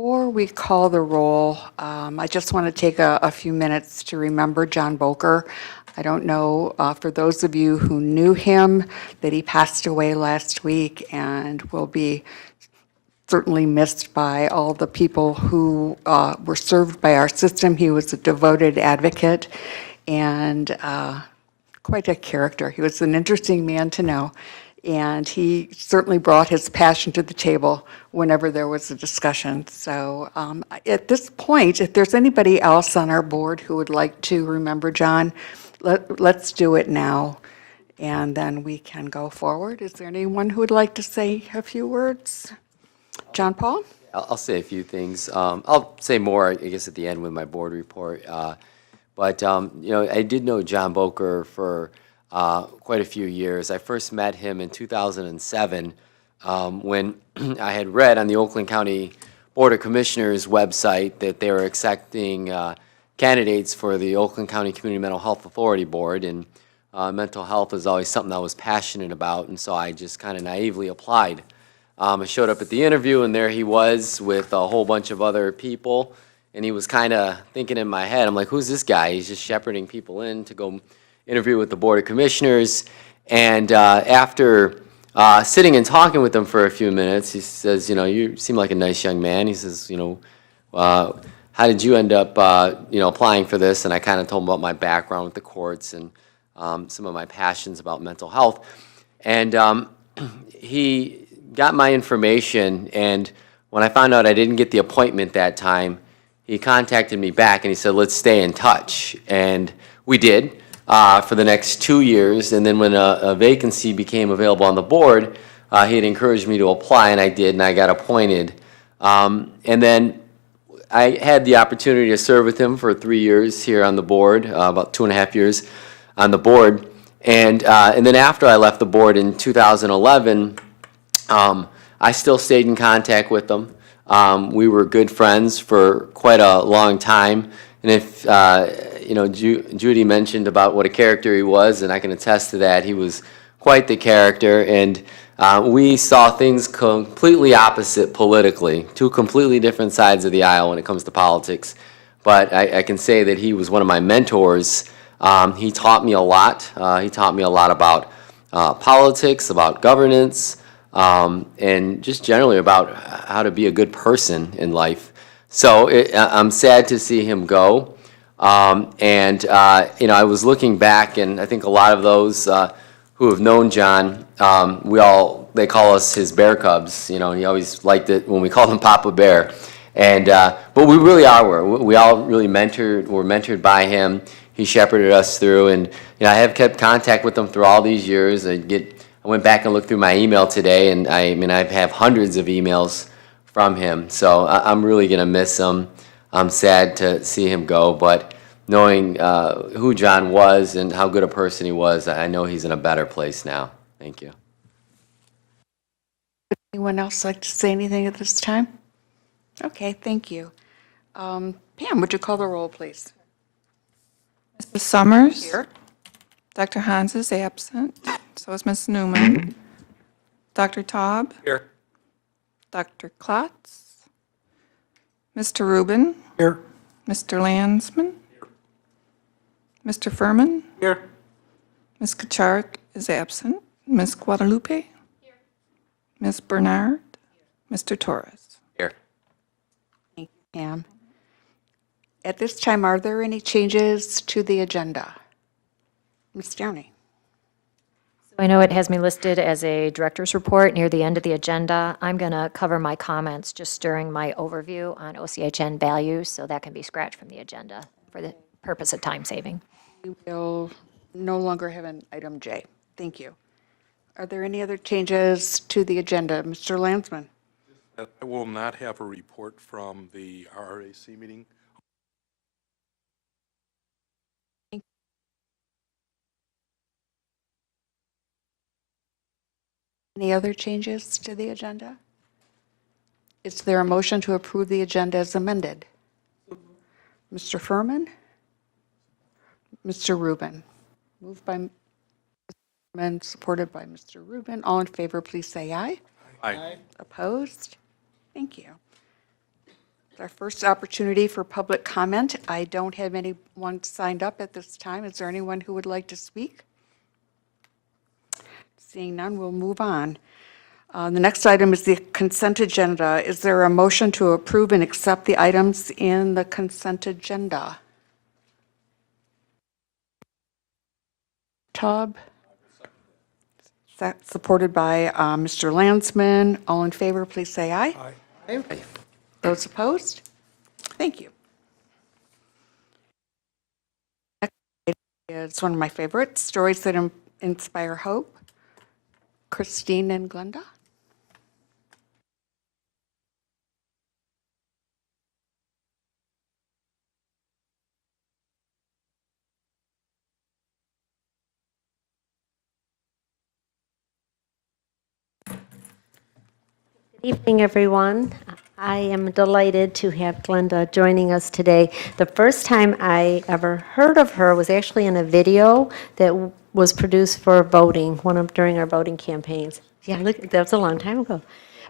Before we call the roll, I just want to take a few minutes to remember John Boker. I don't know, for those of you who knew him, that he passed away last week and will be certainly missed by all the people who were served by our system. He was a devoted advocate and quite a character. He was an interesting man to know, and he certainly brought his passion to the table whenever there was a discussion. So at this point, if there's anybody else on our board who would like to remember John, let's do it now, and then we can go forward. Is there anyone who would like to say a few words? John Paul? I'll say a few things. I'll say more, I guess, at the end with my board report. But I did know John Boker for quite a few years. I first met him in 2007 when I had read on the Oakland County Board of Commissioners website that they were accepting candidates for the Oakland County Community Mental Health Authority Board, and mental health is always something I was passionate about, and so I just kind of naively applied. I showed up at the interview, and there he was with a whole bunch of other people, and he was kind of thinking in my head, I'm like, who's this guy? He's just shepherding people in to go interview with the Board of Commissioners. And after sitting and talking with him for a few minutes, he says, you seem like a nice young man. He says, how did you end up, applying for this? And I kind of told him about my background with the courts and some of my passions about mental health. And he got my information, and when I found out I didn't get the appointment that time, he contacted me back and he said, let's stay in touch. And we did for the next 2 years, and then when a vacancy became available on the board, he had encouraged me to apply, and I did, and I got appointed. And then I had the opportunity to serve with him for 3 years here on the board, about 2.5 years on the board. And then after I left the board in 2011, I still stayed in contact with them. We were good friends for quite a long time. And if, Judy mentioned about what a character he was, and I can attest to that. He was quite the character. And we saw things completely opposite politically, two completely different sides of the aisle when it comes to politics. But I can say that he was one of my mentors. He taught me a lot. He taught me a lot about politics, about governance, and just generally about how to be a good person in life. So I'm sad to see him go. I was looking back, and I think a lot of those who have known John, they call us his bear cubs. He always liked it when we called him Papa Bear. And but we really we all really were mentored by him. He shepherded us through, and I have kept contact with him through all these years. I went back and looked through my email today, and I have hundreds of emails from him. So I'm really gonna miss him. I'm sad to see him go, but knowing who John was and how good a person he was, I know he's in a better place now. Thank you. Anyone else like to say anything at this time? Okay, thank you. Pam, would you call the roll, please? Mrs. Summers? Here. Dr. Hans is absent. So is Ms. Newman. Dr. Taub? Here. Dr. Klotz? Mr. Rubin? Here. Mr. Landsman? Mr. Furman? Here. Ms. Kacharek is absent. Ms. Guadalupe? Here. Ms. Bernard? Mr. Torres? Here. Thank you, Pam. At this time, are there any changes to the agenda? Ms. Downey. I know it has me listed as a director's report near the end of the agenda. I'm going to cover my comments just during my overview on OCHN values, so that can be scratched from the agenda for the purpose of time saving. We will no longer have an item J. Thank you. Are there any other changes to the agenda? Mr. Landsman. I will not have a report from the RRAC meeting. Any other changes to the agenda? Is there a motion to approve the agenda as amended? Mr. Furman? Mr. Rubin? Moved by Mr. Furman, supported by Mr. Rubin. All in favor, please say aye. Aye. Opposed? Thank you. Our first opportunity for public comment. I don't have anyone signed up at this time. Is there anyone who would like to speak? Seeing none, we'll move on. The next item is the consent agenda. Is there a motion to approve and accept the items in the consent agenda? Taub? Supported by Mr. Landsman. All in favor, please say aye. Aye. Those opposed? Thank you. Next item is one of my favorites, Stories That Inspire Hope. Christine and Glenda. Good evening, everyone. I am delighted to have Glenda joining us today. The first time I ever heard of her was actually in a video that was produced for voting, during our voting campaigns. Yeah, look, that was a long time ago.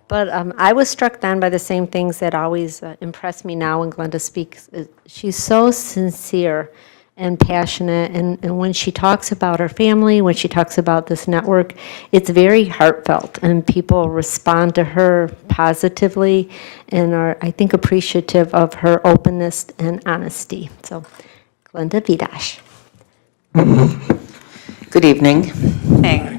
But I was struck then by the same things that always impress me now when Glenda speaks. She's so sincere and passionate, and when she talks about her family, when she talks about this network, it's very heartfelt, and people respond to her positively and are, I think, appreciative of her openness and honesty. So, Glenda Vidash. Good evening. Thank.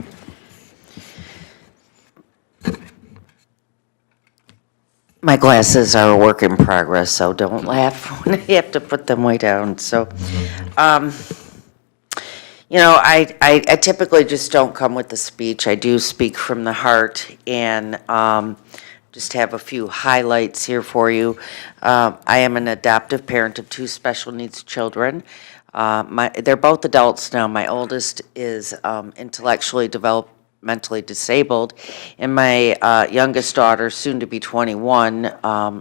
My glasses are a work in progress, so don't laugh when I have to put them way down. So, I typically just don't come with a speech. I do speak from the heart, and just have a few highlights here for you. I am an adoptive parent of 2 special needs children. They're both adults now. My oldest is intellectually developmentally disabled, and my youngest daughter, soon to be 21,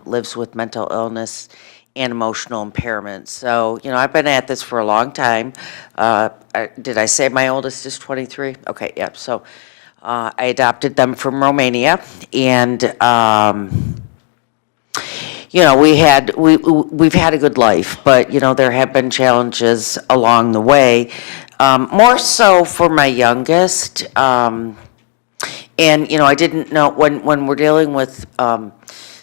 lives with mental illness and emotional impairment. So, I've been at this for a long time. Did I say my oldest is 23? Okay, yeah. So I adopted them from Romania, and we've had a good life, but there have been challenges along the way. More so for my youngest, and I didn't know when we're dealing with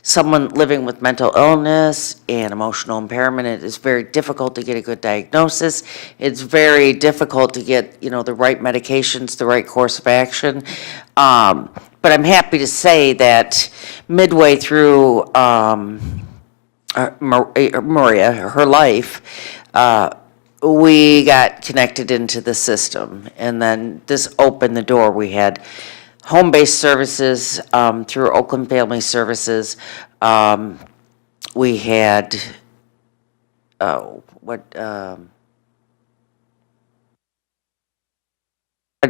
someone living with mental illness and emotional impairment, it is very difficult to get a good diagnosis. It's very difficult to get the right medications, the right course of action. But I'm happy to say that midway through Maria, her life, we got connected into the system, and then this opened the door. We had home-based services through Oakland Family Services. We had, I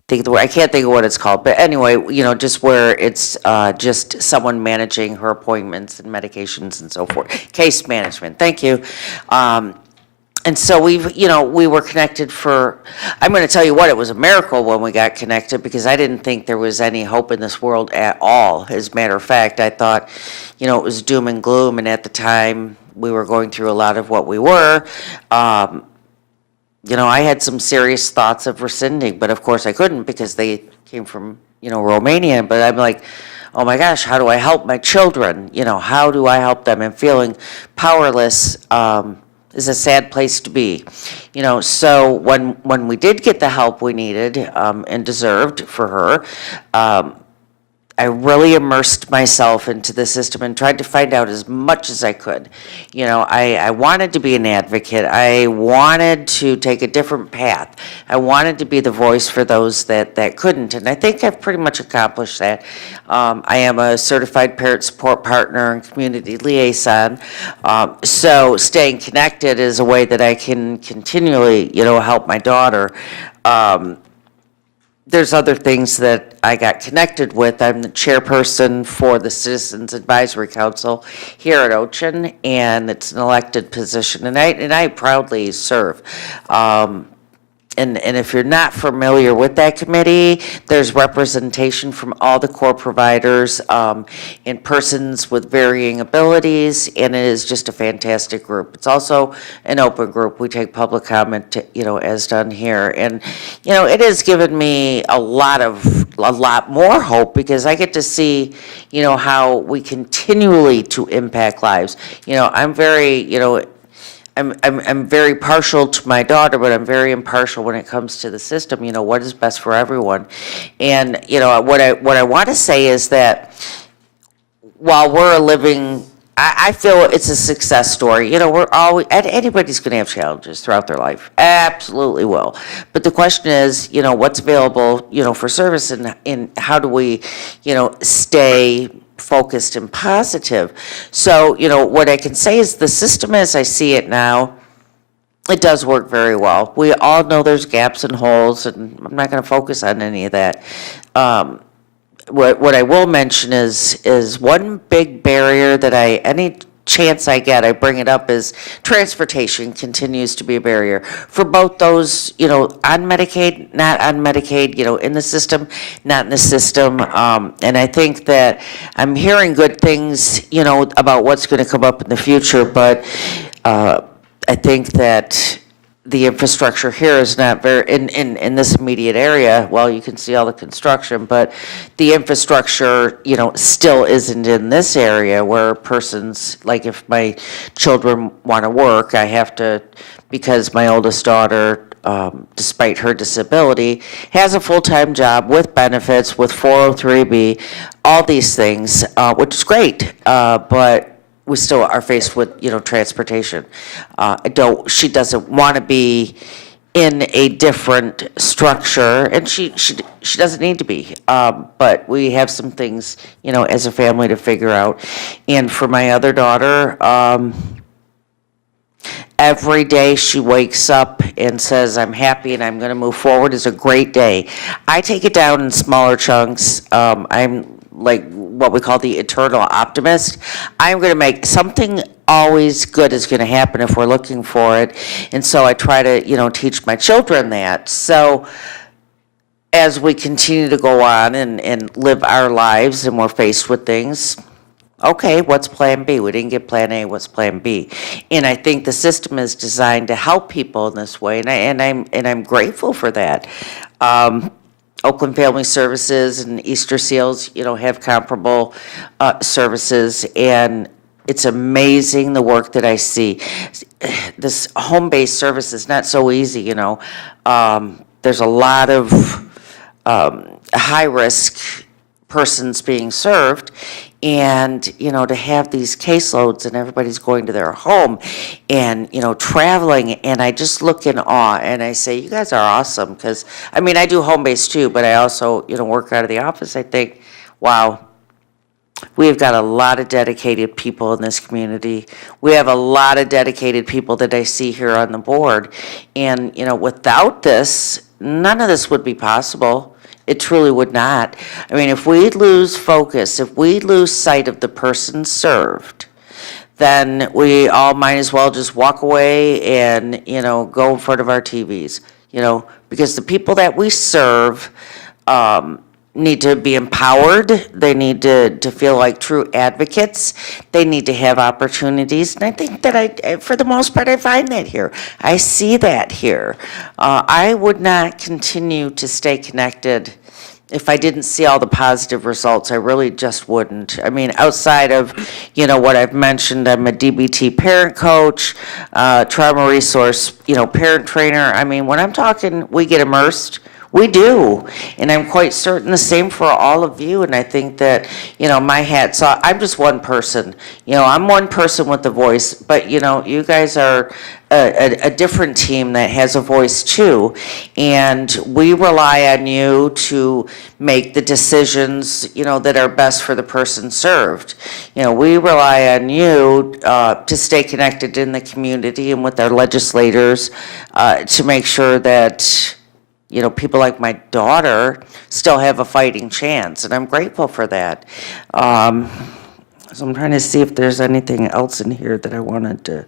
can't think of what it's called, but anyway, just where it's just someone managing her appointments and medications and so forth. Case management, thank you. And so we were connected I'm going to tell you what, it was a miracle when we got connected, because I didn't think there was any hope in this world at all. As a matter of fact, I thought, it was doom and gloom, and at the time, we were going through a lot of what we were. I had some serious thoughts of rescinding, but of course I couldn't, because they came from, Romania. But I'm like, oh my gosh, how do I help my children? How do I help them? And feeling powerless is a sad place to be. So when we did get the help we needed and deserved for her, I really immersed myself into the system and tried to find out as much as I could. I wanted to be an advocate. I wanted to take a different path. I wanted to be the voice for those that couldn't, and I think I've pretty much accomplished that. I am a certified parent support partner and community liaison, so staying connected is a way that I can continually, help my daughter. There's other things that I got connected with. I'm the chairperson for the Citizens Advisory Council here at OCHN, and it's an elected position, and I proudly serve. and if you're not familiar with that committee, there's representation from all the core providers and persons with varying abilities, and it is just a fantastic group. It's also an open group. We take public comment, as done here. And, it has given me a lot more hope because I get to see, how we continually to impact lives. I'm very, I'm very partial to my daughter, but I'm very impartial when it comes to the system, what is best for everyone. And, what I want to say is that while we're I feel it's a success story. We're always, anybody's going to have challenges throughout their life. Absolutely will. But the question is, what's available, for service and how do we, stay focused and positive. So, what I can say is the system as I see it now, it does work very well. We all know there's gaps and holes, and I'm not going to focus on any of that. What I will mention is one big barrier that any chance I get, I bring it up, is transportation continues to be a barrier for both those, on Medicaid, not on Medicaid, in the system, not in the system. And I think that I'm hearing good things, about what's going to come up in the future, but I think that the infrastructure here is not very, in this immediate area, well, you can see all the construction, but the infrastructure, still isn't in this area where persons, like if my children want to work, I have to, because my oldest daughter, despite her disability, has a full-time job with benefits, with 403B, all these things, which is great, but we still are faced with, transportation. She doesn't want to be in a different structure, and she doesn't need to be. But we have some things, as a family to figure out. And for my other daughter, every day she wakes up and says, I'm happy and I'm going to move forward is a great day. I take it down in smaller chunks. I'm like what we call the eternal optimist. I'm going to make something always good is going to happen if we're looking for it. And so I try to, teach my children that. So as we continue to go on and live our lives and we're faced with things, okay, what's plan B? We didn't get plan A, what's plan B? And I think the system is designed to help people in this way, and I'm grateful for that. Oakland Family Services and Easter Seals, have comparable services, and it's amazing the work that I see. This home-based service is not so easy, There's a lot of high-risk persons being served, and, to have these caseloads and everybody's going to their home and, traveling, and I just look in awe and I say, you guys are awesome, because, I do home-based too, but I also, work out of the office. I think, wow, we've got a lot of dedicated people in this community. We have a lot of dedicated people that I see here on the board, and, without this, none of this would be possible. It truly would not. If we lose focus, if we lose sight of the person served, then we all might as well just walk away and, go in front of our TVs, because the people that we serve need to be empowered. They need to feel like true advocates. They need to have opportunities. And I think that for the most part, I find that here. I see that here. I would not continue to stay connected if I didn't see all the positive results. I really just wouldn't. Outside of, what I've mentioned, I'm a DBT parent coach, trauma resource, parent trainer. When I'm talking, we get immersed. We do, and I'm quite certain the same for all of you, and I think that, my hat, so I'm just one person. I'm one person with a voice, but, you guys are a different team that has a voice too, and we rely on you to make the decisions, that are best for the person served. We rely on you to stay connected in the community and with our legislators to make sure that people like my daughter still have a fighting chance, and I'm grateful for that. So I'm trying to see if there's anything else in here that I wanted to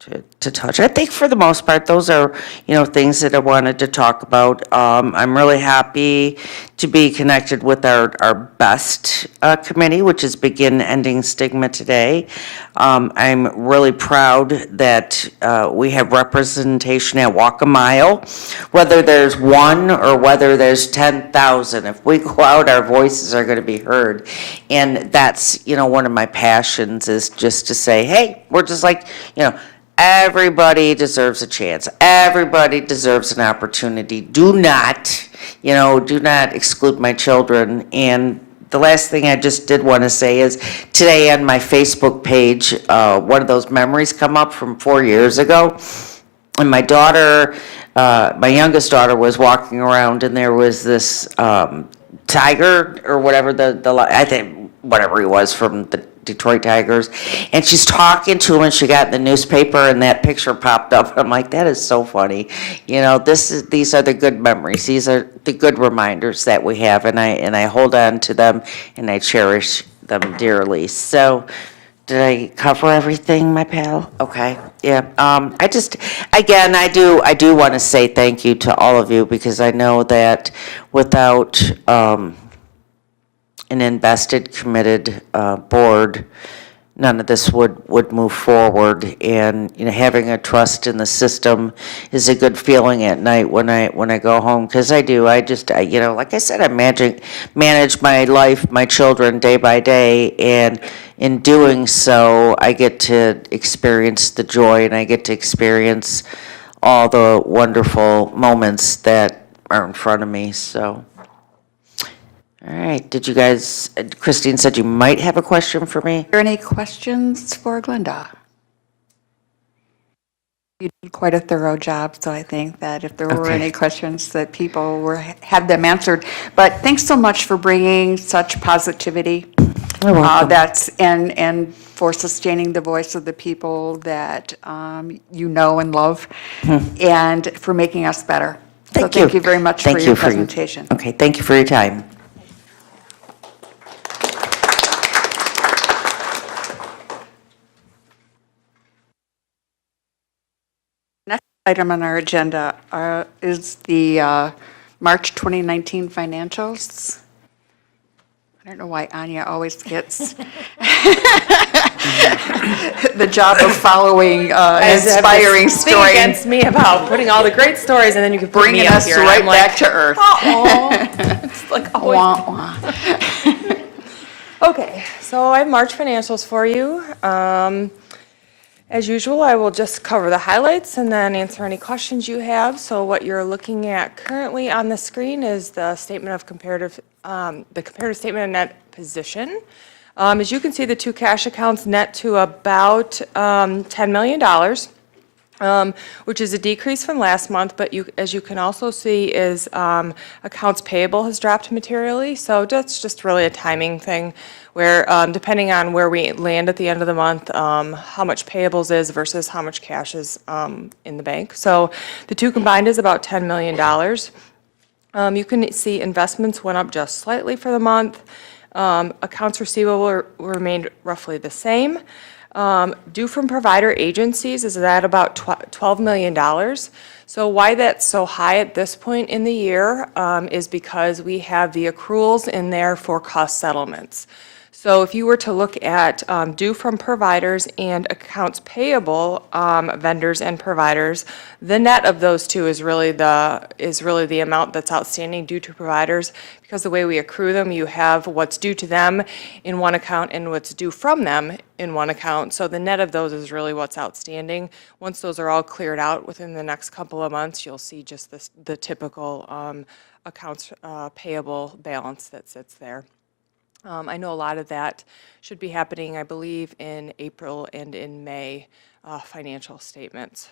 to touch. I think for the most part, those are, things that I wanted to talk about. I'm really happy to be connected with our BEST committee, which is Begin Ending Stigma Today. I'm really proud that we have representation at Walk a Mile, whether there's one or whether there's 10,000. If we go out, our voices are going to be heard. And that's, one of my passions is just to say, hey, we're just like, everybody deserves a chance. Everybody deserves an opportunity. Do not exclude my children. And the last thing I just did want to say is today on my Facebook page, one of those memories come up from 4 years ago. And my daughter, my youngest daughter was walking around and there was this tiger or whatever I think whatever he was from the Detroit Tigers, and she's talking to him, and she got in the newspaper, and that picture popped up. I'm like, that is so funny. These are the good memories. These are the good reminders that we have, and I hold on to them, and I cherish them dearly. So, did I cover everything, my pal? Okay, yeah. I do want to say thank you to all of you because I know that without an invested, committed board, none of this would move forward. And having a trust in the system is a good feeling at night when I go home, because I do. Like I said, I manage my life, my children day by day, and in doing so, I get to experience the joy and I get to experience all the wonderful moments that are in front of me. So. All right, did you guys, Christine said you might have a question for me? Are there any questions for Glenda? You did quite a thorough job, so I think that if there were Okay. any questions that people had them answered. But thanks so much for bringing such positivity. You're welcome. And for sustaining the voice of the people that you know and love, and for making us better. So Thank you. thank you very much for Thank your you presentation. Okay, thank you for your time. Next item on our agenda is the March 2019 financials. I don't know why Anya always gets the job of following inspiring Thing story, against me about putting all the great stories, and then you can put bringing me up us here. and right I'm like, back to earth. it's like always. Wah, wah. Okay, so I have March financials for you. As usual, I will just cover the highlights and then answer any questions you have. So what you're looking at currently on the screen is the statement of comparative statement of net position. As you can see, the two cash accounts net to about $10 million. Which is a decrease from last month, but as you can also see is accounts payable has dropped materially. So that's just really a timing thing where depending on where we land at the end of the month, how much payables is versus how much cash is in the bank. So the two combined is about $10 million. You can see investments went up just slightly for the month. Accounts receivable remained roughly the same. Due from provider agencies is at about $12 million. So why that's so high at this point in the year is because we have the accruals in there for cost settlements. So if you were to look at due from providers and accounts payable vendors and providers, the net of those two is really the amount that's outstanding due to providers, because the way we accrue them, you have what's due to them in one account and what's due from them in one account. So the net of those is really what's outstanding. Once those are all cleared out within the next couple of months, you'll see just the typical accounts payable balance that sits there. I know a lot of that should be happening, I believe, in April and in May financial statements.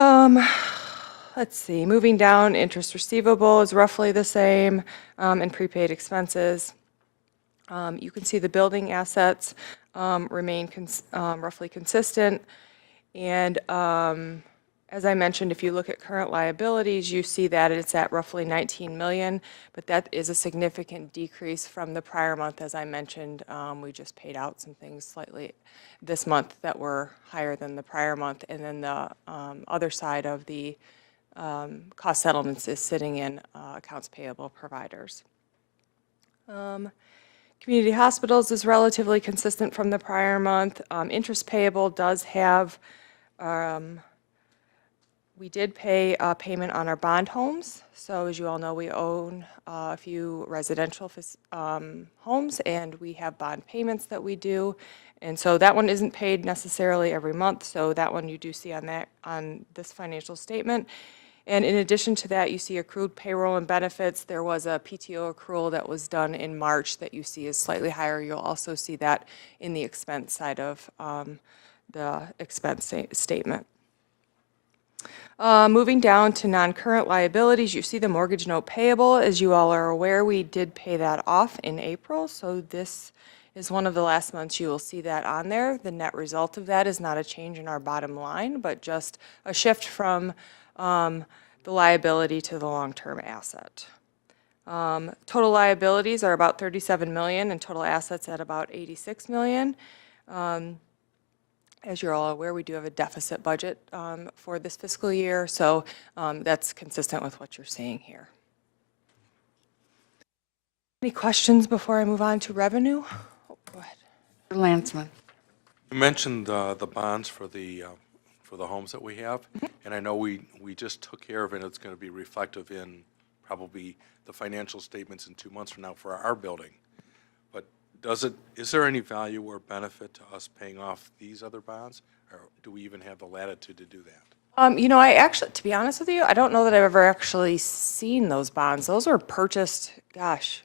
Let's see, moving down, interest receivable is roughly the same, and prepaid expenses. You can see the building assets remain roughly consistent, and As I mentioned, if you look at current liabilities, you see that it's at roughly 19 million, but that is a significant decrease from the prior month. As I mentioned, we just paid out some things slightly this month that were higher than the prior month. And then the other side of the cost settlements is sitting in accounts payable providers. Community hospitals is relatively consistent from the prior month. Interest payable does have, we did pay a payment on our bond homes. So as you all know, we own a few residential homes, and we have bond payments that we do. And so that one isn't paid necessarily every month, so that one you do see on this financial statement. And in addition to that, you see accrued payroll and benefits. There was a PTO accrual that was done in March that you see is slightly higher. You'll also see that in the expense side of the expense statement. Moving down to non-current liabilities, you see the mortgage note payable. As you all are aware, we did pay that off in April, so this is one of the last months you will see that on there. The net result of that is not a change in our bottom line, but just a shift from the liability to the long-term asset. Total liabilities are about 37 million and total assets at about 86 million. As you're all aware, we do have a deficit budget for this fiscal year, so that's consistent with what you're seeing here. Any questions before I move on to revenue? Oh, go ahead. Landsman. You mentioned the bonds for the homes that we have, and I know we just took care of it. It's going to be reflective in probably the financial statements in 2 months from now for our building. But is there any value or benefit to us paying off these other bonds, or do we even have the latitude to do that? You know, I actually, to be honest with you, I don't know that I've ever actually seen those bonds. Those were purchased, gosh,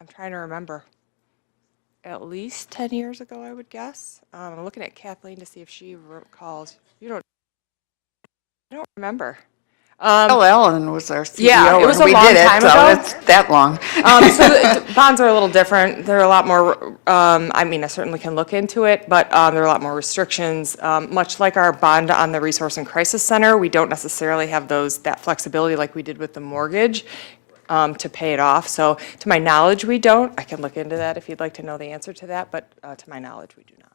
I'm trying to remember, at least 10 years ago, I would guess. I'm looking at Kathleen to see if she recalls. I don't remember. Bill Allen was our CEO. Yeah, it was and a we long did it, time so ago. it's that long. So the bonds are a little different. They're a lot more, I mean, I certainly can look into it, but there are a lot more restrictions. Much like our bond on the Resource and Crisis Center, we don't necessarily have that flexibility like we did with the mortgage to pay it off. So to my knowledge, we don't. I can look into that if you'd like to know the answer to that, but to my knowledge, we do not.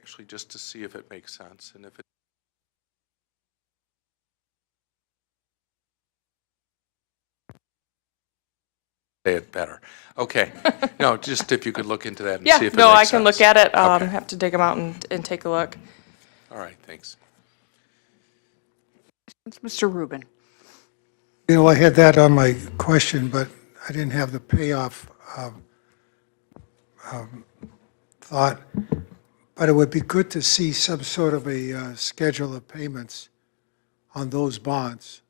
Actually, just to see if it makes sense, and if it say it better. Okay. No, just if you could look into that and see if it makes sense. Yeah, no, I can look at it. Okay. Have to dig them out and take a look. All right, thanks. It's Mr. Rubin. You know, I had that on my question, but I didn't have the payoff thought. But it would be good to see some sort of a schedule of payments on those bonds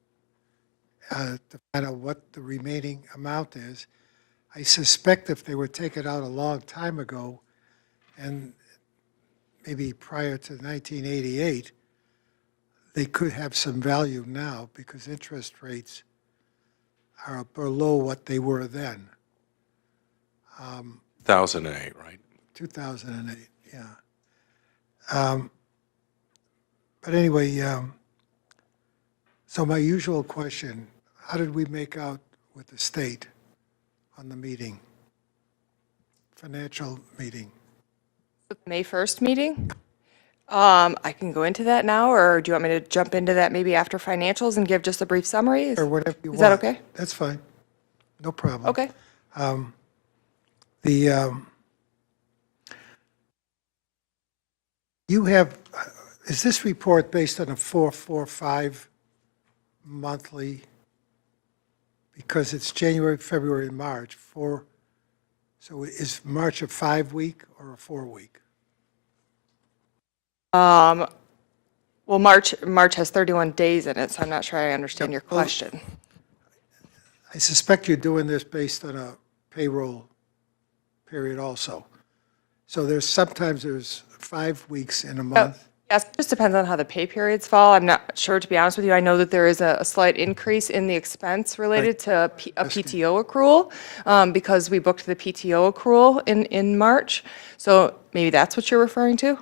to find out what the remaining amount is. I suspect if they were taken out a long time ago, and maybe prior to 1988, they could have some value now because interest rates are below what they were then. 2008, right? 2008, yeah. But anyway, so my usual question, how did we make out with the state on the meeting, financial meeting? May 1st meeting? I can go into that now, or do you want me to jump into that maybe after financials and give just a brief summary? Or whatever you want. Is that okay? That's fine. No problem. Okay. You have, is this report based on a 4-4-5 monthly? Because it's January, February, and March, so is March a 5-week or a 4-week? Well, March has 31 days in it, so I'm not sure I understand your question. I suspect you're doing this based on a payroll period also. So sometimes there's 5 weeks in a month. Yes, it just depends on how the pay periods fall. I'm not sure, to be honest with you. I know that there is a slight increase in the expense related to a PTO accrual because we booked the PTO accrual in March. So maybe that's what you're referring to?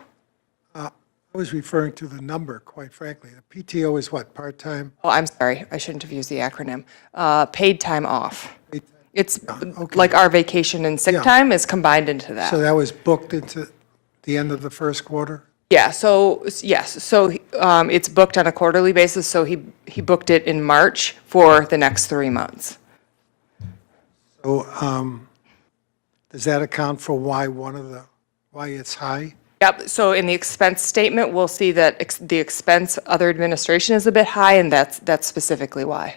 I was referring to the number, quite frankly. The PTO is what, part-time? Oh, I'm sorry, I shouldn't have used the acronym. Paid time off. It's okay. like our vacation and sick Yeah. time is combined into that. So that was booked into the end of the first quarter? Yeah, so, yes, so it's booked on a quarterly basis, so he booked it in March for the next 3 months. So does that account for why why it's high? Yep, so in the expense statement, we'll see that the expense, other administration is a bit high, and that's specifically why.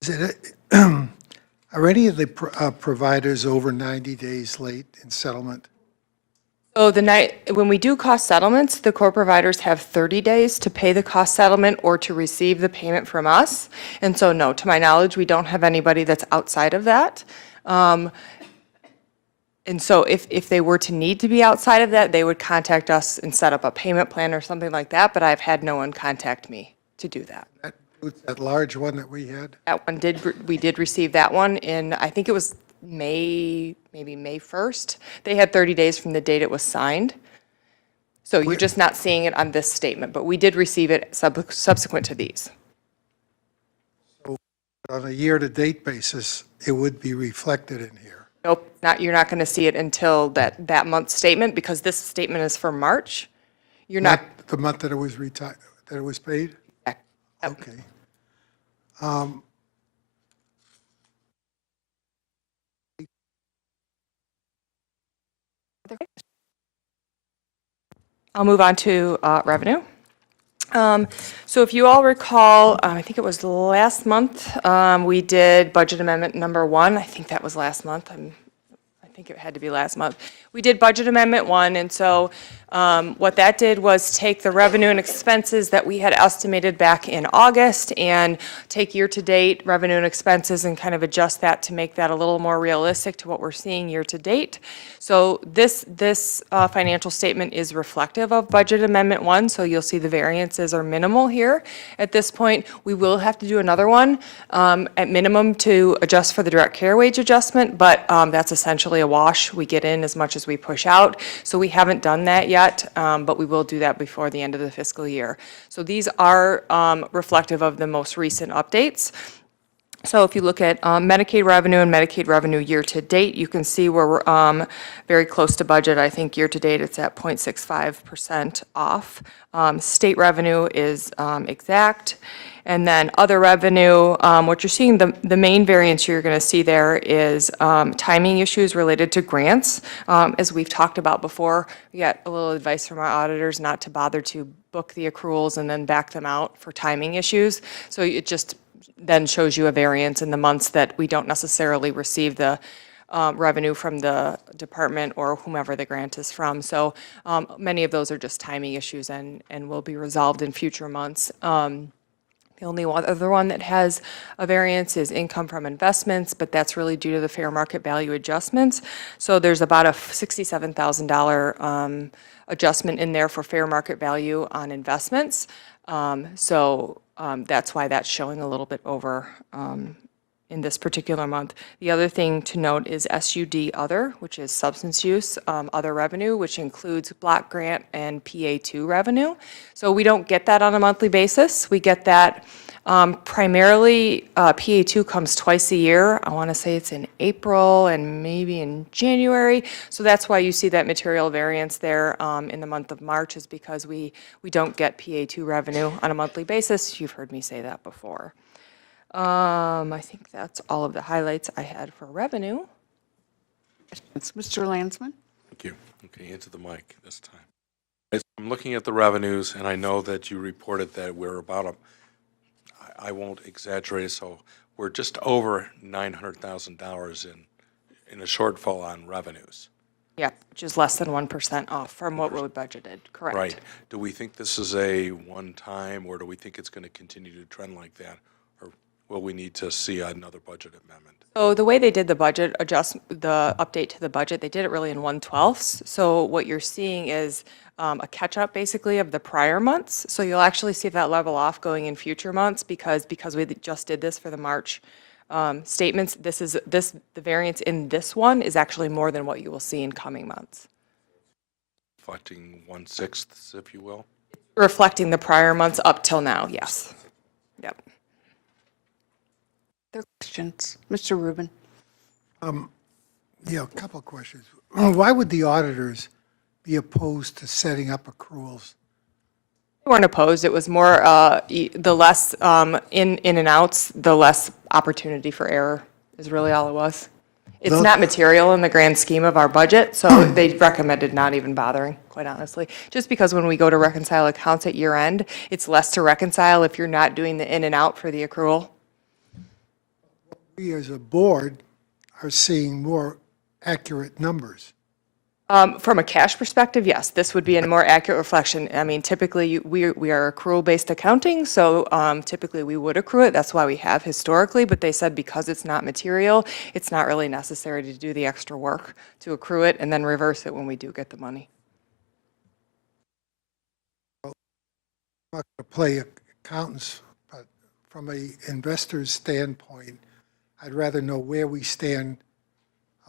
Is it, are any of the providers over 90 days late in settlement? So when we do cost settlements, the core providers have 30 days to pay the cost settlement or to receive the payment from us. And so, no, to my knowledge, we don't have anybody that's outside of that. And so if they were to need to be outside of that, they would contact us and set up a payment plan or something like that, but I've had no one contact me to do that. That large one that we had? That one we did receive that one in, I think it was maybe May 1st. They had 30 days from the date it was signed. So you're just not seeing it on this statement, but we did receive it subsequent to these. On a year-to-date basis, it would be reflected in here. Nope, you're not going to see it until that month's statement, because this statement is for March. You're not. The month that it was that it was paid? Yep. Okay. I'll move on to revenue. So if you all recall, I think it was last month, we did budget amendment number 1. I think that was last month. I think it had to be last month. We did budget amendment 1, and so what that did was take the revenue and expenses that we had estimated back in August and take year-to-date revenue and expenses and kind of adjust that to make that a little more realistic to what we're seeing year-to-date. So this financial statement is reflective of budget amendment 1, so you'll see the variances are minimal here. At this point, we will have to do another one at minimum to adjust for the direct care wage adjustment, but that's essentially a wash. We get in as much as we push out. So we haven't done that yet, but we will do that before the end of the fiscal year. So these are reflective of the most recent updates. So if you look at Medicaid revenue and Medicaid revenue year-to-date, you can see we're very close to budget. I think year-to-date it's at 0.65% off. State revenue is exact. And then other revenue, what you're seeing, the main variance you're going to see there is timing issues related to grants. As we've talked about before, we got a little advice from our auditors not to bother to book the accruals and then back them out for timing issues. So it just then shows you a variance in the months that we don't necessarily receive the revenue from the department or whomever the grant is from. So many of those are just timing issues and will be resolved in future months. The only other one that has a variance is income from investments, but that's really due to the fair market value adjustments. So there's about a $67,000 adjustment in there for fair market value on investments. That's why that's showing a little bit over in this particular month. The other thing to note is SUD other, which is substance use other revenue, which includes block grant and PA2 revenue. So we don't get that on a monthly basis. We get that primarily, PA2 comes twice a year. I want to say it's in April and maybe in January. So that's why you see that material variance there in the month of March, is because we don't get PA2 revenue on a monthly basis. You've heard me say that before. I think that's all of the highlights I had for revenue. It's Mr. Landsman. Thank you. Okay, into the mic this time. I'm looking at the revenues, and I know that you reported that we're about I won't exaggerate, so we're just over $900,000 in a shortfall on revenues. Yeah, which is less than 1% off from what we budgeted, correct? Right. Do we think this is a one-time, or do we think it's going to continue to trend like that? Or will we need to see another budget amendment? So the way they did the budget the update to the budget, they did it really in 1/12. So what you're seeing is a catch-up basically of the prior months. So you'll actually see that level off going in future months because we just did this for the March statements. The variance in this one is actually more than what you will see in coming months. reflecting 1/6, if you will. Reflecting the prior months up till now, yes. Yep. Other questions? Mr. Rubin? Yeah, a couple of questions. Why would the auditors be opposed to setting up accruals? We weren't opposed. It was more, the less in and outs, the less opportunity for error is really all it was. It's Those- not material in the grand scheme of our budget, so they recommended not even bothering, quite honestly. Just because when we go to reconcile accounts at year end, it's less to reconcile if you're not doing the in and out for the accrual. We as a board are seeing more accurate numbers. From a cash perspective, yes, this would be a more accurate reflection. I mean, typically, we are accrual-based accounting, so typically we would accrue it. That's why we have historically, but they said because it's not material, it's not really necessary to do the extra work to accrue it and then reverse it when we do get the money. I'm not going to play accountants, but from a investor's standpoint, I'd rather know where we stand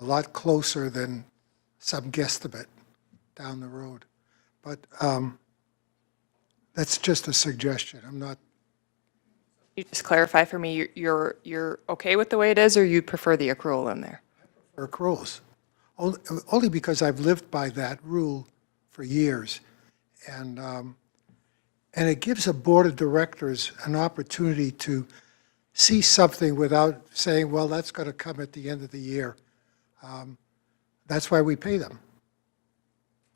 a lot closer than some guesstimate down the road. But that's just a suggestion. I'm not, You just clarify for me, you're okay with the way it is, or you prefer the accrual in there? for accruals. Only because I've lived by that rule for years. And it gives a board of directors an opportunity to see something without saying, well, that's going to come at the end of the year. That's why we pay them.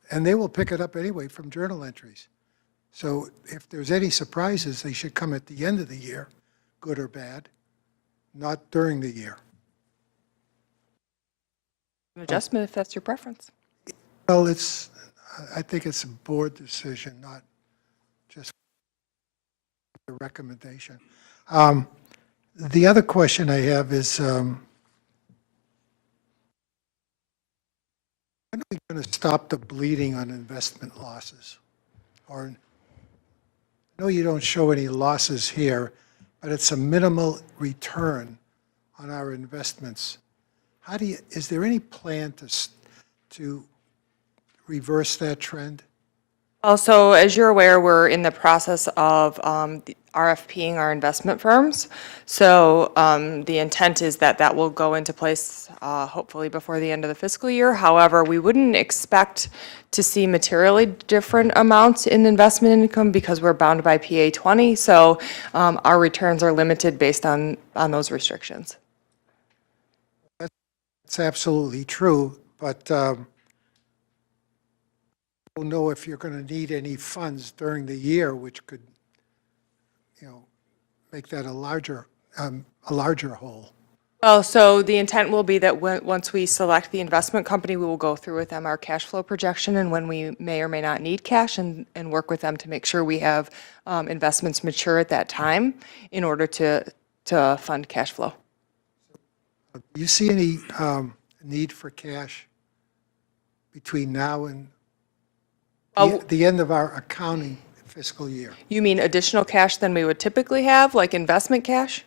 And they will pick it up anyway from journal entries. So if there's any surprises, they should come at the end of the year, good or bad, not during the year. An adjustment if that's your preference. Well, I think it's a board decision, not just a recommendation. The other question I have is, when are we going to stop the bleeding on investment losses? Or, I know you don't show any losses here, but it's a minimal return on our investments. Is there any plan to reverse that trend? Also, as you're aware, we're in the process of RFPing our investment firms. So the intent is that that will go into place hopefully before the end of the fiscal year. However, we wouldn't expect to see materially different amounts in investment income because we're bound by PA 20. So our returns are limited based on those restrictions. It's absolutely true, but I don't know if you're going to need any funds during the year, which could, make that a larger hole. Well, so the intent will be that once we select the investment company, we will go through with them our cash flow projection and when we may or may not need cash and work with them to make sure we have investments mature at that time in order to fund cash flow. Do you see any need for cash between now and the end of our accounting fiscal year? You mean additional cash than we would typically have, like investment cash?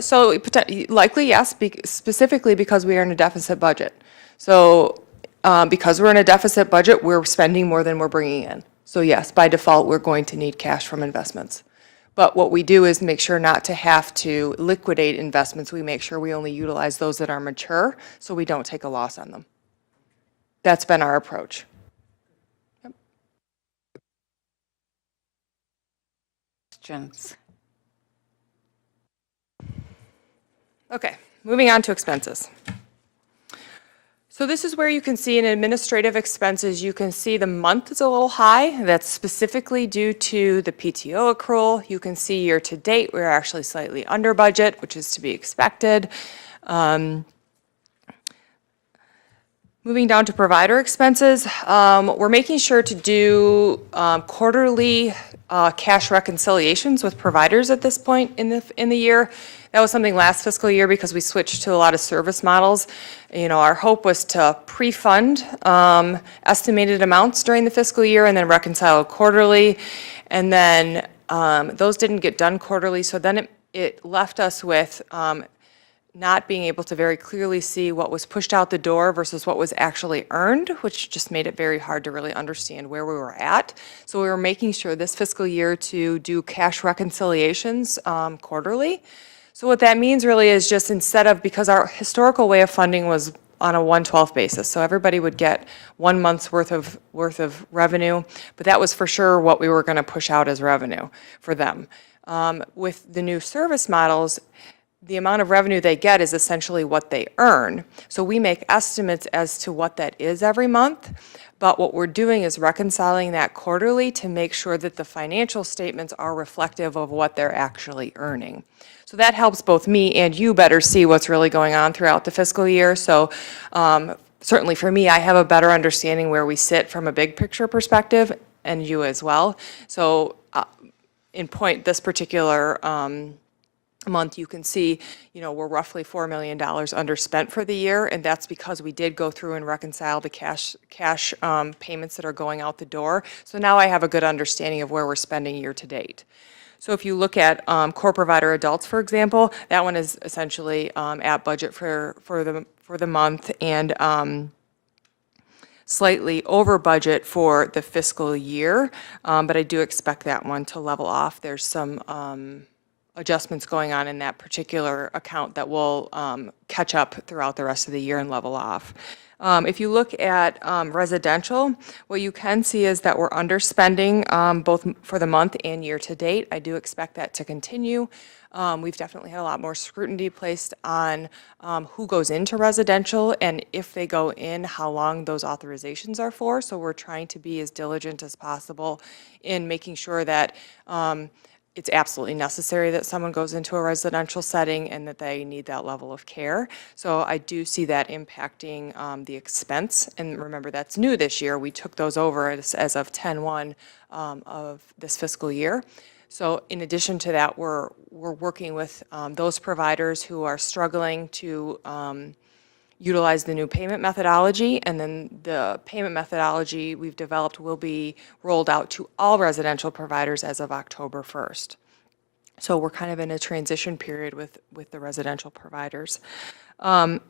So likely, yes, specifically because we are in a deficit budget. So because we're in a deficit budget, we're spending more than we're bringing in. So yes, by default, we're going to need cash from investments. But what we do is make sure not to have to liquidate investments. We make sure we only utilize those that are mature so we don't take a loss on them. That's been our approach. Yep. Questions? Okay, moving on to expenses. So this is where you can see in administrative expenses, you can see the month is a little high. That's specifically due to the PTO accrual. You can see year to date, we're actually slightly under budget, which is to be expected. Moving down to provider expenses, we're making sure to do quarterly cash reconciliations with providers at this point in the year. That was something last fiscal year because we switched to a lot of service models. Our hope was to pre-fund estimated amounts during the fiscal year and then reconcile quarterly. And then those didn't get done quarterly, so then it left us with not being able to very clearly see what was pushed out the door versus what was actually earned, which just made it very hard to really understand where we were at. So we were making sure this fiscal year to do cash reconciliations quarterly. So what that means really is just instead of, because our historical way of funding was on a 1/12 basis, so everybody would get 1 month's worth of revenue, but that was for sure what we were going to push out as revenue for them. With the new service models, the amount of revenue they get is essentially what they earn. So we make estimates as to what that is every month, but what we're doing is reconciling that quarterly to make sure that the financial statements are reflective of what they're actually earning. So that helps both me and you better see what's really going on throughout the fiscal year. So certainly for me, I have a better understanding where we sit from a big picture perspective, and you as well. So in point, this particular month, you can see, we're roughly $4 million underspent for the year, and that's because we did go through and reconcile the cash payments that are going out the door. So now I have a good understanding of where we're spending year to date. So if you look at core provider adults, for example, that one is essentially at budget for the month, and slightly over budget for the fiscal year, but I do expect that one to level off. There's some adjustments going on in that particular account that will catch up throughout the rest of the year and level off. If you look at residential, what you can see is that we're underspending both for the month and year to date. I do expect that to continue. We've definitely had a lot more scrutiny placed on who goes into residential, and if they go in, how long those authorizations are for. So we're trying to be as diligent as possible in making sure that it's absolutely necessary that someone goes into a residential setting and that they need that level of care. So I do see that impacting the expense. And remember, that's new this year. We took those over as of 10/1 of this fiscal year. So in addition to that, we're working with those providers who are struggling to utilize the new payment methodology, and then the payment methodology we've developed will be rolled out to all residential providers as of October 1st. So we're kind of in a transition period with the residential providers.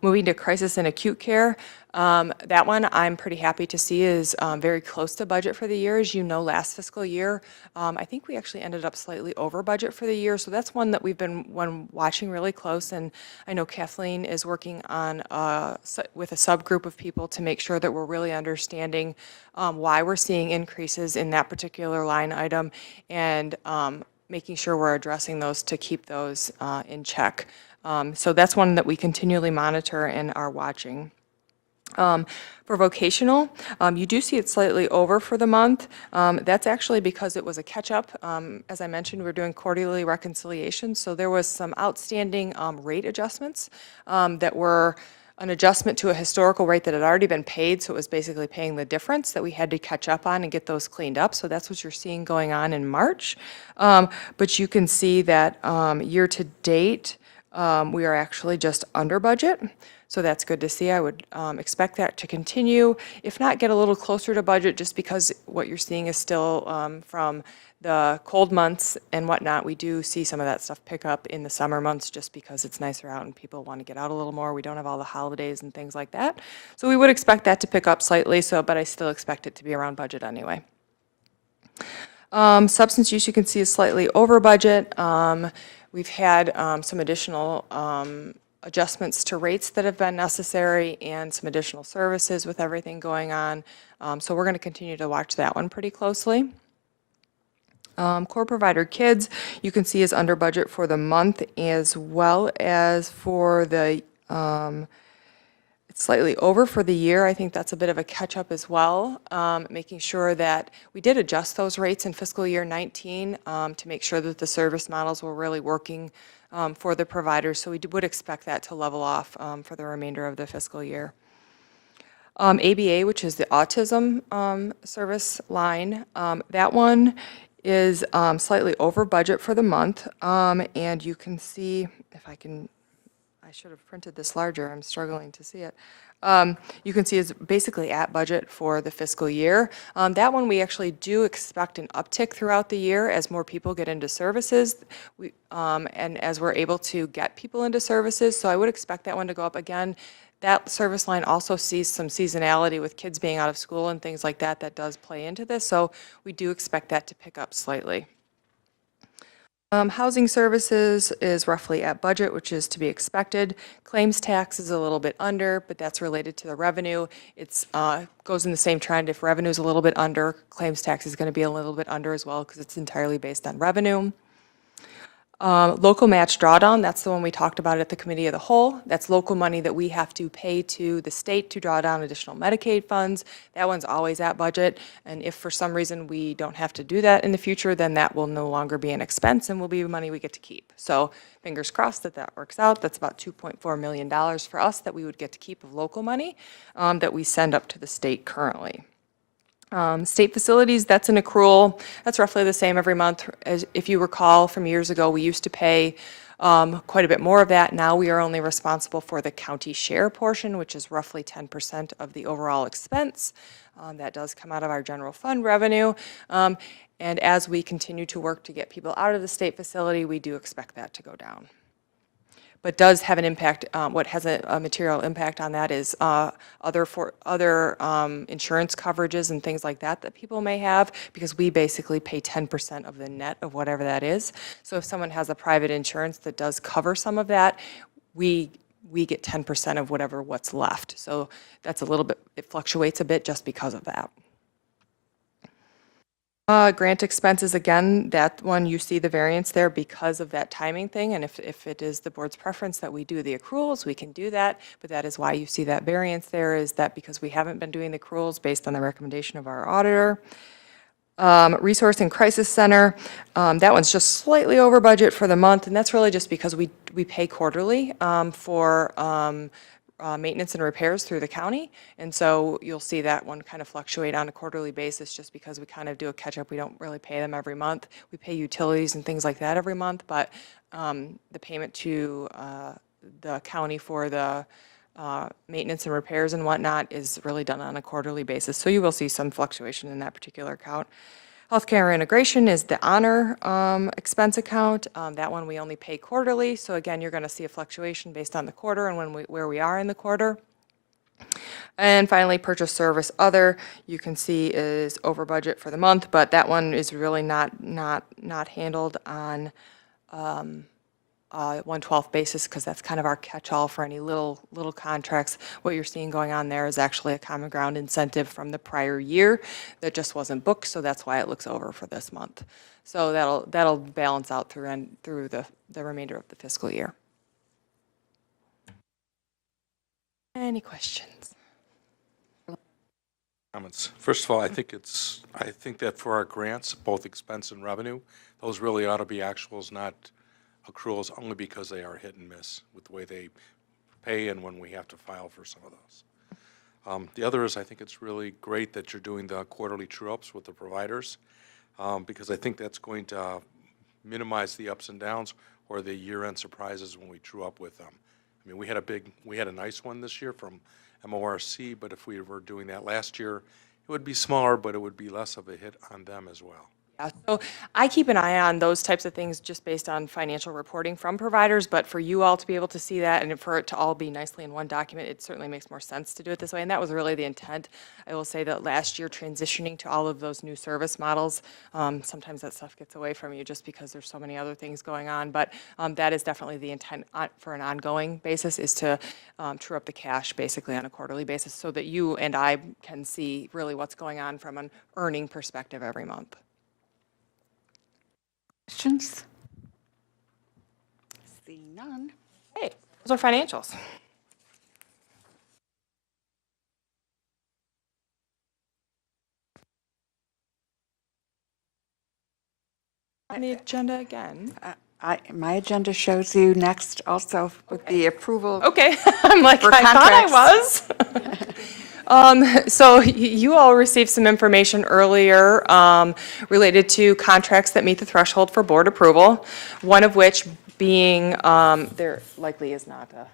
Moving to crisis and acute care, that one I'm pretty happy to see is very close to budget for the year. As you know, last fiscal year, I think we actually ended up slightly over budget for the year. So that's one that we've been watching really close. And I know Kathleen is working on with a subgroup of people to make sure that we're really understanding why we're seeing increases in that particular line item, and making sure we're addressing those to keep those in check. So that's one that we continually monitor and are watching. For vocational, you do see it slightly over for the month. That's actually because it was a catch-up. As I mentioned, we're doing quarterly reconciliation, so there was some outstanding rate adjustments that were an adjustment to a historical rate that had already been paid, so it was basically paying the difference that we had to catch up on and get those cleaned up. So that's what you're seeing going on in March. But you can see that year to date, we are actually just under budget, so that's good to see. I would expect that to continue, if not get a little closer to budget, just because what you're seeing is still from the cold months and whatnot. We do see some of that stuff pick up in the summer months just because it's nicer out and people want to get out a little more. We don't have all the holidays and things like that. So we would expect that to pick up slightly, but I still expect it to be around budget anyway. Substance use, you can see, is slightly over budget. We've had some additional adjustments to rates that have been necessary and some additional services with everything going on. So we're going to continue to watch that one pretty closely. Core provider kids, you can see, is under budget for the month as well as for the, it's slightly over for the year. I think that's a bit of a catch up as well, making sure that we did adjust those rates in fiscal year 19 to make sure that the service models were really working for the providers. So we would expect that to level off for the remainder of the fiscal year. ABA, which is the autism service line, that one is slightly over budget for the month, and you can see, if I I should have printed this larger, I'm struggling to see it. You can see it's basically at budget for the fiscal year. That one, we actually do expect an uptick throughout the year as more people get into services, and as we're able to get people into services, so I would expect that one to go up again. That service line also sees some seasonality with kids being out of school and things like that, that does play into this, so we do expect that to pick up slightly. Housing services is roughly at budget, which is to be expected. Claims tax is a little bit under, but that's related to the revenue. It's goes in the same trend. If revenue is a little bit under, claims tax is going to be a little bit under as well because it's entirely based on revenue. Local match drawdown, that's the one we talked about at the committee of the whole. That's local money that we have to pay to the state to draw down additional Medicaid funds. That one's always at budget, and if for some reason we don't have to do that in the future, then that will no longer be an expense and will be money we get to keep. So fingers crossed that that works out. That's about $2.4 million for us that we would get to keep of local money that we send up to the state currently. State facilities, that's an accrual. That's roughly the same every month. As if you recall from years ago, we used to pay quite a bit more of that. Now we are only responsible for the county share portion, which is roughly 10% of the overall expense. That does come out of our general fund revenue. And as we continue to work to get people out of the state facility, we do expect that to go down. But does have an impact, what has a material impact on that is other insurance coverages and things like that that people may have, because we basically pay 10% of the net of whatever that is. So if someone has a private insurance that does cover some of that, we get 10% of what's left. So that's a little bit, it fluctuates a bit just because of that. Grant expenses, again, that one, you see the variance there because of that timing thing, and if it is the board's preference that we do the accruals, we can do that, but that is why you see that variance there, is that because we haven't been doing the accruals based on the recommendation of our auditor. Resource and Crisis Center, that one's just slightly over budget for the month, and that's really just because we pay quarterly for maintenance and repairs through the county, and so you'll see that one kind of fluctuate on a quarterly basis just because we kind of do a catch-up. We don't really pay them every month. We pay utilities and things like that every month, but the payment to the county for the maintenance and repairs and whatnot is really done on a quarterly basis, so you will see some fluctuation in that particular account. Healthcare integration is the honor expense account. That one we only pay quarterly, so again, you're going to see a fluctuation based on the quarter and where we are in the quarter. And finally, purchase service other, you can see is over budget for the month, but that one is really not handled on 1/12 basis, because that's kind of our catch-all for any little contracts. What you're seeing going on there is actually a common ground incentive from the prior year that just wasn't booked, so that's why it looks over for this month. So that'll balance out through the remainder of the fiscal year. Any questions? Comments. First of all, I think that for our grants, both expense and revenue, those really ought to be actuals, not accruals, only because they are hit and miss with the way they pay and when we have to file for some of those. The other is, I think it's really great that you're doing the quarterly true-ups with the providers, because I think that's going to minimize the ups and downs or the year-end surprises when we true up with them. I mean, we had a nice one this year from MORC, but if we were doing that last year, it would be smaller, but it would be less of a hit on them as well. Yeah, so I keep an eye on those types of things just based on financial reporting from providers, but for you all to be able to see that and for it to all be nicely in one document, it certainly makes more sense to do it this way, and that was really the intent. I will say that last year, transitioning to all of those new service models, sometimes that stuff gets away from you just because there's so many other things going on, but that is definitely the intent for an ongoing basis, is to true up the cash basically on a quarterly basis so that you and I can see really what's going on from an earning perspective every month. Questions? Seeing none. Hey, those are financials. On the agenda again. My agenda shows you next also with the approval. Okay, I'm like, For I thought I contracts. was. So you all received some information earlier related to contracts that meet the threshold for board approval, one of which which being, there likely is not a,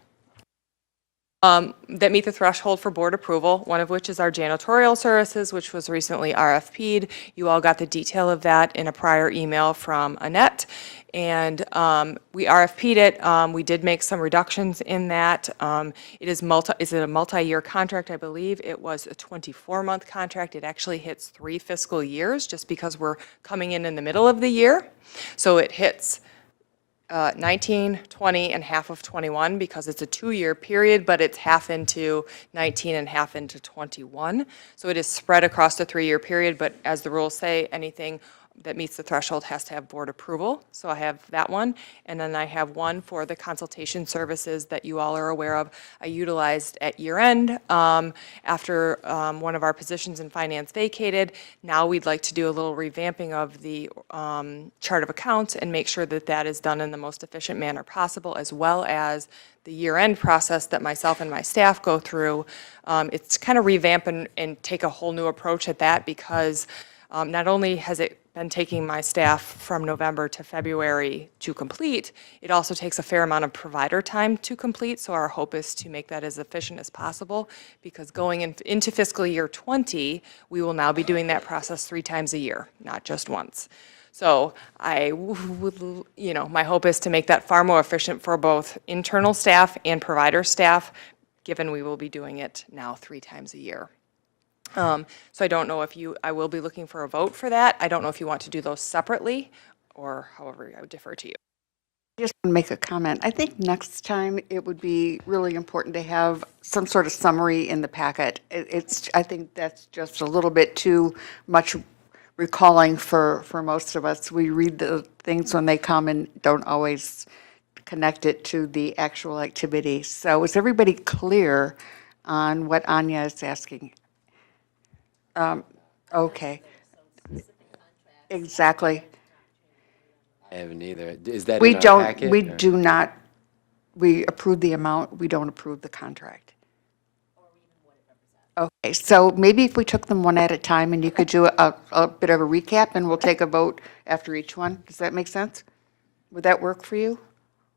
that meet the threshold for board approval, one of which is our janitorial services, which was recently RFP'd. You all got the detail of that in a prior email from Annette. And we RFP'd it. We did make some reductions in that. Is it a multi-year contract? I believe it was a 24-month contract. It actually hits 3 fiscal years just because we're coming in the middle of the year. So it hits 19, 20, and half of 21 because it's a 2-year period, but it's half into 19 and half into 21. So it is spread across the 3-year period, but as the rules say, anything that meets the threshold has to have board approval. So I have that one. And then I have one for the consultation services that you all are aware of. I utilized at year end after one of our positions in finance vacated. Now we'd like to do a little revamping of the chart of accounts and make sure that that is done in the most efficient manner possible, as well as the year-end process that myself and my staff go through. It's kind of revamp and take a whole new approach at that because not only has it been taking my staff from November to February to complete, it also takes a fair amount of provider time to complete. So our hope is to make that as efficient as possible because going into fiscal year 20, we will now be doing that process 3 times a year, not just once. So I would, my hope is to make that far more efficient for both internal staff and provider staff, given we will be doing it now 3 times a year. So I don't know if I will be looking for a vote for that. I don't know if you want to do those separately or however I would defer to you. I just want to make a comment. I think next time it would be really important to have some sort of summary in the packet. I think that's just a little bit too much recalling for most of us. We read the things when they come and don't always connect it to the actual activity. So is everybody clear on what Anya is asking? Okay. Exactly. I haven't either. Is that We in our don't, packet? we or- do not, we approve the amount, we don't approve the contract. Okay, so maybe if we took them one at a time and you could do a bit of a recap and we'll take a vote after each one. Does that make sense? Would that work for you?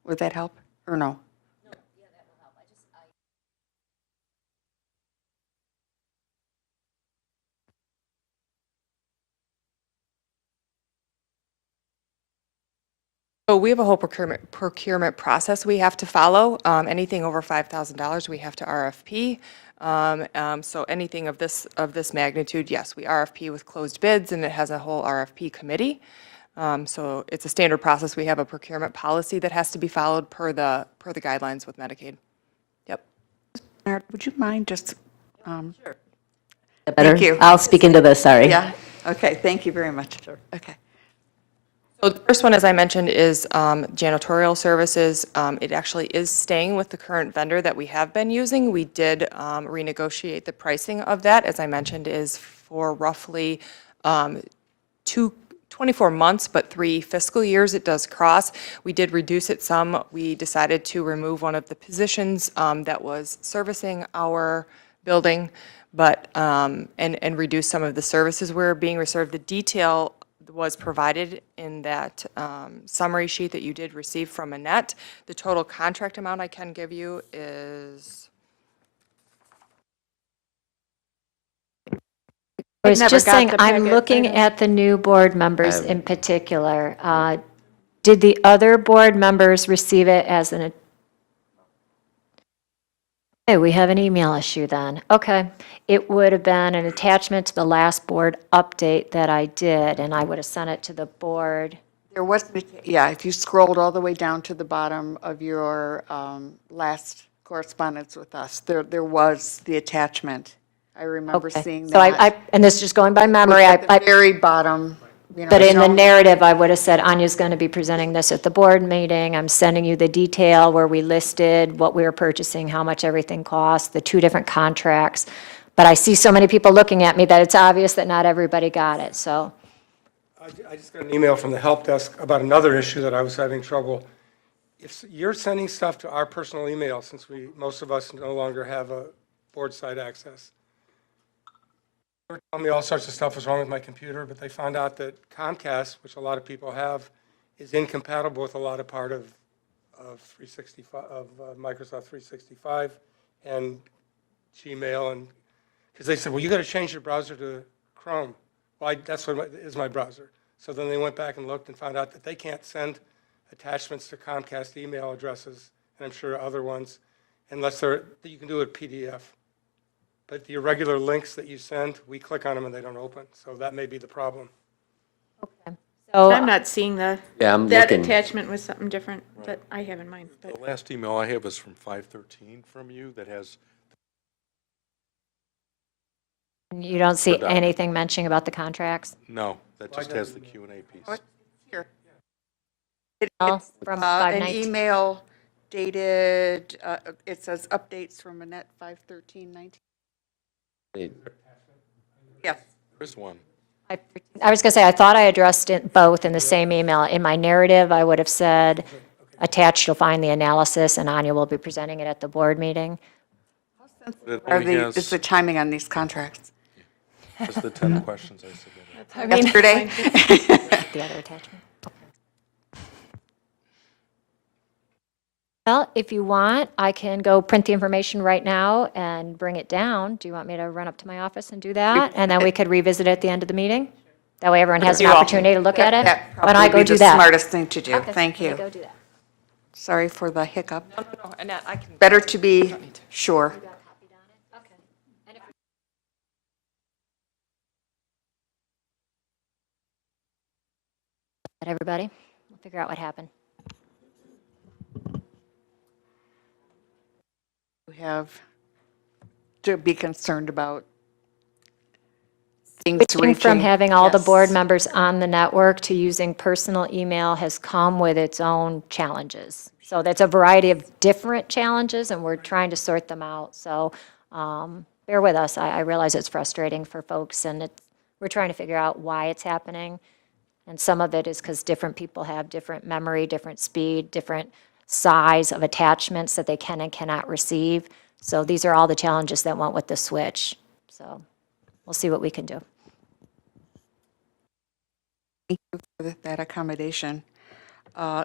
Would that help or no? So we have a whole procurement process we have to follow. Anything over $5,000, we have to RFP. So anything of this magnitude, yes, we RFP with closed bids, and it has a whole RFP committee. So it's a standard process. We have a procurement policy that has to be followed per the guidelines with Medicaid. Yep. Bernard, would you mind just, Better? Thank you. I'll speak into this, sorry. yeah? Okay, thank you very much. Okay. So the first one, as I mentioned, is janitorial services. It actually is staying with the current vendor that we have been using. We did renegotiate the pricing of that, as I mentioned, is for roughly 24 months, but 3 fiscal years it does cross. We did reduce it some. We decided to remove one of the positions that was servicing our building, but and reduce some of the services we're being reserved. The detail was provided in that summary sheet that you did receive from Annette. The total contract amount I can give you is, I was never just got saying, the I'm packet. looking at the new board members in particular. Did the other board members receive it as an? Okay, we have an email issue then. Okay. It would have been an attachment to the last board update that I did, and I would have sent it to the board. There was, yeah, if you scrolled all the way down to the bottom of your last correspondence with us, there was the attachment. I remember Okay. seeing So that. and this is just going by memory, At the very bottom, but in the no- narrative, I would have said, Anya's going to be presenting this at the board meeting. I'm sending you the detail where we listed what we were purchasing, how much everything cost, the 2 different contracts. But I see so many people looking at me that it's obvious that not everybody got it, so. I just got an email from the help desk about another issue that I was having trouble. If you're sending stuff to our personal email, since most of us no longer have a board site access, they were telling me all sorts of stuff was wrong with my computer, but they found out that Comcast, which a lot of people have, is incompatible with a lot of part of Microsoft 365 and Gmail, and, because they said, well, you got to change your browser to Chrome. Well, that's what is my browser. So then they went back and looked and found out that they can't send attachments to Comcast email addresses, and I'm sure other ones, unless you can do it PDF. But the irregular links that you send, we click on them and they don't open. So that may be the problem. So I'm not seeing Yeah, I'm that looking. attachment was something different that I have in mind, but. The last email I have is from 5/13 from you that has, you don't see For that. anything mentioning about the contracts? no, that just has the Q&A piece. Here. No, It's, from an 5/19. email dated, it says updates from Annette 5/13/19. Yes. There's one. I was going to say, I thought I addressed it both in the same email. In my narrative, I would have said, attached, you'll find the analysis, and Anya will be presenting it at the board meeting. It Are only the, is the has timing on these contracts? just the 10 questions I submitted. I mean, Yesterday? The other attachment. Well, if you want, I can go print the information right now and bring it down. Do you want me to run up to my office and do that? And then we could revisit it at the end of the meeting? That way everyone has an You all- opportunity to look at it? That Why don't I probably go be do the that? smartest thing to do. Okay, Thank let me you. go do that. Sorry for the hiccup. No, Annette, I can. Better to be sure. Everybody, we'll figure out what happened. We have to be concerned about things Switching reaching. from having all the board Yes. members on the network to using personal email has come with its own challenges. So that's a variety of different challenges, and we're trying to sort them out. So bear with us. I realize it's frustrating for folks, and we're trying to figure out why it's happening. And some of it is because different people have different memory, different speed, different size of attachments that they can and cannot receive. So these are all the challenges that went with the switch. So we'll see what we can do. Thank you for that accommodation.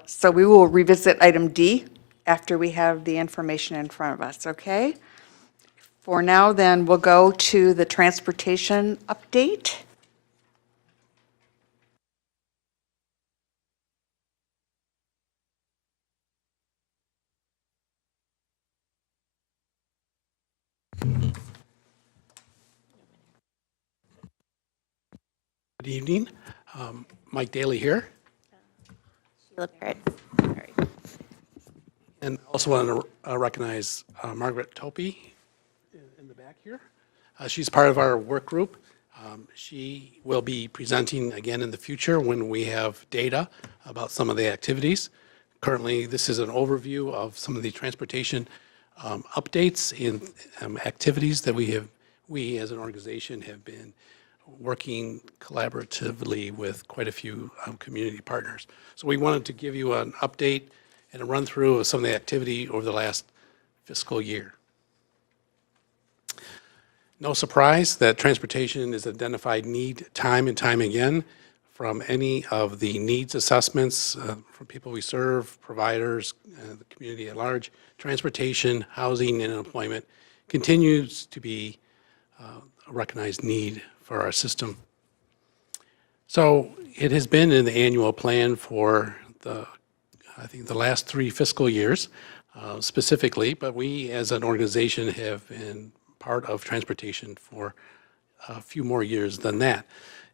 So we will revisit item D after we have the information in front of us, okay? For now, then, we'll go to the transportation update. Good evening. Mike Daly here. And also want to recognize Margaret Topi in the back here. She's part of our work group. She will be presenting again in the future when we have data about some of the activities. Currently, this is an overview of some of the transportation updates and activities that we as an organization have been working collaboratively with quite a few community partners. So we wanted to give you an update and a run-through of some of the activity over the last fiscal year. No surprise that transportation is identified need time and time again from any of the needs assessments from people we serve, providers, the community at large. Transportation, housing, and employment continues to be a recognized need for our system. So it has been in the annual plan for I think the last 3 fiscal years specifically, but we as an organization have been part of transportation for a few more years than that.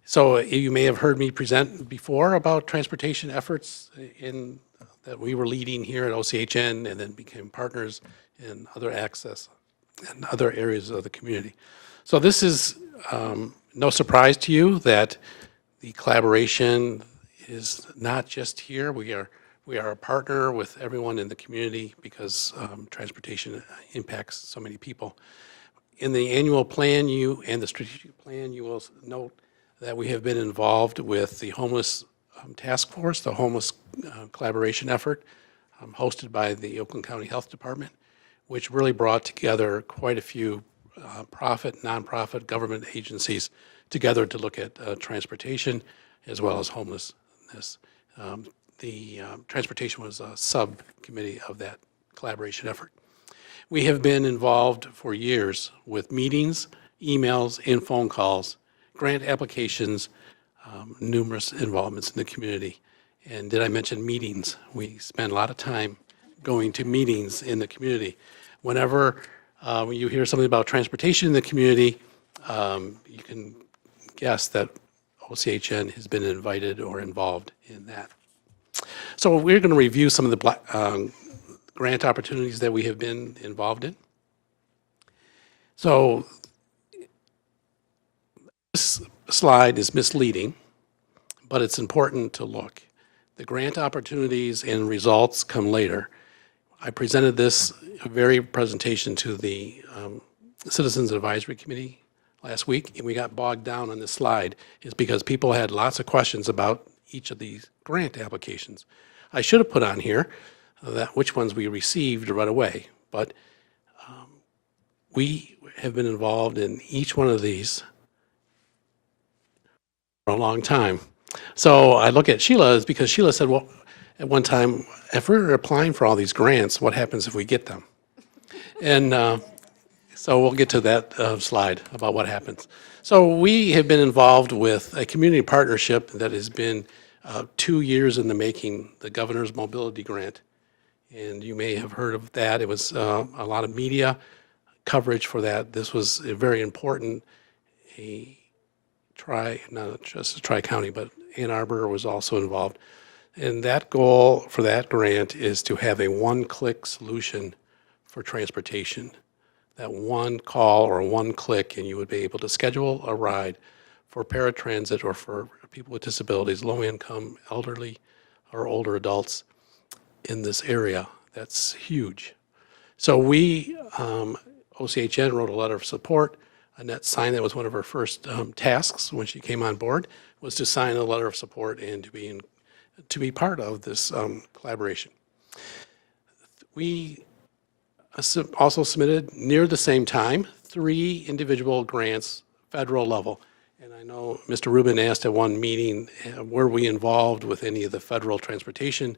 So you may have heard me present before about transportation efforts that we were leading here at OCHN and then became partners in other access and other areas of the community. So this is no surprise to you that the collaboration is not just here. We are a partner with everyone in the community because transportation impacts so many people. In the annual plan and the strategic plan, you will note that we have been involved with the homeless task force, the homeless collaboration effort hosted by the Oakland County Health Department, which really brought together quite a few nonprofit, government agencies together to look at transportation as well as homelessness. the transportation was a subcommittee of that collaboration effort. We have been involved for years with meetings, emails, and phone calls, grant applications, numerous involvements in the community. And did I mention meetings? We spend a lot of time going to meetings in the community. Whenever you hear something about transportation in the community, you can guess that OCHN has been invited or involved in that. So we're going to review some of the grant opportunities that we have been involved in. So this slide is misleading, but it's important to look. The grant opportunities and results come later. I presented this very presentation to the Citizens Advisory Committee last week, and we got bogged down on this slide is because people had lots of questions about each of these grant applications. I should have put on here that which ones we received right away, but we have been involved in each one of these for a long time. So I look at Sheila is because Sheila said, well, at one time, if we're applying for all these grants, what happens if we get them? And so we'll get to that slide about what happens. So we have been involved with a community partnership that has been 2 years in the making, the Governor's Mobility Grant. And you may have heard of that. It was a lot of media coverage for that. This was a very important, not just a tri-county, but Ann Arbor was also involved. And that goal for that grant is to have a one-click solution for transportation. That one call or one click, and you would be able to schedule a ride for paratransit or for people with disabilities, low income, elderly, or older adults in this area. That's huge. So we, OCHN, wrote a letter of support. Annette signed, that was one of her first tasks when she came on board, was to sign a letter of support and to be part of this collaboration. We also submitted near the same time 3 individual grants, federal level. And I know Mr. Rubin asked at one meeting, were we involved with any of the federal transportation?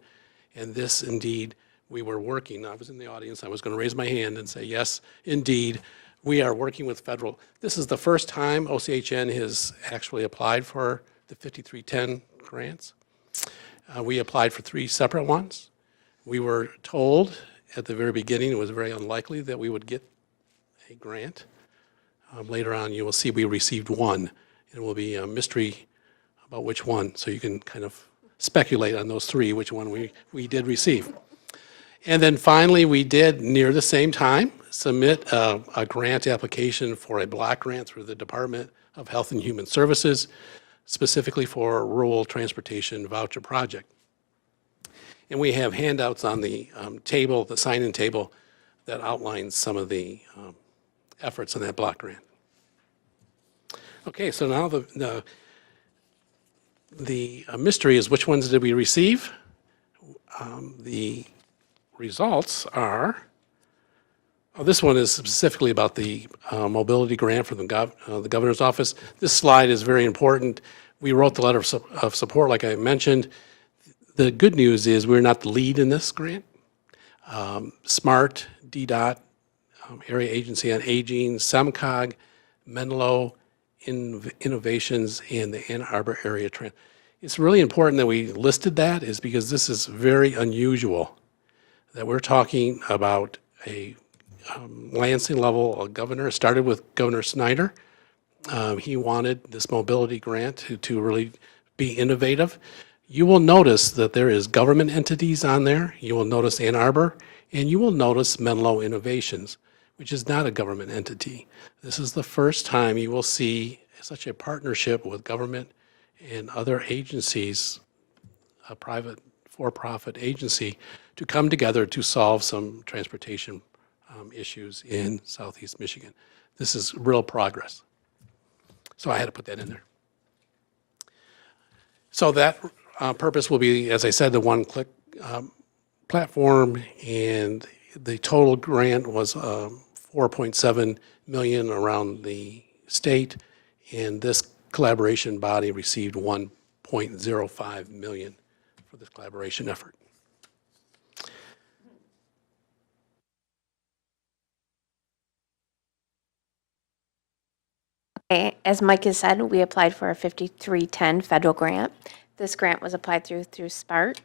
And this indeed, we were working. I was in the audience. I was going to raise my hand and say, yes, indeed, we are working with federal. This is the first time OCHN has actually applied for the 5310 grants. We applied for 3 separate ones. We were told at the very beginning it was very unlikely that we would get a grant. Later on, you will see we received 1. It will be a mystery about which one, so you can kind of speculate on those 3, which one we did receive. And then finally, we did, near the same time, submit a grant application for a block grant through the Department of Health and Human Services, specifically for a rural transportation voucher project. And we have handouts on the table, the sign-in table, that outlines some of the efforts in that block grant. Okay, so now the mystery is which ones did we receive? The results are, this one is specifically about the mobility grant from the governor's office. This slide is very important. We wrote the letter of support, like I mentioned. The good news is we're not the lead in this grant. SMART, DDOT, Area Agency on Aging, SEMCOG, Menlo Innovations, and the Ann Arbor Area Trend. It's really important that we listed that is because this is very unusual that we're talking about a Lansing level governor. It started with Governor Snyder. He wanted this mobility grant to really be innovative. You will notice that there is government entities on there. You will notice Ann Arbor, and you will notice Menlo Innovations, which is not a government entity. This is the first time you will see such a partnership with government and other agencies, a private for-profit agency, to come together to solve some transportation issues in Southeast Michigan. This is real progress. So I had to put that in there. So that purpose will be, as I said, the one-click platform, and the total grant was $4.7 million around the state, and this collaboration body received $1.05 million for for this collaboration effort. As Mike has said, we applied for a 5310 federal grant. This grant was applied through SPART.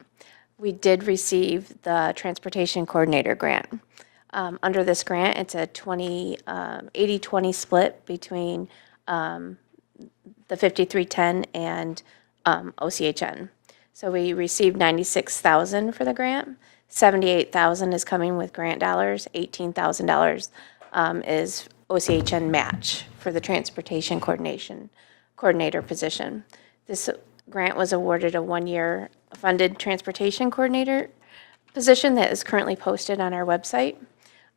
We did receive the transportation coordinator grant. Under this grant, it's a 80-20 split between the 5310 and OCHN. So we received $96,000 for the grant. $78,000 is coming with grant dollars. $18,000 is OCHN match for the transportation coordinator position. This grant was awarded a one-year funded transportation coordinator position that is currently posted on our website.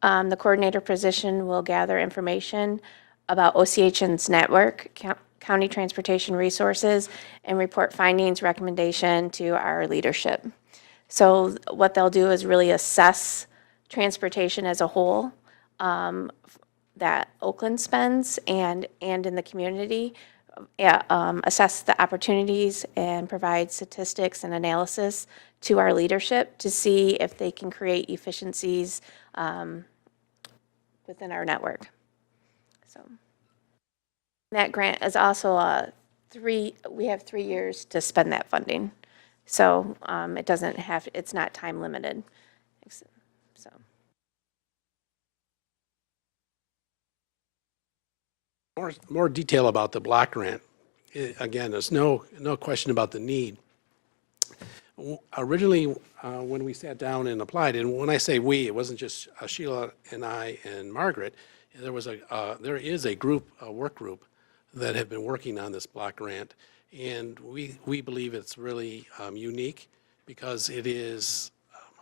The coordinator position will gather information about OCHN's network, county transportation resources, and report findings, recommendation to our leadership. So what they'll do is really assess transportation as a whole that Oakland spends and in the community, assess the opportunities and provide statistics and analysis to our leadership to see if they can create efficiencies within our network. So that grant is also we have 3 years to spend that funding. So it's not time limited. So. More detail about the block grant. Again, there's no question about the need. Originally, when we sat down and applied, and when I say we, it wasn't just Sheila and I and Margaret. There is a work group that have been working on this block grant, and we believe it's really unique because it is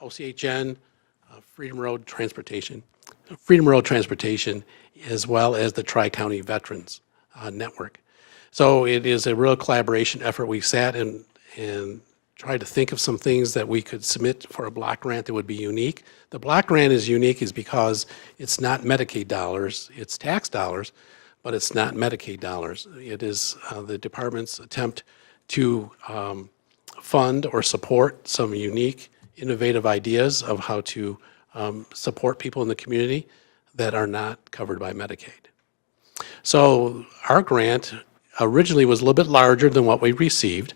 OCHN, Freedom Road Transportation, as well as the Tri-County Veterans Network. So it is a real collaboration effort. We sat and tried to think of some things that we could submit for a block grant that would be unique. The block grant is unique because it's not Medicaid dollars, it's tax dollars, but it's not Medicaid dollars. It is the department's attempt to fund or support some unique, innovative ideas of how to support people in the community that are not covered by Medicaid. So our grant originally was a little bit larger than what we received.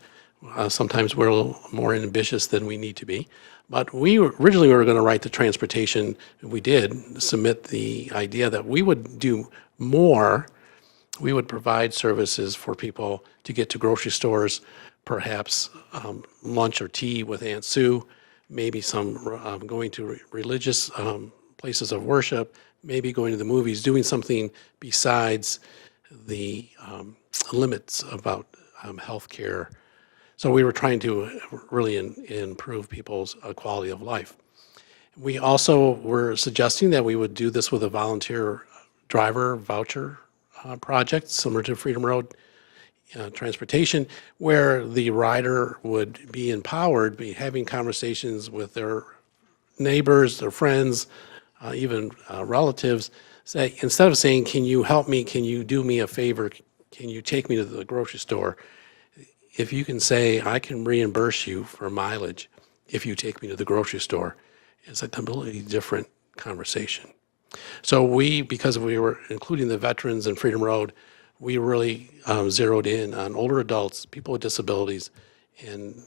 Sometimes we're a little more ambitious than we need to be. But originally we were going to write the transportation, and we did submit the idea that we would do more. We would provide services for people to get to grocery stores, perhaps lunch or tea with Aunt Sue, maybe some going to religious places of worship, maybe going to the movies, doing something besides the limits about health care. So we were trying to really improve people's quality of life. We also were suggesting that we would do this with a volunteer driver voucher project, similar to Freedom Road Transportation, where the rider would be empowered, be having conversations with their neighbors, their friends, even relatives. Say, instead of saying, "Can you help me? Can you do me a favor? Can you take me to the grocery store?" If you can say, "I can reimburse you for mileage if you take me to the grocery store," it's a completely different conversation. So because we were including the veterans and Freedom Road, we really zeroed in on older adults, people with disabilities, and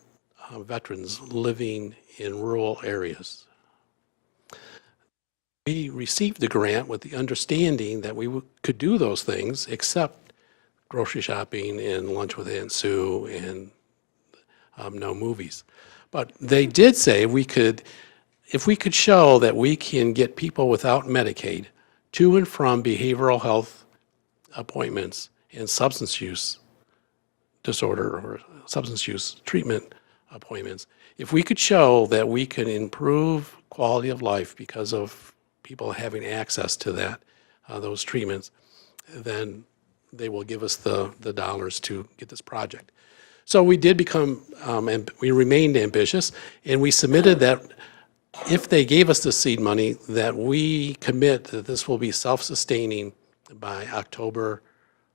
veterans living in rural areas. We received the grant with the understanding that we could do those things except grocery shopping and lunch with Aunt Sue and no movies. But they did say if we could show that we can get people without Medicaid to and from behavioral health appointments and substance use disorder or substance use treatment appointments, if we could show that we could improve quality of life because of people having access to those treatments, then they will give us the dollars to get this project. So we did we remained ambitious, and we submitted that if they gave us the seed money, that we commit that this will be self-sustaining by October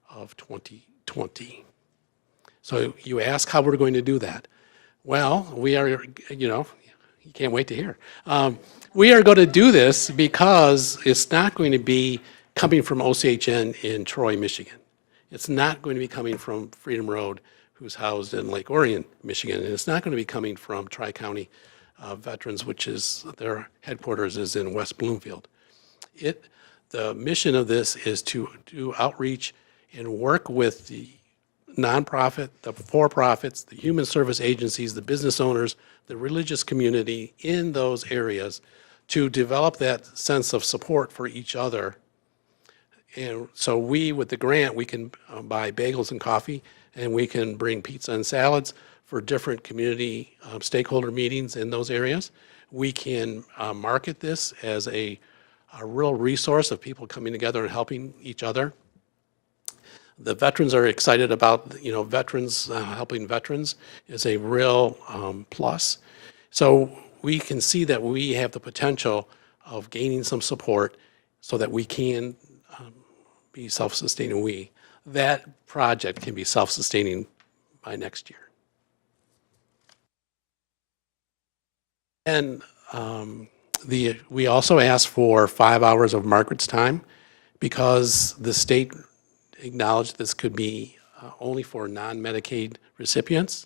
of 2020. So you ask how we're going to do that. Well, we are, you can't wait to hear. We are going to do this because it's not going to be coming from OCHN in Troy, Michigan. It's not going to be coming from Freedom Road, who's housed in Lake Orion, Michigan. And it's not going to be coming from Tri-County Veterans, which is, their headquarters is in West Bloomfield. The mission of this is to do outreach and work with the nonprofit, the for-profits, the human service agencies, the business owners, the religious community in those areas to develop that sense of support for each other. And so with the grant, we can buy bagels and coffee, and we can bring pizza and salads for different community stakeholder meetings in those areas. We can market this as a real resource of people coming together and helping each other. The veterans are excited about, veterans, helping veterans is a real plus. So we can see that we have the potential of gaining some support so that we can be self-sustaining. That project can be self-sustaining by next year. And we also asked for 5 hours of Margaret's time because the state acknowledged this could be only for non-Medicaid recipients.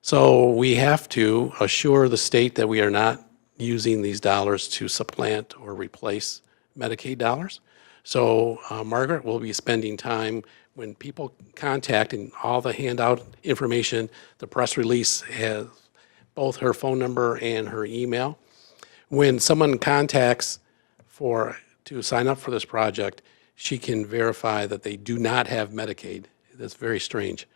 So we have to assure the state that we are not using these dollars to supplant or replace Medicaid dollars. So Margaret will be spending time when people contact, and all the handout information, the press release has both her phone number and her email. When someone contacts to sign up for this project, she can verify that they do not have Medicaid. That's very strange.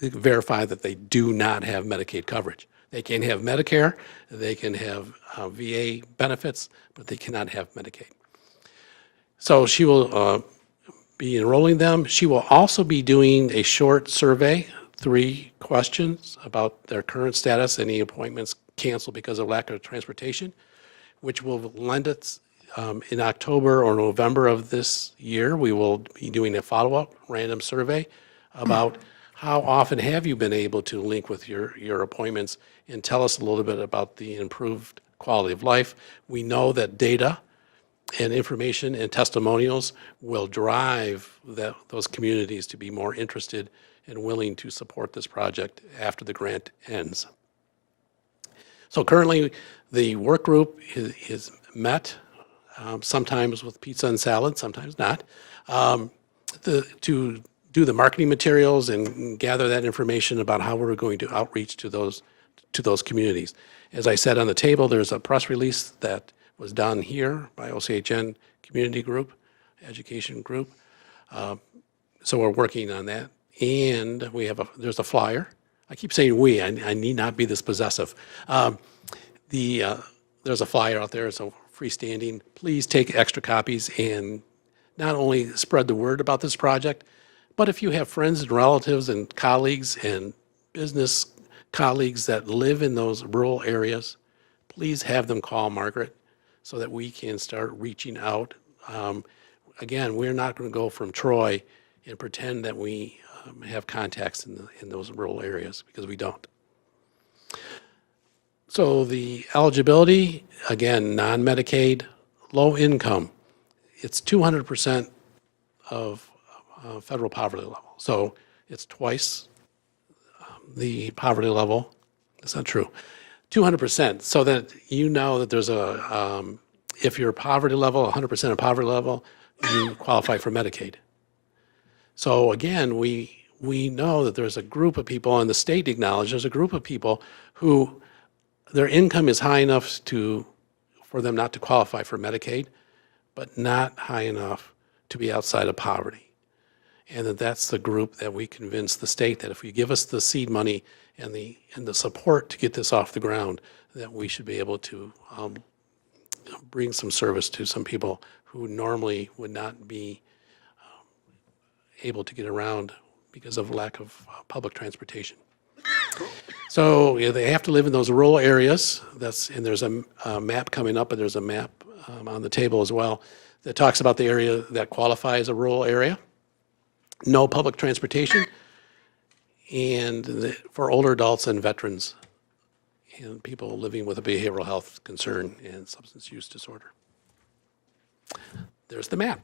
Verify that they do not have Medicaid coverage. They can have Medicare, they can have VA benefits, but they cannot have Medicaid. So she will be enrolling them. She will also be doing a short survey, 3 questions about their current status, any appointments canceled because of lack of transportation, which will lend it in October or November of this year. We will be doing a follow-up random survey about how often have you been able to link with your appointments, and tell us a little bit about the improved quality of life. We know that data and information and testimonials will drive those communities to be more interested and willing to support this project after the grant ends. So currently, the work group is met, sometimes with pizza and salad, sometimes not, to do the marketing materials and gather that information about how we're going to outreach to those communities. As I said on the table, there's a press release that was done here by OCHN Community Group, Education Group. So we're working on that. And there's a flyer. I keep saying we, I need not be this possessive. There's a flyer out there, so freestanding. Please take extra copies and not only spread the word about this project, but if you have friends and relatives and colleagues and business colleagues that live in those rural areas, please have them call Margaret so that we can start reaching out. Again, we're not going to go from Troy and pretend that we have contacts in those rural areas, because we don't. So the eligibility, again, non-Medicaid, low income, it's 200% of federal poverty level. So it's twice the poverty level. That's not true. 200%, so that you know that there's if you're poverty level, 100% of poverty level, you qualify for Medicaid. So again, we know that there's a group of people, and the state acknowledges there's a group of people who their income is high enough for them not to qualify for Medicaid, but not high enough to be outside of poverty. And that's the group that we convince the state that if you give us the seed money and the support to get this off the ground, that we should be able to bring some service to some people who normally would not be able to get around because of lack of public transportation. So they have to live in those rural areas. And there's a map coming up, and there's a map on the table as well that talks about the area that qualifies as a rural area. No public transportation. and for older adults and veterans and people living with a behavioral health concern and substance use disorder. There's the map.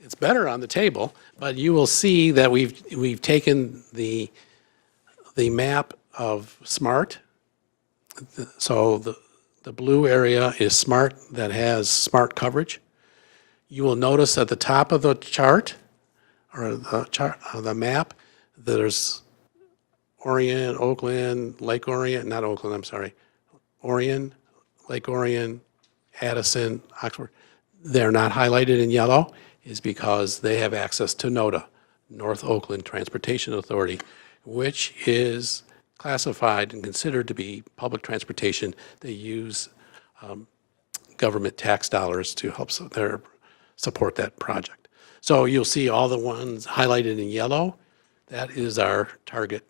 It's better on the table, but you will see that we've taken the map of SMART. So the blue area is SMART that has SMART coverage. You will notice at the top of the chart, or the chart, the map, there's Orion, Oakland, Lake Orion, not Oakland, I'm sorry, Orion, Lake Orion, Addison, Oxford. They're not highlighted in yellow is because they have access to NOTA, North Oakland Transportation Authority, which is classified and considered to be public transportation. They use government tax dollars to help support that project. So you'll see all the ones highlighted in yellow. That is our target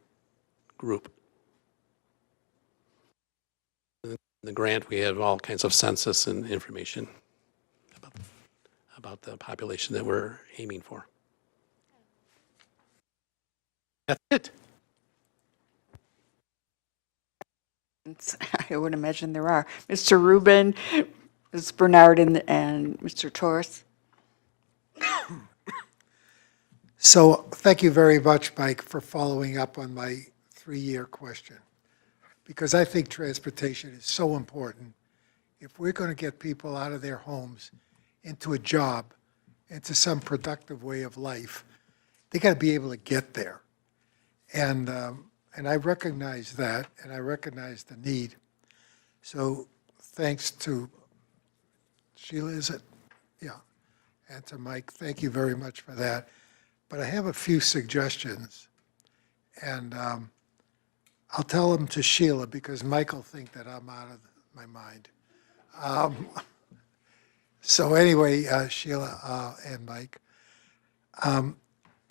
group. In the grant, we have all kinds of census and information about the population that we're aiming for. That's it. I would imagine there are. Mr. Rubin, Ms. Bernard, and Mr. Torres. So thank you very much, Mike, for following up on my 3-year question, because I think transportation is so important. If we're going to get people out of their homes into a job, into some productive way of life, they got to be able to get there. And I recognize that, and I recognize the need. So thanks to Sheila, is it? Yeah. And to Mike, thank you very much for that. But I have a few suggestions, and I'll tell them to Sheila because Mike will think that I'm out of my mind. So anyway, Sheila and Mike,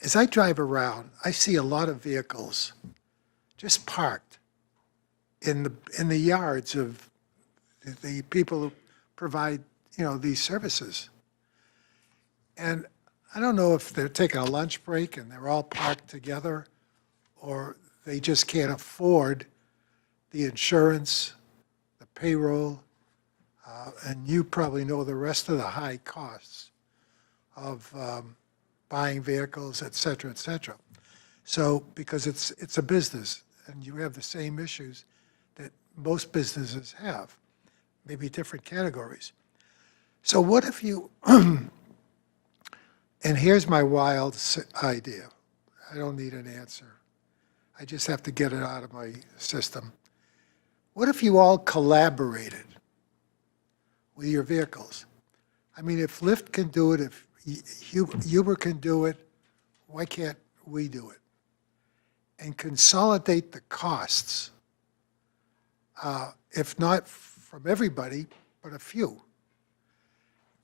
as I drive around, I see a lot of vehicles just parked in the yards of the people who provide, these services. And I don't know if they're taking a lunch break and they're all parked together, or they just can't afford the insurance, the payroll, and you probably know the rest of the high costs of buying vehicles, et cetera, et cetera. So, because it's a business, and you have the same issues that most businesses have, maybe different categories. So what if you, and here's my wild idea. I don't need an answer. I just have to get it out of my system. What if you all collaborated with your vehicles? I mean, if Lyft can do it, if Uber can do it, why can't we do it? And consolidate the costs, if not from everybody, but a few,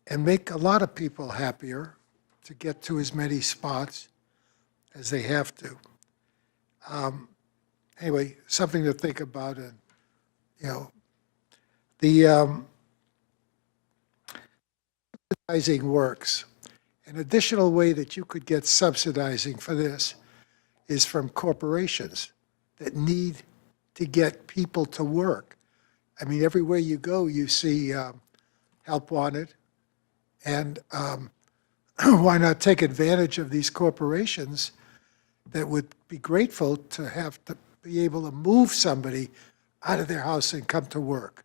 and make a lot of people happier to get to as many spots as they have to. Anyway, something to think about, and the subsidizing works. An additional way that you could get subsidizing for this is from corporations that need to get people to work. I mean, everywhere you go, you see help wanted, and why not take advantage of these corporations that would be grateful to have to be able to move somebody out of their house and come to work,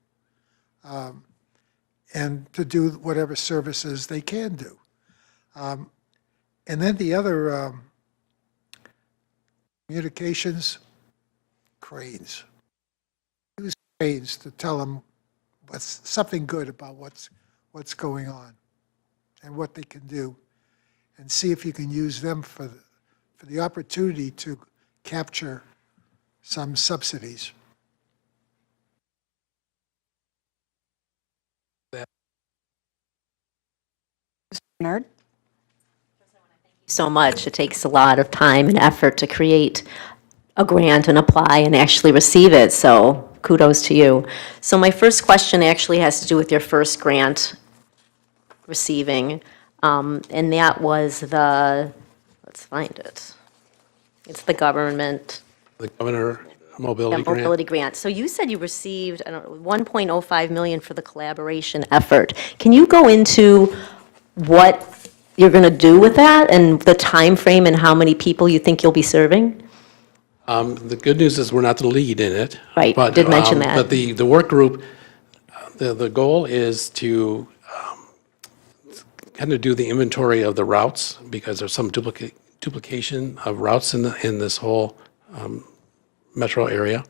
and to do whatever services they can do. And then the other communications, cranes. Use cranes to tell them something good about what's going on and what they can do, and see if you can use them for the opportunity to capture some subsidies. Bernard? So much. It takes a lot of time and effort to create a grant and apply and actually receive it, so kudos to you. So my first question actually has to do with your first grant receiving, and that was let's find it. It's the government The governor mobility grant. mobility grant. So you said you received, I don't know, 1.05 million for the collaboration effort. Can you go into what you're going to do with that and the time frame and how many people you think you'll be serving? The good news is we're not the lead in it. Right, but, did mention that. But the work group, the goal is to kind of do the inventory of the routes, because there's some duplication of routes in this whole metro area.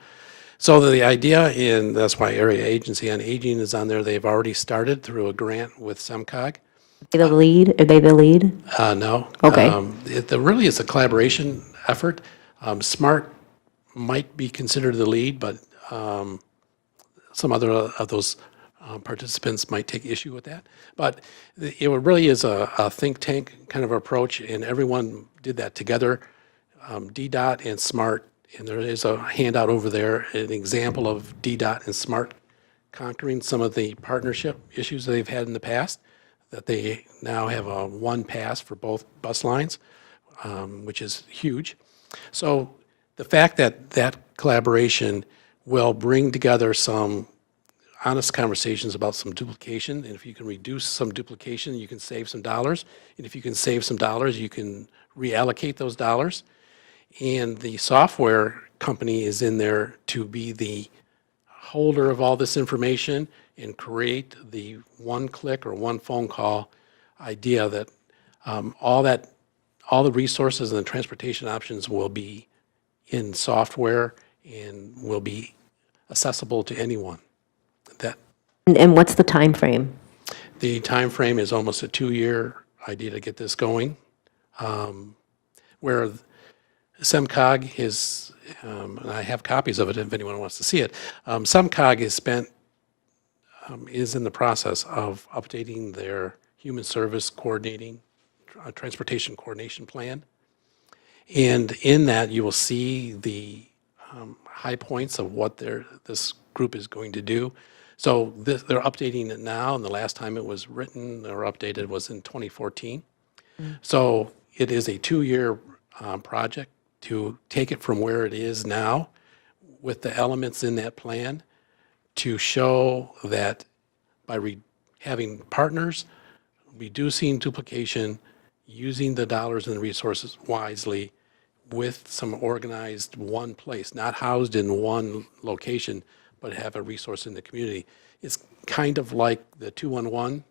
So the idea that's why Area Agency on Aging is on there. They've already started through a grant with SEMCOG. Are they the lead? Are they the lead? No. Okay. It really is a collaboration effort. SMART might be considered the lead, but some other of those participants might take issue with that. But it really is a think tank kind of approach, and everyone did that together, DDOT and SMART. And there is a handout over there, an example of DDOT and SMART conquering some of the partnership issues that they've had in the past, that they now have a one pass for both bus lines, which is huge. So the fact that that collaboration will bring together some honest conversations about some duplication, and if you can reduce some duplication, you can save some dollars. And if you can save some dollars, you can reallocate those dollars. And the software company is in there to be the holder of all this information and create the one click or one phone call idea that all the resources and the transportation options will be in software and will be accessible to anyone. And what's the time frame? The time frame is almost a 2-year idea to get this going, where SEMCOG is, and I have copies of it if anyone wants to see it. SEMCOG is in the process of updating their human service coordinating, transportation coordination plan. And in that, you will see the high points of what this group is going to do. So they're updating it now, and the last time it was written or updated was in 2014. So it is a 2-year project to take it from where it is now with the elements in that plan to show that by having partners, reducing duplication, using the dollars and the resources wisely with some organized one place, not housed in one location, but have a resource in the community. It's kind of like the 211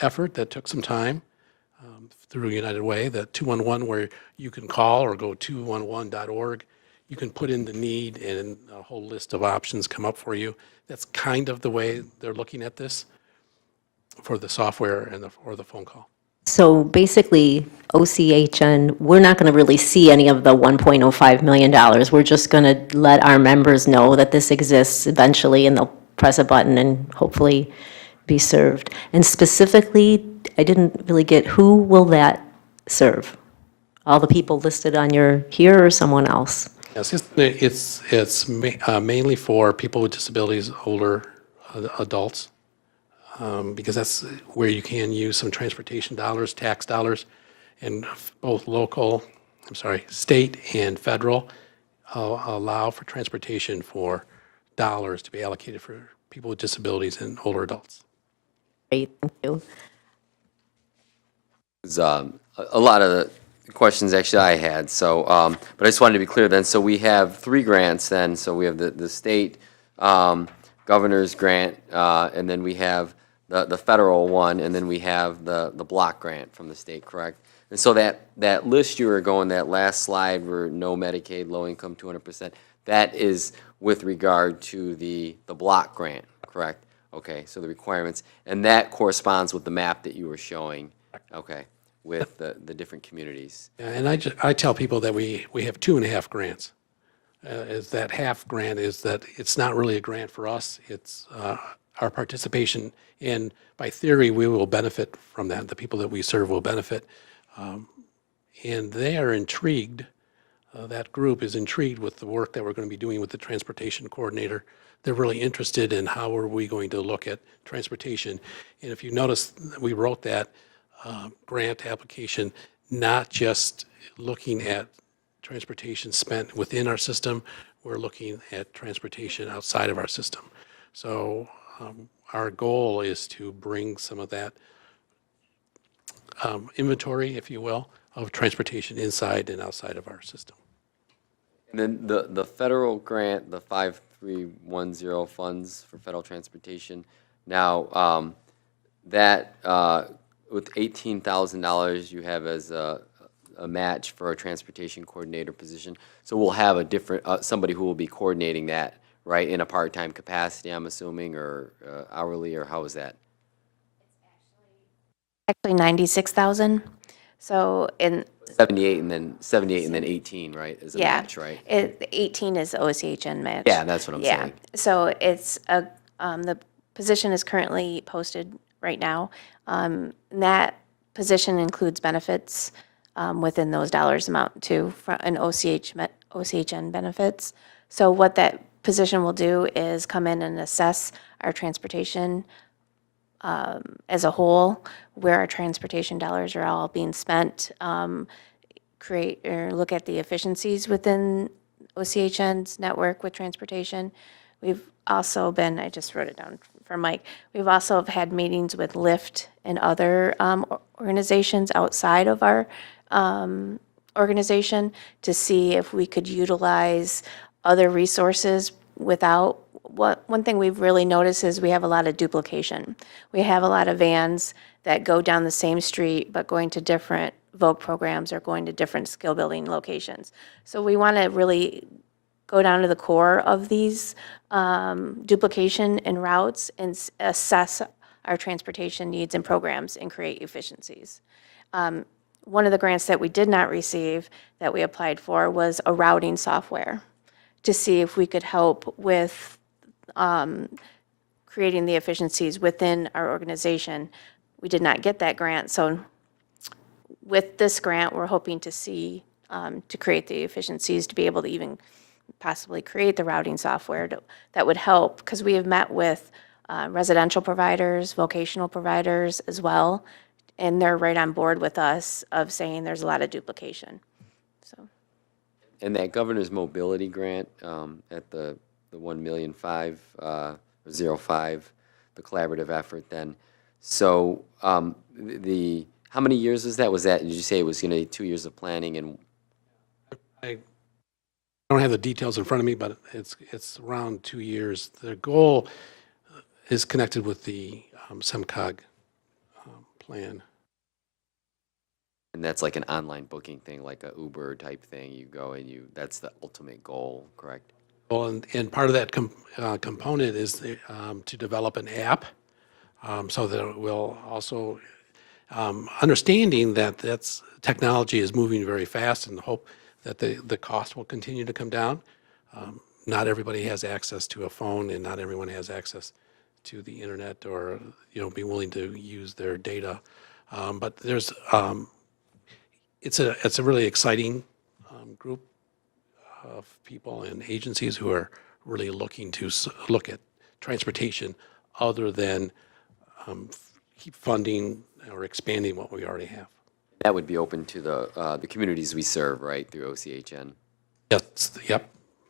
effort that took some time through United Way, the 211 where you can call or go 211.org. You can put in the need and a whole list of options come up for you. That's kind of the way they're looking at this for the software and or the phone call. So basically, OCHN, we're not going to really see any of the $1.05 million. We're just going to let our members know that this exists eventually, and they'll press a button and hopefully be served. And specifically, I didn't really get, who will that serve? All the people listed on your here or someone else? Yes, it's mainly for people with disabilities, older adults, because that's where you can use some transportation dollars, tax dollars, and both state and federal allow for transportation for dollars to be allocated for people with disabilities and older adults. Great, thank you. Was, a lot of the questions actually I had, so, but I just wanted to be clear then. So we have 3 grants then. So we have the state governor's grant, and then we have the federal one, and then we have the block grant from the state, correct? And so that list you were going, that last slide where no Medicaid, low income, 200%, that is with regard to the block grant, correct? Okay, so the requirements, and that corresponds with the map that you were showing, okay, with the different communities. Yeah, and I tell people that we have 2.5 grants. Is that half grant is that it's not really a grant for us, it's our participation, and by theory, we will benefit from that. The people that we serve will benefit. And they are intrigued, that group is intrigued with the work that we're going to be doing with the transportation coordinator. They're really interested in how are we going to look at transportation. And if you notice, we wrote that grant application not just looking at transportation spent within our system, we're looking at transportation outside of our system. So our goal is to bring some of that inventory, if you will, of transportation inside and outside of our system. And then the federal grant, the 5310 funds for federal transportation, now that with $18,000 you have as a match for a transportation coordinator position. So we'll have a different, somebody who will be coordinating that, right, in a part-time capacity, I'm assuming, or hourly, or how is that? Actually 96,000. So in, 78 and then 18, right, is a yeah, match, right? 18 is the OCHN match. Yeah, that's what I'm Yeah. saying. So it's the position is currently posted right now. And that position includes benefits within those dollars amount too, for an OCHN benefits. So what that position will do is come in and assess our transportation as a whole, where our transportation dollars are all being spent, create or look at the efficiencies within OCHN's network with transportation. We've also been, I just wrote it down for Mike, we've also had meetings with Lyft and other organizations outside of our organization to see if we could utilize other resources without, one thing we've really noticed is we have a lot of duplication. We have a lot of vans that go down the same street, but going to different Vogue programs or going to different skill building locations. So we want to really go down to the core of these duplication and routes and assess our transportation needs and programs and create efficiencies. One of the grants that we did not receive that we applied for was a routing software to see if we could help with creating the efficiencies within our organization. We did not get that grant, so with this grant, we're hoping to see, to create the efficiencies to be able to even possibly create the routing software that would help, because we have met with residential providers, vocational providers as well, and they're right on board with us of saying there's a lot of duplication, so. And that governor's mobility grant at the 1,000,005, 05, the collaborative effort then. So how many years was that? Did you say it was going to be 2 years of planning and? I don't have the details in front of me, but it's around 2 years. The goal is connected with the SEMCOG plan. And that's like an online booking thing, like a Uber type thing. You go and that's the ultimate goal, correct? Well, and part of that component is to develop an app so that it will also, understanding that technology is moving very fast and hope that the cost will continue to come down. Not everybody has access to a phone and not everyone has access to the internet or, be willing to use their data. But there's, it's a really exciting group of people and agencies who are really looking to look at transportation other than keep funding or expanding what we already have. That would be open to the communities we serve, right, through OCHN? Yes, yep,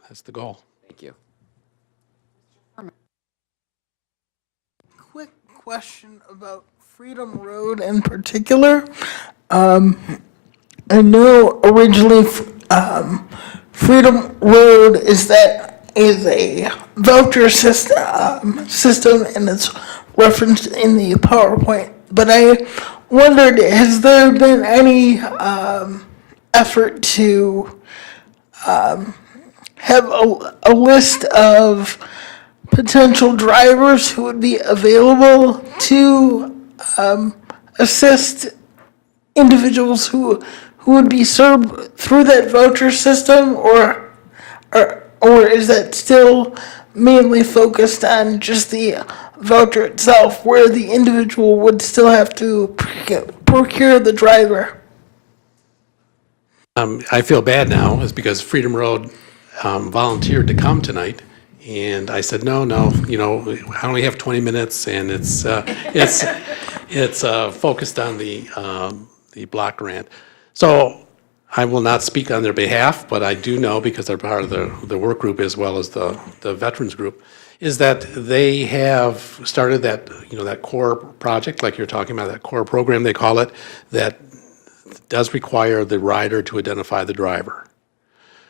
that's the goal. Thank you. Quick question about Freedom Road in particular. I know originally Freedom Road is a voucher system and it's referenced in the PowerPoint. But I wondered, has there been any effort to have a list of potential drivers who would be available to assist individuals who would be served through that voucher system, or is that still mainly focused on just the voucher itself, where the individual would still have to procure the driver? I feel bad now, is because Freedom Road volunteered to come tonight, and I said, no, I only have 20 minutes, and it's focused on the block grant. So I will not speak on their behalf, but I do know, because they're part of the work group as well as the veterans group, is that they have started that, that core project, like you're talking about, that core program, they call it, that does require the rider to identify the driver.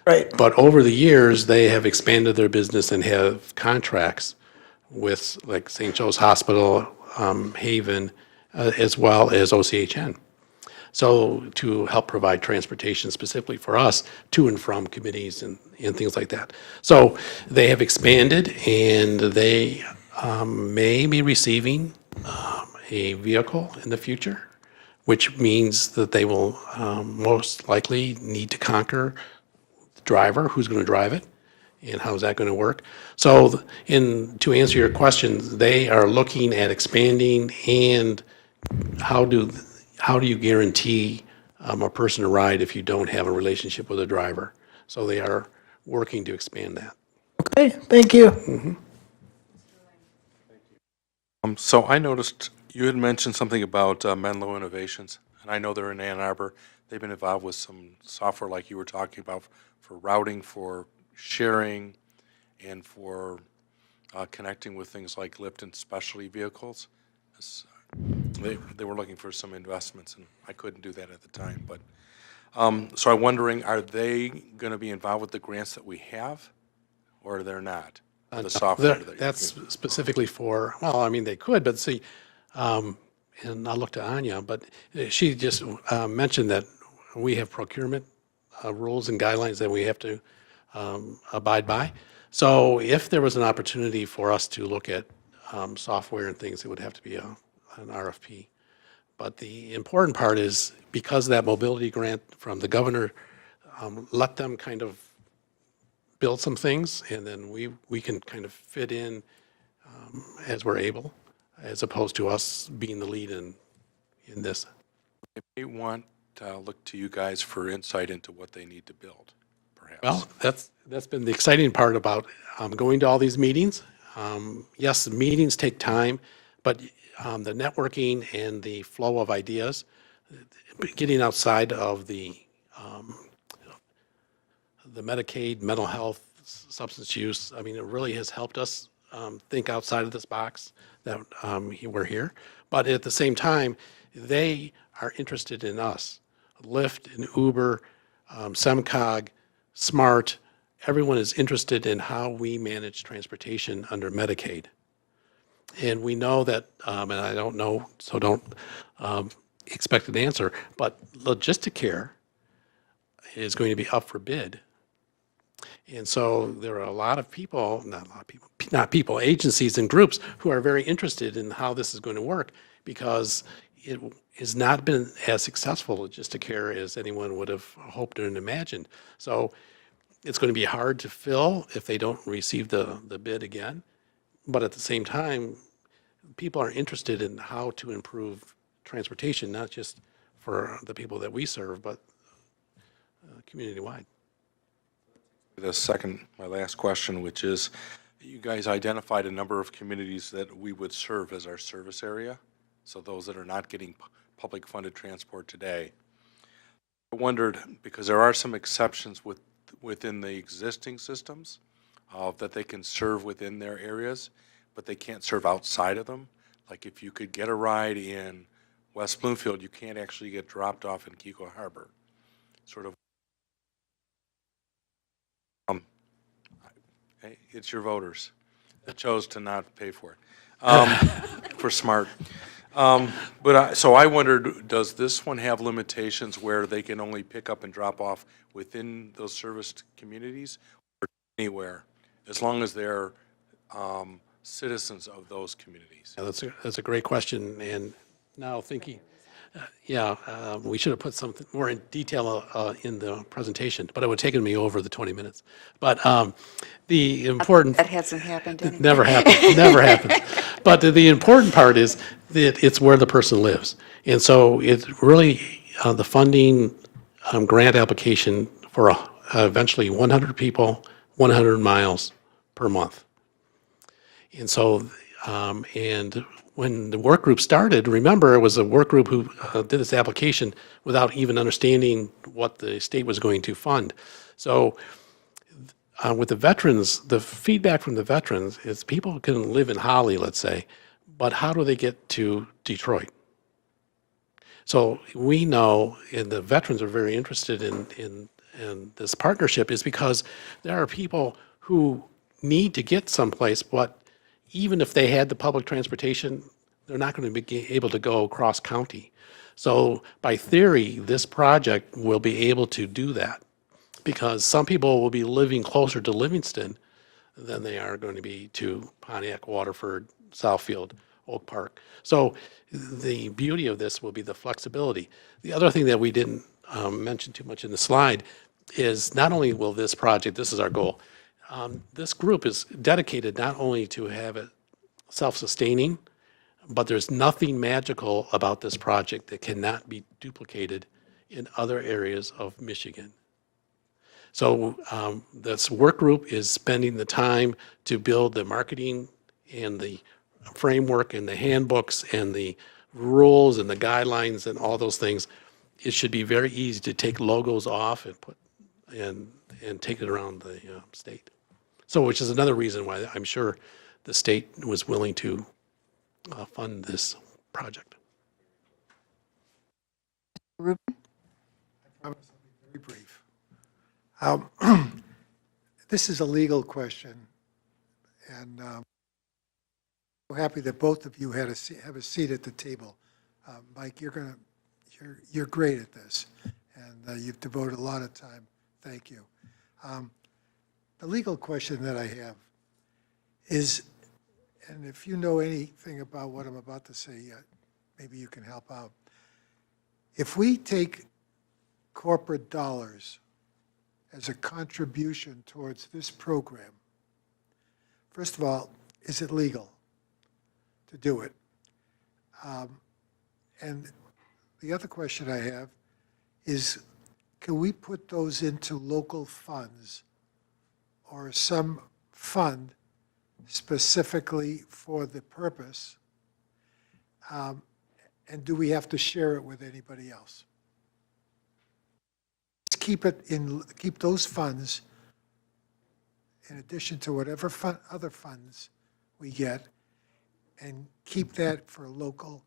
Right. But over the years, they have expanded their business and have contracts with like St. Joe's Hospital, Haven, as well as OCHN. So to help provide transportation specifically for us to and from committees and things like that. So they have expanded, and they may be receiving a vehicle in the future, which means that they will most likely need to conquer the driver, who's going to drive it, and how is that going to work. So to answer your question, they are looking at expanding, and how do you guarantee a person to ride if you don't have a relationship with a driver? So they are working to expand that. Okay, thank you. So I noticed you had mentioned something about Menlo Innovations, and I know they're in Ann Arbor. They've been involved with some software like you were talking about for routing, for sharing, and for connecting with things like Lipton specialty vehicles. They were looking for some investments, and I couldn't do that at the time. But so I'm wondering, are they going to be involved with the grants that we have, or they're not? The software that That's specifically for, well, I mean, they could, but see, and I'll look to Anya, but she just mentioned that we have procurement rules and guidelines that we have to abide by. So if there was an opportunity for us to look at software and things, it would have to be an RFP. But the important part is, because of that mobility grant from the governor, let them kind of build some things, and then we can kind of fit in as we're able, as opposed to us being the lead in this. they want to look to you guys for insight into what they need to build, perhaps. Well, that's been the exciting part about going to all these meetings. Yes, the meetings take time, but the networking and the flow of ideas, getting outside of the Medicaid, mental health, substance use, I mean, it really has helped us think outside of this box that we're here. But at the same time, they are interested in us. Lyft and Uber, SEMCOG, SMART, everyone is interested in how we manage transportation under Medicaid. And we know that, and I don't know, so don't expect an answer, but Logisticare is going to be up for bid. And so there are a lot of people, agencies and groups who are very interested in how this is going to work, because it has not been as successful Logisticare as anyone would have hoped and imagined. So it's going to be hard to fill if they don't receive the bid again. But at the same time, people are interested in how to improve transportation, not just for the people that we serve, but community-wide. My last question, which is, you guys identified a number of communities that we would serve as our service area, so those that are not getting public funded transport today. I wondered, because there are some exceptions within the existing systems that they can serve within their areas, but they can't serve outside of them. Like if you could get a ride in West Bloomfield, you can't actually get dropped off in Kiko Harbor. Sort of. Hey, it's your voters that chose to not pay for it, for SMART. So I wondered, does this one have limitations where they can only pick up and drop off within those serviced communities, or anywhere, as long as they're citizens of those communities? Yeah, that's a great question. And now thinking, we should have put something more in detail in the presentation, but it would have taken me over the 20 minutes. But the important... That hasn't happened anyway. Never happens, never happens. But the important part is that it's where the person lives. And so it's really the funding grant application for eventually 100 people, 100 miles per month. And so And when the work group started, remember, it was a work group who did this application without even understanding what the state was going to fund. So with the veterans, the feedback from the veterans is people can live in Holly, let's say, but how do they get to Detroit? So we know, and the veterans are very interested in this partnership, is because there are people who need to get someplace, but even if they had the public transportation, they're not going to be able to go cross county. So by theory, this project will be able to do that, because some people will be living closer to Livingston than they are going to be to Pontiac, Waterford, Southfield, Oak Park. So the beauty of this will be the flexibility. The other thing that we didn't mention too much in the slide is not only will this project, this is our goal, this group is dedicated not only to have it self-sustaining, but there's nothing magical about this project that cannot be duplicated in other areas of Michigan. So this work group is spending the time to build the marketing and the framework and the handbooks and the rules and the guidelines and all those things. It should be very easy to take logos off and put and take it around the state. So which is another reason why I'm sure the state was willing to fund this project. Very brief. This is a legal question, and I'm happy that both of you have a seat at the table. Mike, you're great at this, and you've devoted a lot of time. Thank you. The legal question that I have is, and if you know anything about what I'm about to say, maybe you can help out. If we take corporate dollars as a contribution towards this program, first of all, is it legal to do it? And the other question I have is, can we put those into local funds or some fund specifically for the purpose? And do we have to share it with anybody else? Keep those funds in addition to whatever other funds we get, and keep that for local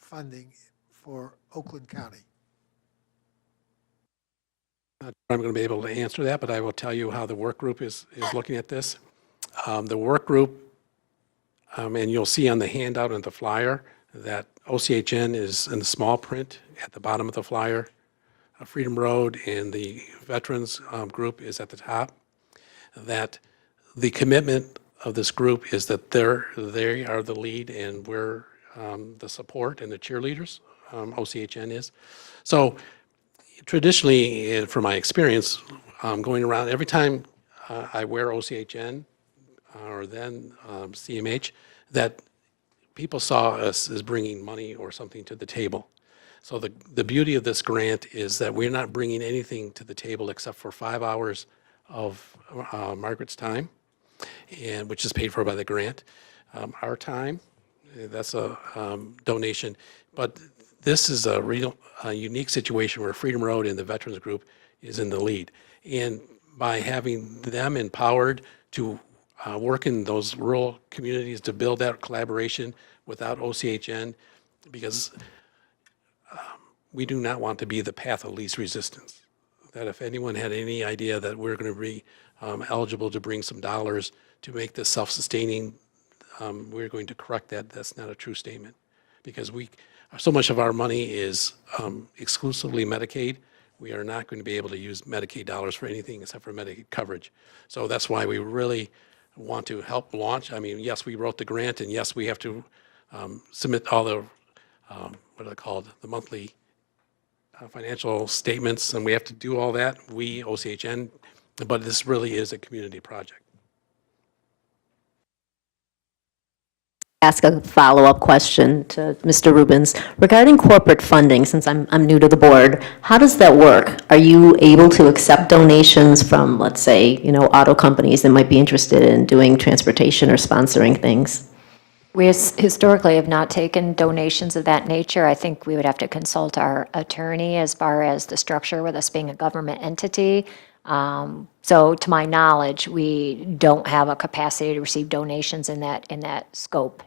funding for Oakland County. Not sure I'm going to be able to answer that, but I will tell you how the work group is looking at this. The work group, and you'll see on the handout and the flyer that OCHN is in the small print at the bottom of the flyer. Freedom Road and the Veterans group is at the top. That the commitment of this group is that they are the lead and we're the support and the cheerleaders, OCHN is. So traditionally, from my experience, going around, every time I wear OCHN or then CMH, that people saw us as bringing money or something to the table. So the beauty of this grant is that we're not bringing anything to the table except for 5 hours of Margaret's time, and which is paid for by the grant. Our time, that's a donation. But this is a real unique situation where Freedom Road and the Veterans Group is in the lead. And by having them empowered to work in those rural communities to build that collaboration without OCHN, because we do not want to be the path of least resistance. That if anyone had any idea that we're going to be eligible to bring some dollars to make this self-sustaining, we're going to correct that. That's not a true statement, because so much of our money is exclusively Medicaid. We are not going to be able to use Medicaid dollars for anything except for Medicaid coverage. So that's why we really want to help launch. I mean, yes, we wrote the grant, and yes, we have to submit all the, what are they called, the monthly financial statements, and we have to do all that, we, OCHN, but this really is a community project. Ask a follow-up question to Mr. Rubens. Regarding corporate funding, since I'm new to the board, how does that work? Are you able to accept donations from, let's say, auto companies that might be interested in doing transportation or sponsoring things? We historically have not taken donations of that nature. I think we would have to consult our attorney as far as the structure with us being a government entity. So to my knowledge, we don't have a capacity to receive donations in that scope.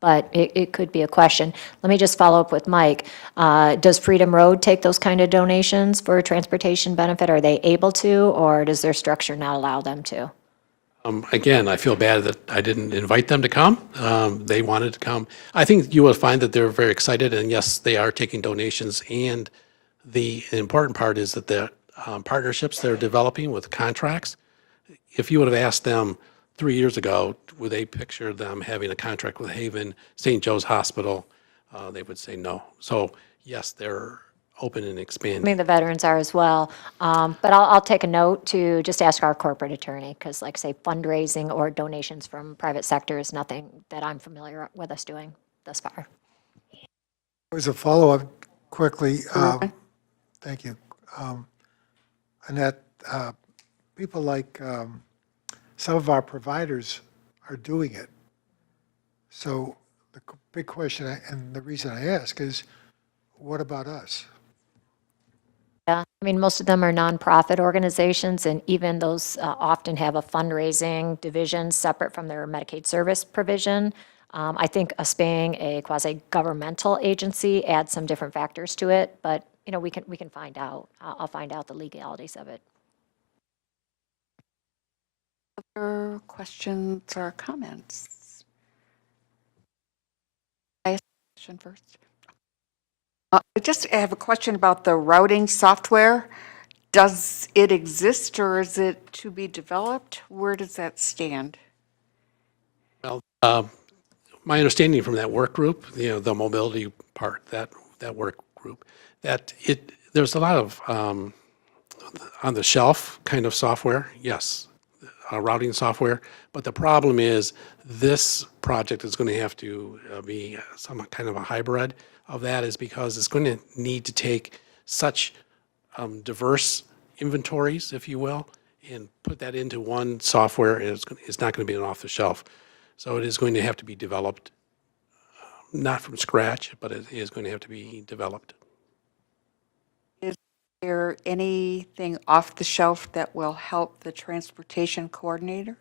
But it could be a question. Let me just follow up with Mike. Does Freedom Road take those kind of donations for a transportation benefit? Are they able to, or does their structure not allow them to? Again, I feel bad that I didn't invite them to come. They wanted to come. I think you will find that they're very excited, and yes, they are taking donations. And the important part is that the partnerships they're developing with contracts, if you would have asked them 3 years ago, would they picture them having a contract with Haven, St. Joe's Hospital? They would say no. So yes, they're open and I expanding. mean, the veterans are as well. But I'll take a note to just ask our corporate attorney, because like I say, fundraising or donations from private sector is nothing that I'm familiar with us doing thus far. As a follow-up quickly, thank you. Annette, people like some of our providers are doing it. So the big question, and the reason I ask is, what about us? Yeah, I mean, most of them are nonprofit organizations, and even those often have a fundraising division separate from their Medicaid service provision. I think us being a quasi-governmental agency adds some different factors to it, but, you know, we can find out. I'll find out the legalities of it. Other questions or comments? I ask a question first. I just have a question about the routing software. Does it exist or is it to be developed? Where does that stand? Well, my understanding from that work group, the mobility part, that work group, that there's a lot of on the shelf kind of software, yes, routing software. But the problem is this project is going to have to be some kind of a hybrid of that, is because it's going to need to take such diverse inventories, if you will, and put that into one software. And it's not going to be an off the shelf. So it is going to have to be developed, not from scratch, but it is going to have to be developed. Is there anything off the shelf that will help the transportation coordinator?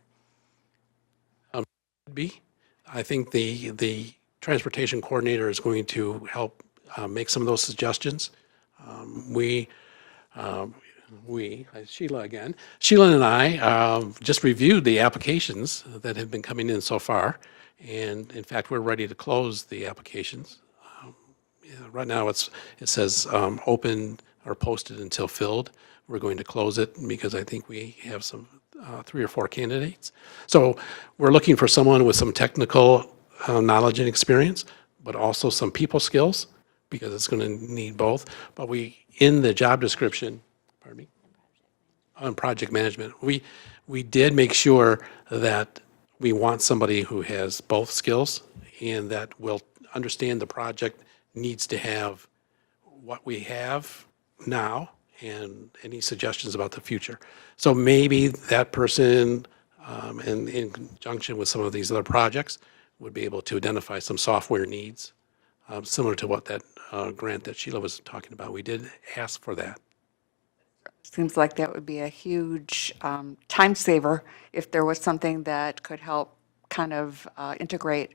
I think the transportation coordinator is going to help make some of those suggestions. Sheila again. Sheila and I just reviewed the applications that have been coming in so far. And in fact, we're ready to close the applications. Right now, it says open or posted until filled. We're going to close it because I think we have some 3 or 4 candidates. So we're looking for someone with some technical knowledge and experience, but also some people skills, because it's going to need both. But in the job description, pardon me, on project management, we did make sure that we want somebody who has both skills and that will understand the project needs to have what we have now and any suggestions about the future. So maybe that person, and in conjunction with some of these other projects, would be able to identify some software needs, similar to what that grant that Sheila was talking about. We did ask for that. Seems like that would be a huge time saver if there was something that could help kind of integrate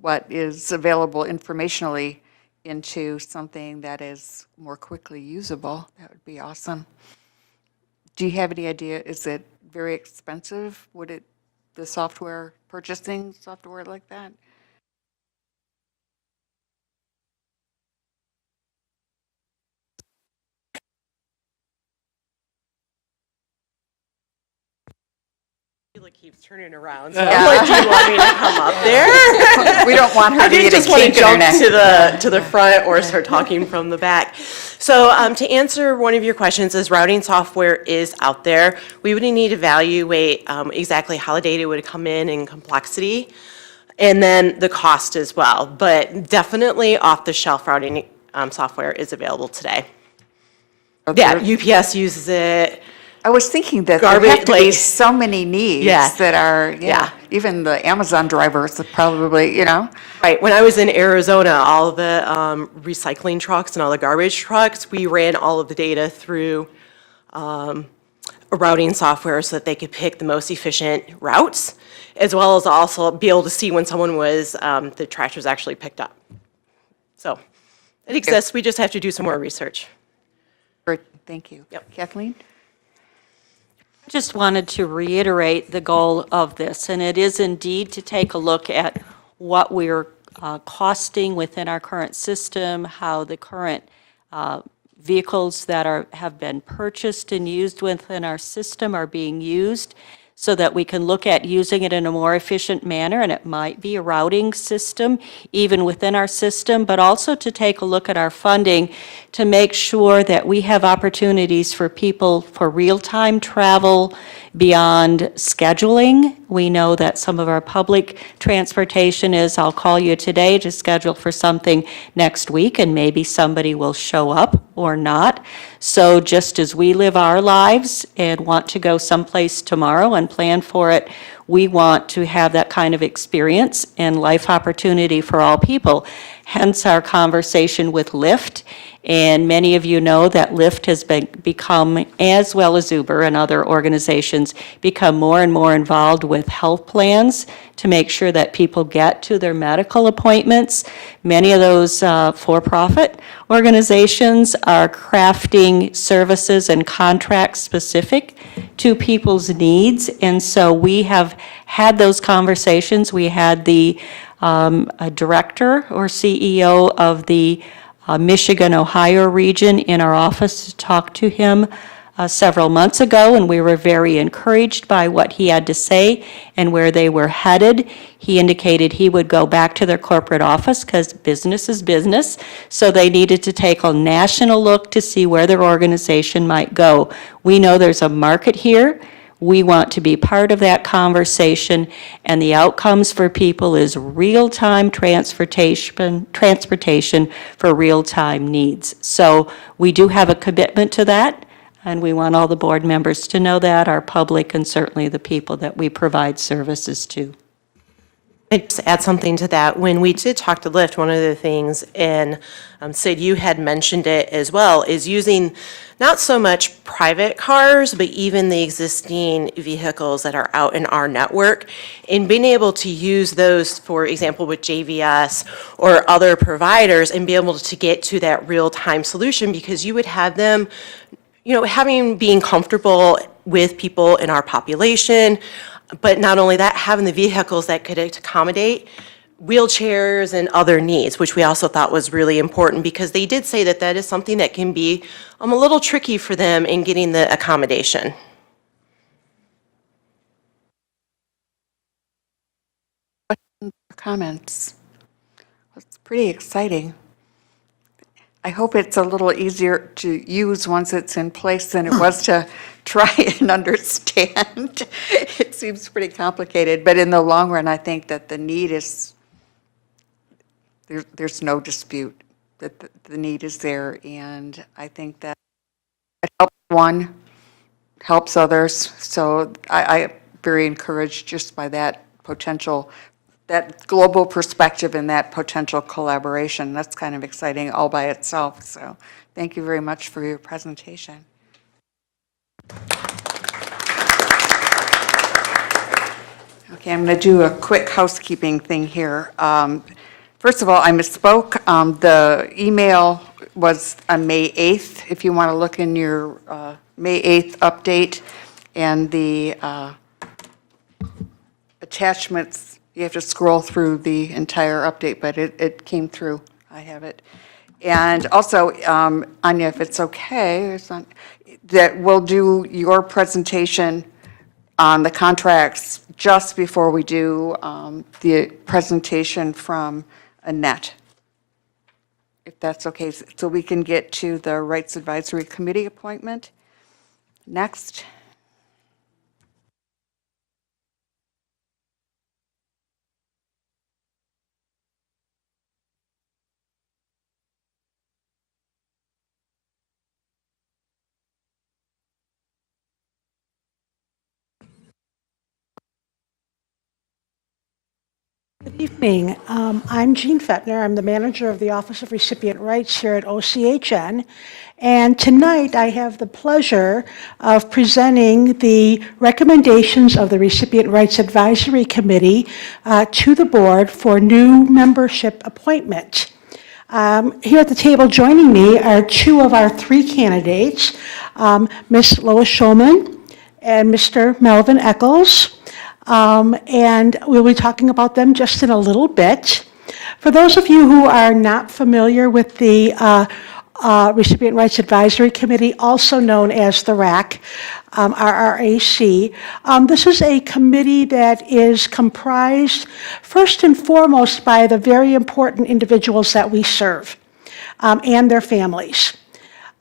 what is available informationally into something that is more quickly usable. That would be awesome. Do you have any idea, is it very expensive? The software, purchasing software like that? Sheila keeps turning around, so I'm like, do you want me to come up there? We don't want her I to get didn't a just want to kink in her jump neck. to the front or start talking from the back. So to answer one of your questions, as routing software is out there, we would need to evaluate exactly how the data would come in complexity, and then the cost as well. But definitely off-the-shelf routing software is available today. Yeah, UPS uses it. I was thinking that there Garbage, have to be like- so many needs Yeah. that are, Yeah. even the Amazon drivers probably, Right, when I was in Arizona, all the recycling trucks and all the garbage trucks, we ran all of the data through a routing software so that they could pick the most efficient routes, as well as also be able to see when someone was, the trash was actually picked up. So it exists, we just have to do some more research. Great, thank you. Yep. Kathleen? Just wanted to reiterate the goal of this, and it is indeed to take a look at what we're costing within our current system, how the current vehicles that have been purchased and used within our system are being used, so that we can look at using it in a more efficient manner, and it might be a routing system even within our system, but also to take a look at our funding to make sure that we have opportunities for people for real-time travel beyond scheduling. We know that some of our public transportation is, I'll call you today to schedule for something next week, and maybe somebody will show up or not. So just as we live our lives and want to go someplace tomorrow and plan for it, we want to have that kind of experience and life opportunity for all people. Hence our conversation with Lyft. And many of you know that Lyft has become, as well as Uber and other organizations, become more and more involved with health plans to make sure that people get to their medical appointments. Many of those for-profit organizations are crafting services and contracts specific to people's needs. And so we have had those conversations. We had the director or CEO of the Michigan, Ohio region in our office to talk to him several months ago, and we were very encouraged by what he had to say and where they were headed. He indicated he would go back to their corporate office because business is business, so they needed to take a national look to see where their organization might go. We know there's a market here. We want to be part of that conversation, and the outcomes for people is real-time transportation for real-time needs. So we do have a commitment to that, and we want all the board members to know that, our public, and certainly the people that we provide services to. I'd just add something to that. When we did talk to Lyft, one of the things, and Sid, you had mentioned it as well, is using not so much private cars, but even the existing vehicles that are out in our network, and being able to use those, for example, with JVS or other providers, and be able to get to that real-time solution, because you would have them, being comfortable with people in our population, but not only that, having the vehicles that could accommodate wheelchairs and other needs, which we also thought was really important, because they did say that that is something that can be a little tricky for them in getting the accommodation. Comments? It's pretty exciting. I hope it's a little easier to use once it's in place than it was to try and understand. It seems pretty complicated, but in the long run, I think that the need is, there's no dispute that the need is there, and I think that it helps one, helps others, so I'm very encouraged just by that potential, that global perspective and that potential collaboration. That's kind of exciting all by itself. So thank you very much for your presentation. Okay, I'm going to do a quick housekeeping thing here. First of all, I misspoke. The email was on May 8th. If you want to look in your May 8th update and the attachments, you have to scroll through the entire update, but it came through. I have it. And also, Anya, if it's okay, that we'll do your presentation on the contracts just before we do the presentation from Annette, if that's okay, so we can get to the Rights Advisory Committee appointment next. Good evening. I'm Jean Fettner. I'm the manager of the Office of Recipient Rights here at OCHN. And tonight I have the pleasure of presenting the recommendations of the Recipient Rights Advisory Committee to the board for new membership appointment. Here at the table joining me are two of our three candidates, Ms. Lois Schulman and Mr. Melvin Eccles. And we'll be talking about them just in a little bit. For those of you who are not familiar with the Recipient Rights Advisory Committee, also known as the RAC, RRAC, this is a committee that is comprised first and foremost by the very important individuals that we serve and their families.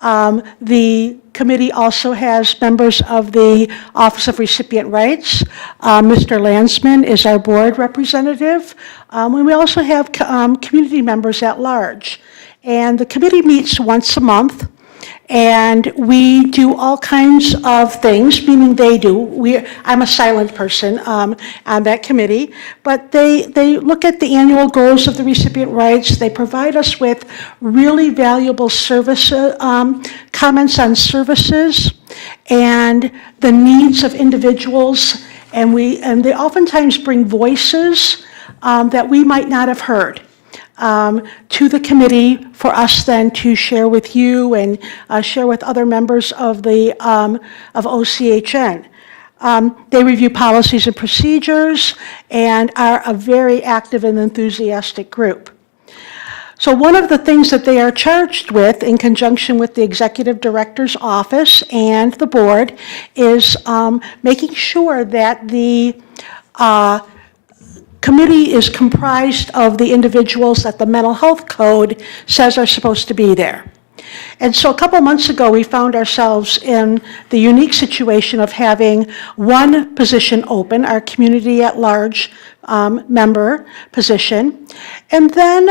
The committee also has members of the Office of Recipient Rights. Mr. Landsman is our board representative. And we also have community members at large. And the committee meets once a month. And we do all kinds of things, meaning they do. I'm a silent person on that committee, but they look at the annual goals of the recipient rights. They provide us with really valuable service comments on services and the needs of individuals, and they oftentimes bring voices that we might not have heard. To the committee for us then to share with you and share with other members of the of OCHN. They review policies and procedures and are a very active and enthusiastic group. So one of the things that they are charged with in conjunction with the executive director's office and the board is making sure that the committee is comprised of the individuals that the mental health code says are supposed to be there. And so a couple months ago, we found ourselves in the unique situation of having one position open, our community at large member position. And then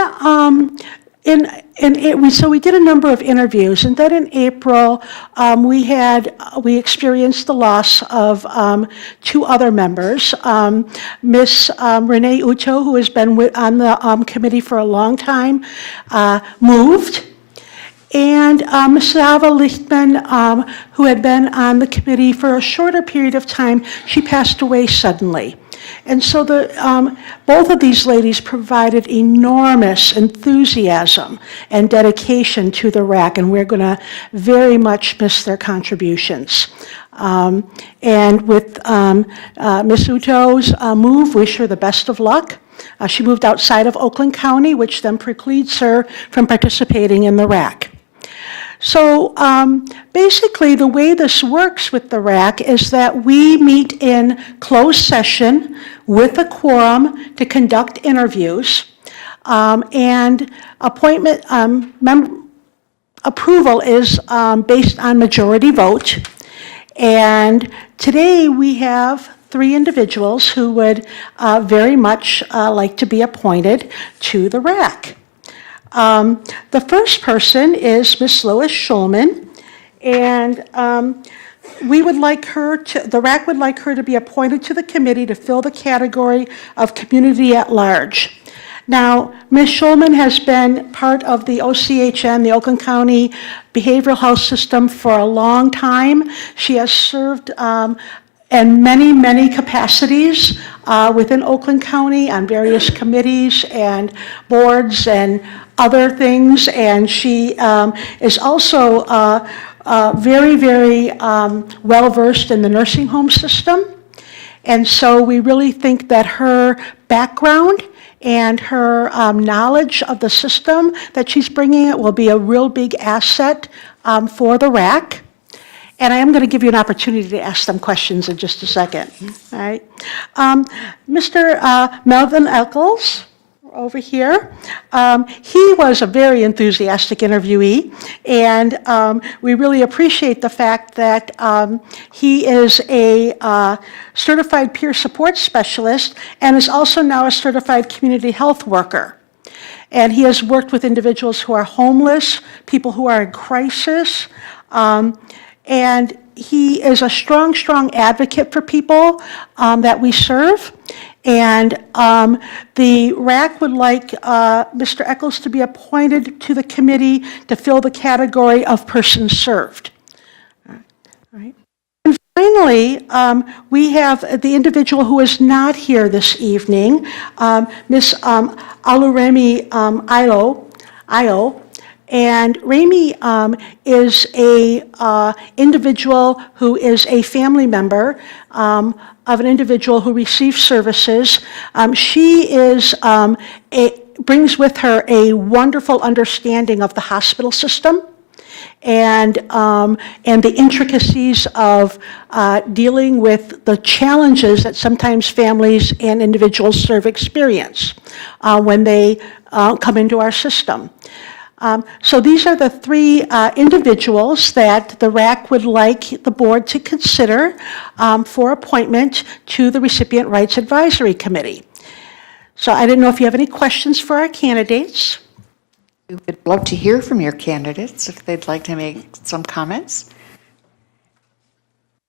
so we did a number of interviews, and then in April, we experienced the loss of two other members. Miss Renee Uto, who has been on the committee for a long time, moved. And Ms. Sava Lichtman, who had been on the committee for a shorter period of time, she passed away suddenly. And so both of these ladies provided enormous enthusiasm and dedication to the RAC, and we're going to very much miss their contributions. And with Ms. Uto's move, wish her the best of luck. She moved outside of Oakland County, which then precludes her from participating in the RAC. So basically, the way this works with the RAC is that we meet in closed session with a quorum to conduct interviews, and appointment approval is based on majority vote. And today we have three individuals who would very much like to be appointed to the RAC. The first person is Ms. Lois Schulman, and the RAC would like her to be appointed to the committee to fill the category of community at large. Now, Ms. Schulman has been part of the OCHN, the Oakland County Behavioral Health System, for a long time. She has served in many, many capacities within Oakland County on various committees and boards and other things, and she is also very, very well-versed in the nursing home system. And so we really think that her background and her knowledge of the system that she's bringing it will be a real big asset for the RAC. And I am going to give you an opportunity to ask them questions in just a second. All right. Mr. Melvin Eccles, over here, he was a very enthusiastic interviewee, and we really appreciate the fact that he is a certified peer support specialist and is also now a certified community health worker. And he has worked with individuals who are homeless, people who are in crisis, and he is a strong, strong advocate for people that we serve. And the RAC would like Mr. Eccles to be appointed to the committee to fill the category of person served. All right. And finally, we have the individual who is not here this evening, Ms. Aluremi Io. And Rami is a individual who is a family member of an individual who receives services. She is brings with her a wonderful understanding of the hospital system and the intricacies of dealing with the challenges that sometimes families and individuals experience when they come into our system. So these are the three individuals that the RAC would like the board to consider for appointment to the Recipient Rights Advisory Committee. So I didn't know if you have any questions for our candidates. We would love to hear from your candidates if they'd like to make some comments.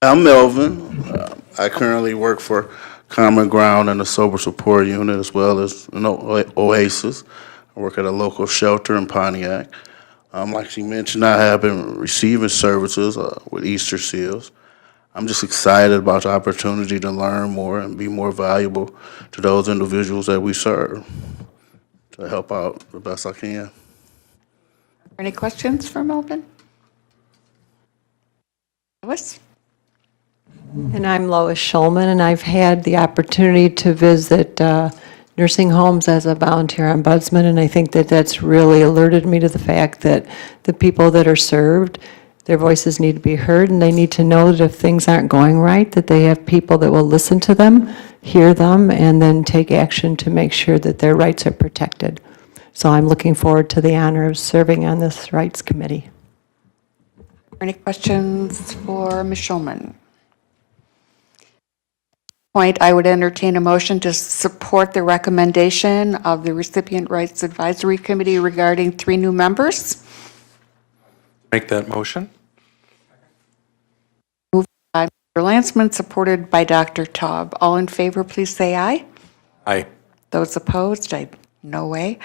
I'm Melvin. I currently work for Common Ground and the Sober Support Unit as well as Oasis. I work at a local shelter in Pontiac. Like she mentioned, I have been receiving services with Easter Seals. I'm just excited about the opportunity to learn more and be more valuable to those individuals that we serve to help out the best I can. Any questions for Melvin? Lois? And I'm Lois Schulman, and I've had the opportunity to visit nursing homes as a volunteer ombudsman, and I think that that's really alerted me to the fact that the people that are served, their voices need to be heard, and they need to know that if things aren't going right, that they have people that will listen to them, hear them, and then take action to make sure that their rights are protected. So I'm looking forward to the honor of serving on this Rights Committee. Any questions for Ms. Schulman? Point, I would entertain a motion to support the recommendation of the Recipient Rights Advisory Committee regarding 3 new members. Make that motion. Moved by Mr. Landsman, supported by Dr. Taub. All in favor, please say aye. Aye. Those opposed, no way.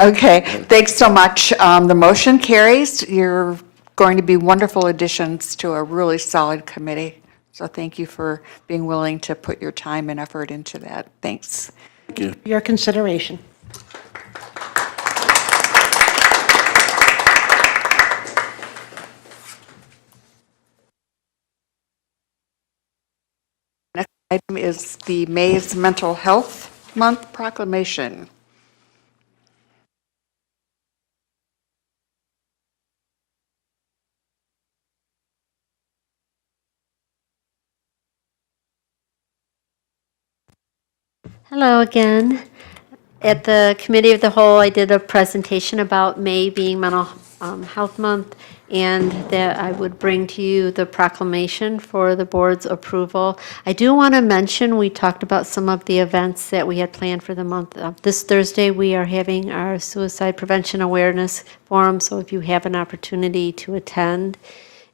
Okay, thanks so much. The motion carries. You're going to be wonderful additions to a really solid committee. So thank you for being willing to put your time and effort into that. Thanks. Thank you. Your consideration. Next item is the May's Mental Health Month proclamation. Hello again. At the Committee of the Whole, I did a presentation about May being Mental Health Month, and that I would bring to you the proclamation for the board's approval. I do want to mention, we talked about some of the events that we had planned for the month. This Thursday, we are having our Suicide Prevention Awareness Forum, so if you have an opportunity to attend,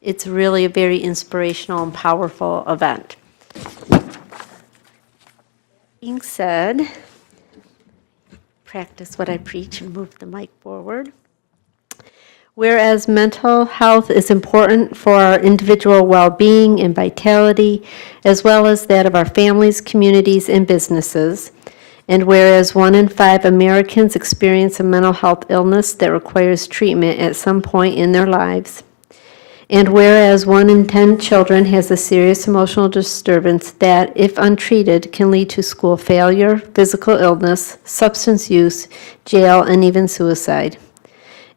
it's really a very inspirational and powerful event. Being said, practice what I preach and move the mic forward. Whereas mental health is important for our individual well-being and vitality, as well as that of our families, communities, and businesses, and whereas 1 in 5 Americans experience a mental health illness that requires treatment at some point in their lives, and whereas 1 in 10 children has a serious emotional disturbance that, if untreated, can lead to school failure, physical illness, substance use, jail, and even suicide.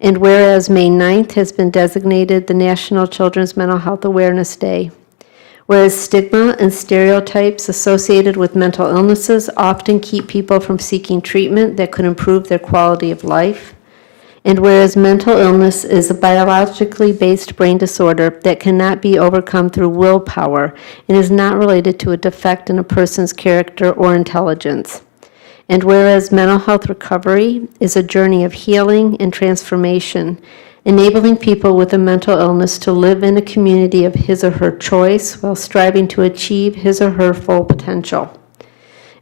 And whereas May 9th has been designated the National Children's Mental Health Awareness Day. Whereas stigma and stereotypes associated with mental illnesses often keep people from seeking treatment that could improve their quality of life. And whereas mental illness is a biologically based brain disorder that cannot be overcome through willpower and is not related to a defect in a person's character or intelligence. And whereas mental health recovery is a journey of healing and transformation, enabling people with a mental illness to live in a community of his or her choice while striving to achieve his or her full potential.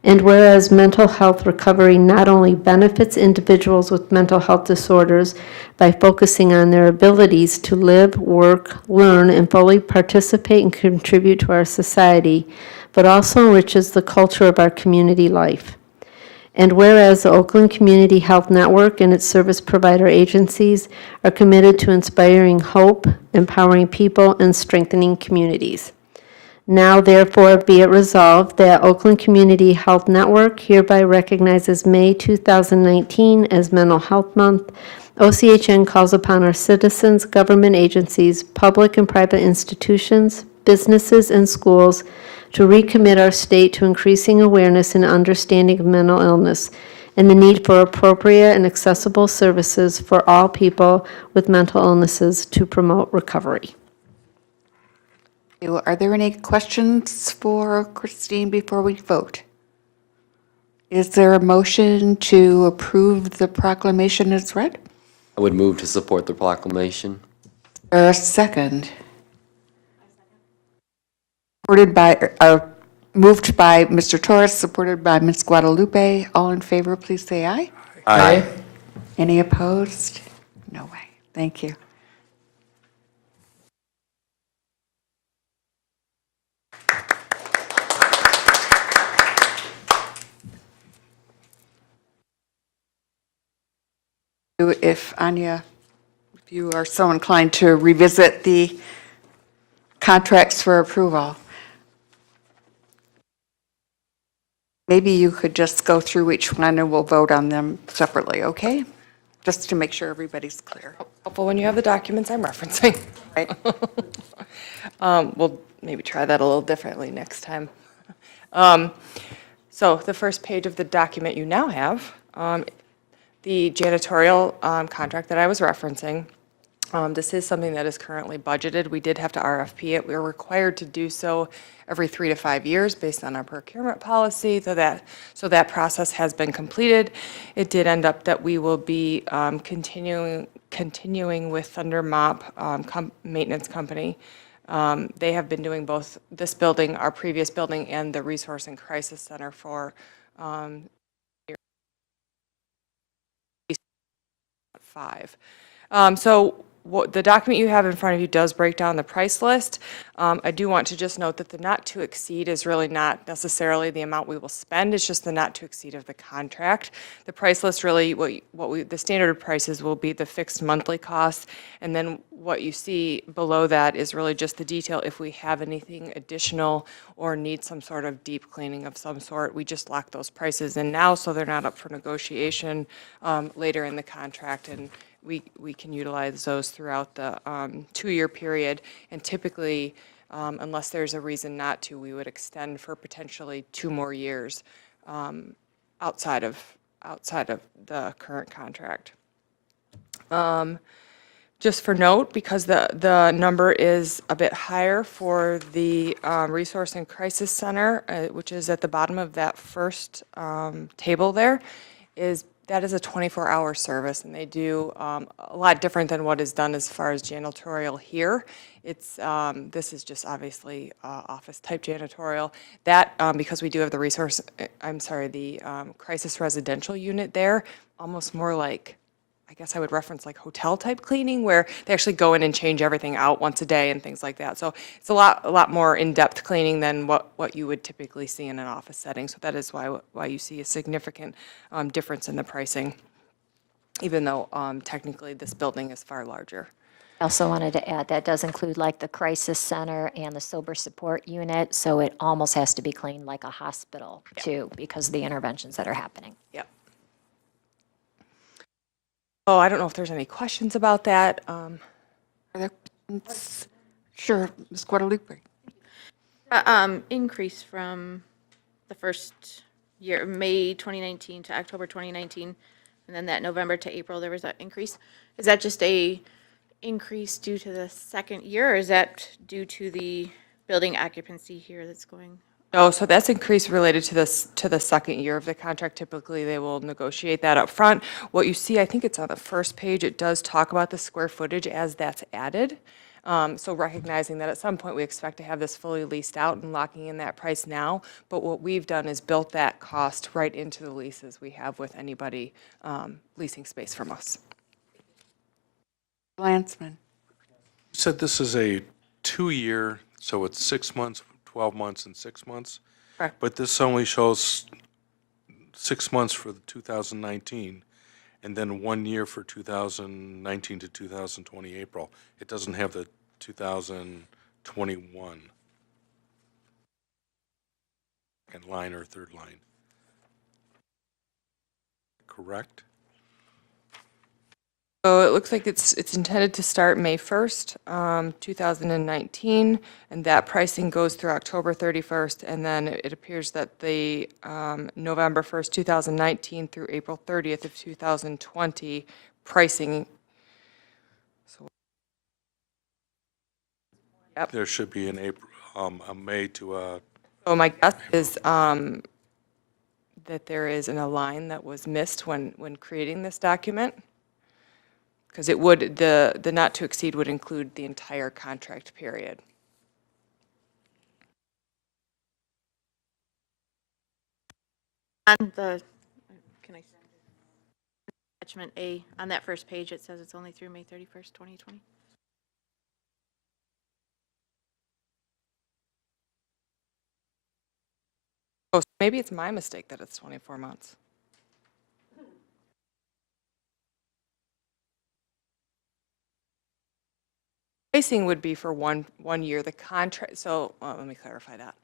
And whereas mental health recovery not only benefits individuals with mental health disorders by focusing on their abilities to live, work, learn, and fully participate and contribute to our society, but also enriches the culture of our community life. And whereas the Oakland Community Health Network and its service provider agencies are committed to inspiring hope, empowering people, and strengthening communities. Now therefore be it resolved that Oakland Community Health Network hereby recognizes May 2019 as Mental Health Month. OCHN calls upon our citizens, government agencies, public and private institutions, businesses, and schools to recommit our state to increasing awareness and understanding of mental illness and the need for appropriate and accessible services for all people with mental illnesses to promote recovery. Are there any questions for Christine before we vote? Is there a motion to approve the proclamation as read? I would move to support the proclamation. Or a second? Moved by Mr. Torres, supported by Ms. Guadalupe. All in favor, please say aye. Aye. Any opposed? No way. Thank you. If Anya, if you are so inclined to revisit the contracts for approval, maybe you could just go through each one and we'll vote on them separately, okay? Just to make sure everybody's clear. Helpful when you have the documents I'm referencing. Right. We'll maybe try that a little differently next time. So the first page of the document you now have, the janitorial contract that I was referencing. This is something that is currently budgeted. We did have to RFP it. We are required to do so every 3 to 5 years based on our procurement policy. So that process has been completed. It did end up that we will be continuing with Thunder Mop Maintenance Company. They have been doing both this building, our previous building, and the Resource and Crisis Center for 5. So the document you have in front of you does break down the price list. I do want to just note that the not to exceed is really not necessarily the amount we will spend, it's just the not to exceed of the contract. The price list really, the standard prices will be the fixed monthly costs, and then what you see below that is really just the detail if we have anything additional or need some sort of deep cleaning of some sort. We just lock those prices in now so they're not up for negotiation later in the contract, and we can utilize those throughout the 2-year period. And typically, unless there's a reason not to, we would extend for potentially 2 more years outside of the current contract. Just for note, because the number is a bit higher for the Resource and Crisis Center, which is at the bottom of that first table there, that is a 24-hour service, and they do a lot different than what is done as far as janitorial here. This is just obviously office-type janitorial. That, because we do have the crisis residential unit there, almost more like, I guess I would reference like hotel-type cleaning, where they actually go in and change everything out once a day and things like that. So it's a lot more in-depth cleaning than what you would typically see in an office setting. So that is why you see a significant difference in the pricing, even though technically this building is far larger. I also wanted to add that does include like the crisis center and the sober support unit, so it almost has to be cleaned like a hospital too, because of the interventions that are happening. Yep. Oh, I don't know if there's any questions about that. Are there questions? Sure, Ms. Guadalupe. Increase from the first year, May 2019 to October 2019, and then that November to April, there was that increase. Is that just a increase due to the second year, or is that due to the building occupancy here that's going? Oh, so that's increase related to the second year of the contract. Typically, they will negotiate that up front. What you see, I think it's on the first page, it does talk about the square footage as that's added. So recognizing that at some point we expect to have this fully leased out and locking in that price now, but what we've done is built that cost right into the leases we have with anybody leasing space from us. Glansman. You said this is a 2-year, so it's 6 months, 12 months, and 6 months? Correct. But this only shows 6 months for the 2019, and then 1 year for 2019 to 2020 April. It doesn't have the 2021 second line or third line. Correct? So it looks like it's intended to start May 1st, 2019, and that pricing goes through October 31st, and then it appears that the November 1st, 2019 through April 30th of 2020 pricing. Yep. There should be an April, a May to a, So my guess is that there is a line that was missed when creating this document. Because it would, the not to exceed would include the entire contract period. On the, can I, attachment A, on that first page, it says it's only through May 31st, 2020. Oh, so maybe it's my mistake that it's 24 months. Pricing would be for one year. The contract, so let me clarify that.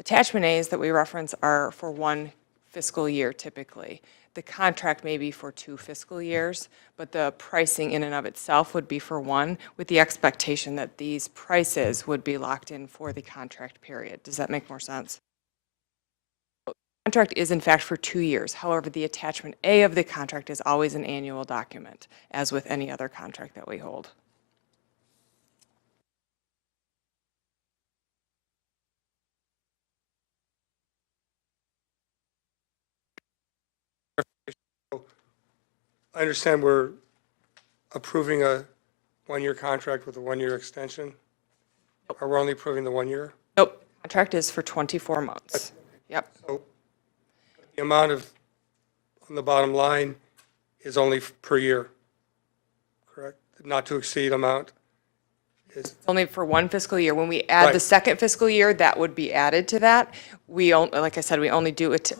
Attachment A's that we reference are for 1 fiscal year typically. The contract may be for 2 fiscal years, but the pricing in and of itself would be for 1, with the expectation that these prices would be locked in for the contract period. Does that make more sense? The contract is in fact for 2 years. However, the attachment A of the contract is always an annual document, as with any other contract that we hold. I understand we're approving a 1-year contract with a 1-year extension? Are we only approving the 1 year? Nope, contract is for 24 months. Yep. So the amount of, on the bottom line, is only per year, correct? Not to exceed amount is, Only for 1 fiscal year. When we add the Right. second fiscal year, that would be added to that. We, like I said, we only do it,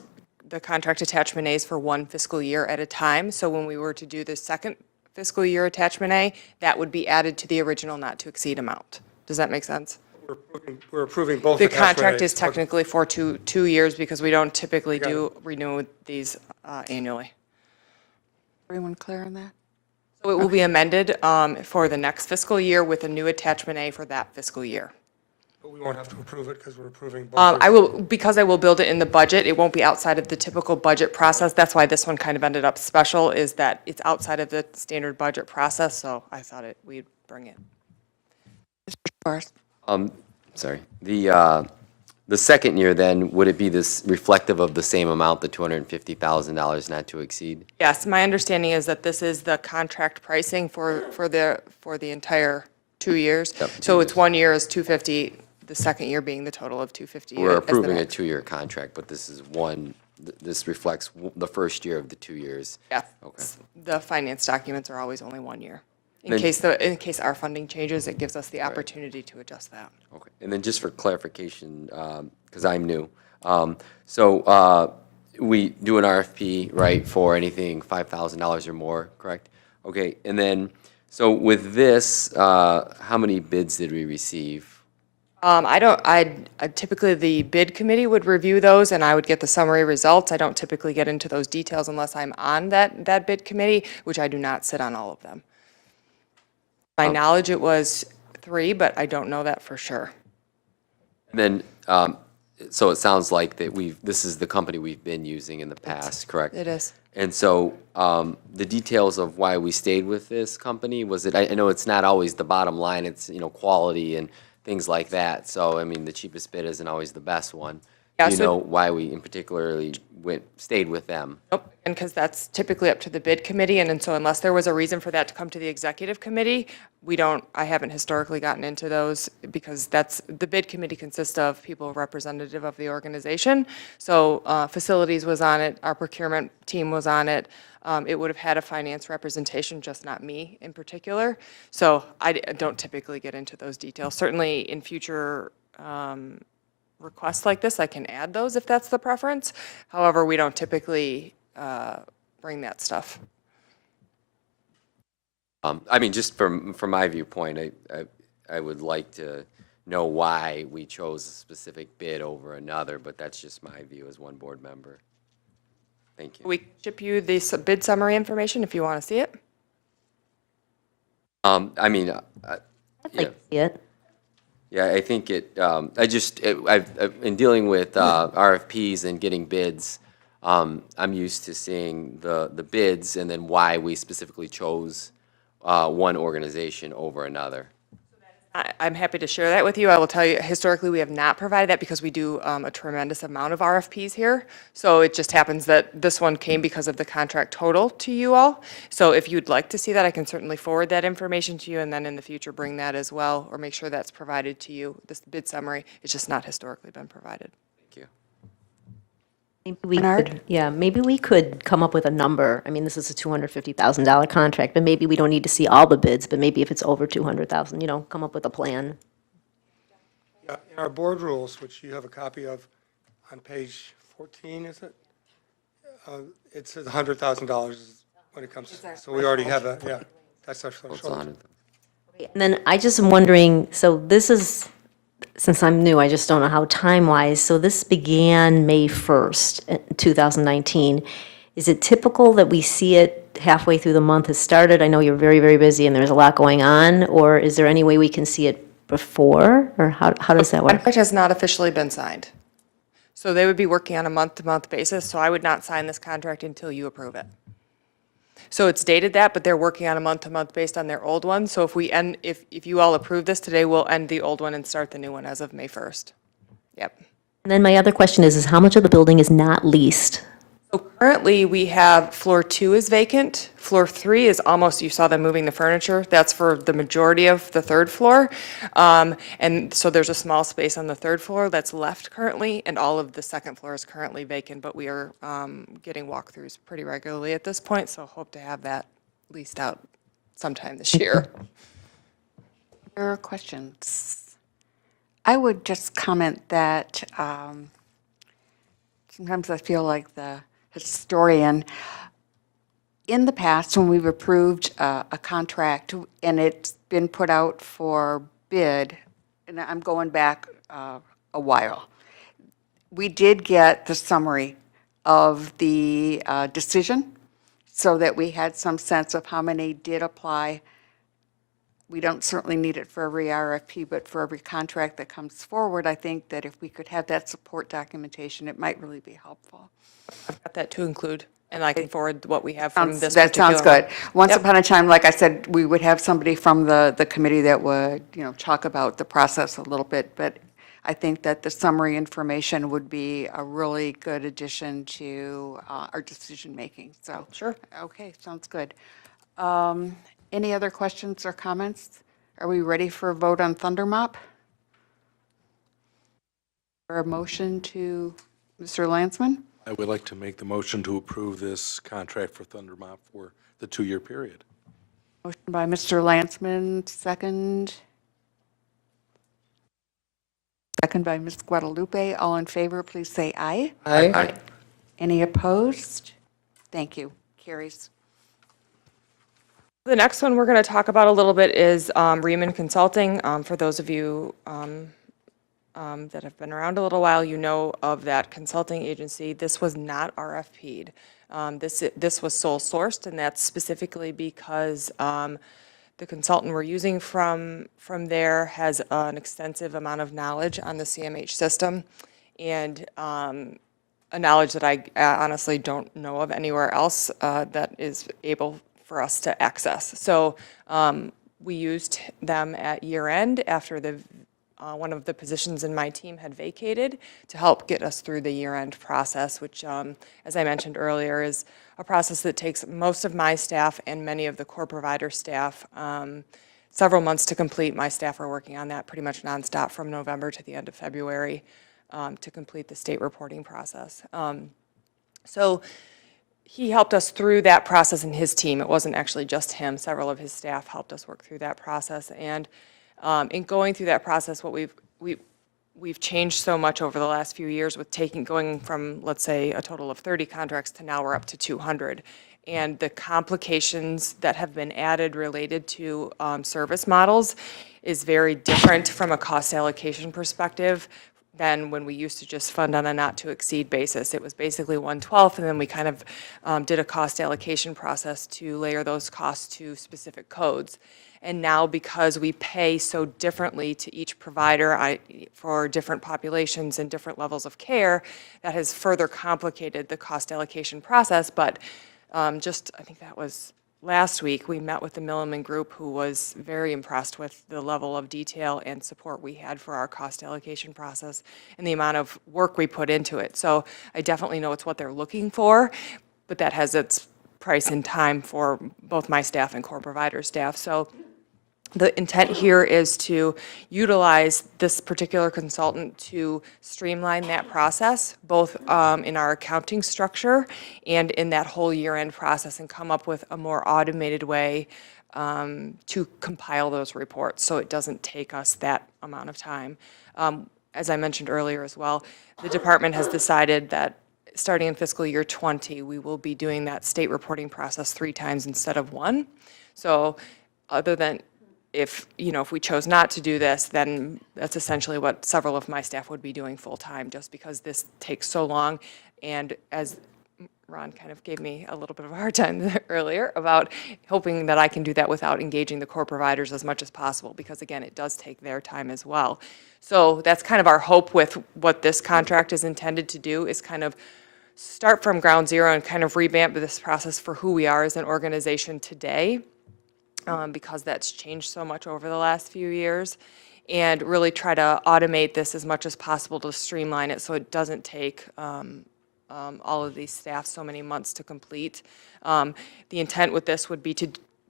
the contract attachment A's for 1 fiscal year at a time. So when we were to do the second fiscal year attachment A, that would be added to the original not to exceed amount. Does that make sense? we're approving both The attachment contract A's. is technically for two years because we don't typically renew these annually. Everyone clear on that? So it will be amended for the next fiscal year with a new attachment A for that fiscal year. But we won't have to approve it because we're approving both. I will, because I will build it in the budget, it won't be outside of the typical budget process. That's why this one kind of ended up special, is that it's outside of the standard budget process, so I thought we'd bring it. Sorry. The second year then, would it be this reflective of the same amount, the $250,000 not to exceed? Yes, my understanding is that this is the contract pricing for the entire 2 years. Yep, So it's 1 year is 250, the second year being the total of 250. We're as the approving a max. 2-year contract, but this is this reflects the first year of the 2 years. Yeah. Okay. The finance documents are always only 1 year. In Then- case our funding changes, it gives us the opportunity to adjust that. Okay, and then just for clarification, because I'm new, we do an RFP, right, for anything $5,000 or more, correct? Okay, and then, so with this, how many bids did we receive? I typically, the bid committee would review those, and I would get the summary results. I don't typically get into those details unless I'm on that bid committee, which I do not sit on all of them. My knowledge, it was 3, but I don't know that for sure. And then, so it sounds like that this is the company we've been using in the past, correct? It is. And so, the details of why we stayed with this company, was it, I know it's not always the bottom line, it's, quality and things like that. So, I mean, the cheapest bid isn't always the best one. Yeah, Do you so- know why we in particularly stayed with them. Nope, and because that's typically up to the bid committee, and so unless there was a reason for that to come to the executive committee, I haven't historically gotten into those, because the bid committee consists of people representative of the organization. So facilities was on it, our procurement team was on it. It would have had a finance representation, just not me in particular. So I don't typically get into those details. Certainly in future requests like this, I can add those if that's the preference. However, we don't typically bring that stuff. I mean, just from my viewpoint, I would like to know why we chose a specific bid over another, but that's just my view as one board member. Thank you. We ship you the bid summary information if you want to see it. I mean, I'd like to see it. yeah, I think in dealing with RFPs and getting bids, I'm used to seeing the bids and then why we specifically chose one organization over another. I'm happy to share that with you. I will tell you, historically, we have not provided that because we do a tremendous amount of RFPs here. So it just happens that this one came because of the contract total to you all. So if you'd like to see that, I can certainly forward that information to you, and then in the future, bring that as well, or make sure that's provided to you. This bid summary, it's just not historically been provided. Thank you. Maybe we could come up with a number. I mean, this is a $250,000 contract, but maybe we don't need to see all the bids, but maybe if it's over 200,000, come up with a plan. Yeah, in our board rules, which you have a copy of on page 14, is it? It says $100,000 when it comes to, so we already have that, yeah. That's our threshold. And then I just am wondering, so this is, since I'm new, I just don't know how time-wise, so this began May 1st, 2019. Is it typical that we see it halfway through the month has started? I know you're very, very busy and there's a lot going on, or is there any way we can see it before, or how does that The work? contract has not officially been signed. So they would be working on a month-to-month basis, so I would not sign this contract until you approve it. So it's dated that, but they're working on a month-to-month based on their old one. So if you all approve this today, we'll end the old one and start the new one as of May 1st. Yep. And then my other question is how much of the building is not leased? So currently, we have floor 2 is vacant. Floor 3 is almost, you saw them moving the furniture. That's for the majority of the 3rd floor. And so there's a small space on the 3rd floor that's left currently, and all of the 2nd floor is currently vacant, but we are getting walkthroughs pretty regularly at this point, so hope to have that leased out sometime this year. There are questions. I would just comment that sometimes I feel like the historian. In the past, when we've approved a contract and it's been put out for bid, and I'm going back a while, we did get the summary of the decision so that we had some sense of how many did apply. We don't certainly need it for every RFP, but for every contract that comes forward, I think that if we could have that support documentation, it might really be helpful. I've got that to include, and I can forward what we have from this That sounds particular good. one. Once upon a time, like I said, we would have somebody from the committee that would, talk about the process a little bit, but I think that the summary information would be a really good addition to our decision-making, so. Sure. Okay, sounds good. Any other questions or comments? Are we ready for a vote on Thunder Mop? Or a motion to Mr. Lansman? I would like to make the motion to approve this contract for Thunder Mop for the 2-year period. Motion by Mr. Lansman, second. Second by Ms. Guadalupe. All in favor, please say aye. Aye. Any opposed? Thank you. Carries. The next one we're going to talk about a little bit is Riemann Consulting. For those of you that have been around a little while, you know of that consulting agency. This was not RFP'd. This was sole sourced, and that's specifically because the consultant we're using from there has an extensive amount of knowledge on the CMH system, and a knowledge that I honestly don't know of anywhere else that is able for us to access. So we used them at year end after the one of the positions in my team had vacated to help get us through the year-end process, which, as I mentioned earlier, is a process that takes most of my staff and many of the core provider staff several months to complete. My staff are working on that pretty much nonstop from November to the end of February to complete the state reporting process. So he helped us through that process and his team. It wasn't actually just him. Several of his staff helped us work through that process. And in going through that process, what we've changed so much over the last few years with going from, let's say, a total of 30 contracts to now we're up to 200. And the complications that have been added related to service models is very different from a cost allocation perspective than when we used to just fund on a not-to-exceed basis. It was basically 1/12, and then we kind of did a cost allocation process to layer those costs to specific codes. And now, because we pay so differently to each provider for different populations and different levels of care, that has further complicated the cost allocation process. But I think that was last week, we met with the Milliman Group, who was very impressed with the level of detail and support we had for our cost allocation process and the amount of work we put into it. So I definitely know it's what they're looking for, but that has its price and time for both my staff and core provider staff. So the intent here is to utilize this particular consultant to streamline that process, both in our accounting structure and in that whole year-end process, and come up with a more automated way to compile those reports so it doesn't take us that amount of time. As I mentioned earlier as well, the department has decided that starting in fiscal year 20, we will be doing that state reporting process 3 times instead of 1. So other than if we chose not to do this, then that's essentially what several of my staff would be doing full-time, just because this takes so long. And as Ron kind of gave me a little bit of a hard time earlier about hoping that I can do that without engaging the core providers as much as possible, because again, it does take their time as well. So that's kind of our hope with what this contract is intended to do, is kind of start from ground zero and kind of revamp this process for who we are as an organization today. Because that's changed so much over the last few years, and really try to automate this as much as possible to streamline it so it doesn't take all of these staff so many months to complete. The intent with this would be to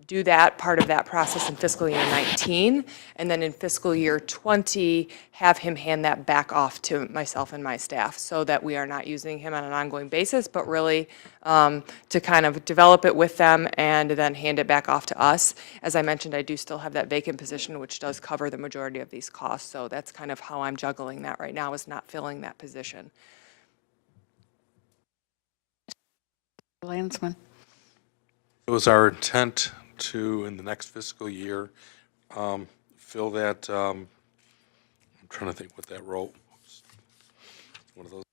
do that part of that process in fiscal year 19, and then in fiscal year 20, have him hand that back off to myself and my staff, so that we are not using him on an ongoing basis, but really to kind of develop it with them and then hand it back off to us. As I mentioned, I do still have that vacant position, which does cover the majority of these costs, so that's kind of how I'm juggling that right now, is not filling that position. Landsman. It was our intent to, in the next fiscal year, fill that, I'm trying to think what that role was. One of those.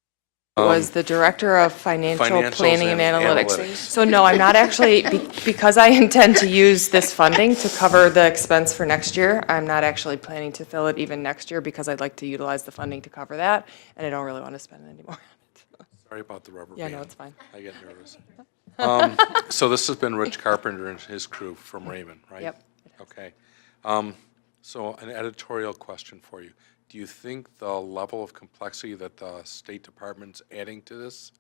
Was the Director of Financial Financials Planning and and Analytics. Analytics. So no, I'm not actually, because I intend to use this funding to cover the expense for next year, I'm not actually planning to fill it even next year, because I'd like to utilize the funding to cover that, and I don't really want to spend it anymore. Sorry about the rubber Yeah, band. no, it's fine. I get nervous. So this has been Rich Carpenter and his crew from Raymond, right? Yep. Okay. So an editorial question for you. Do you think the level of complexity that the State Department's adding to this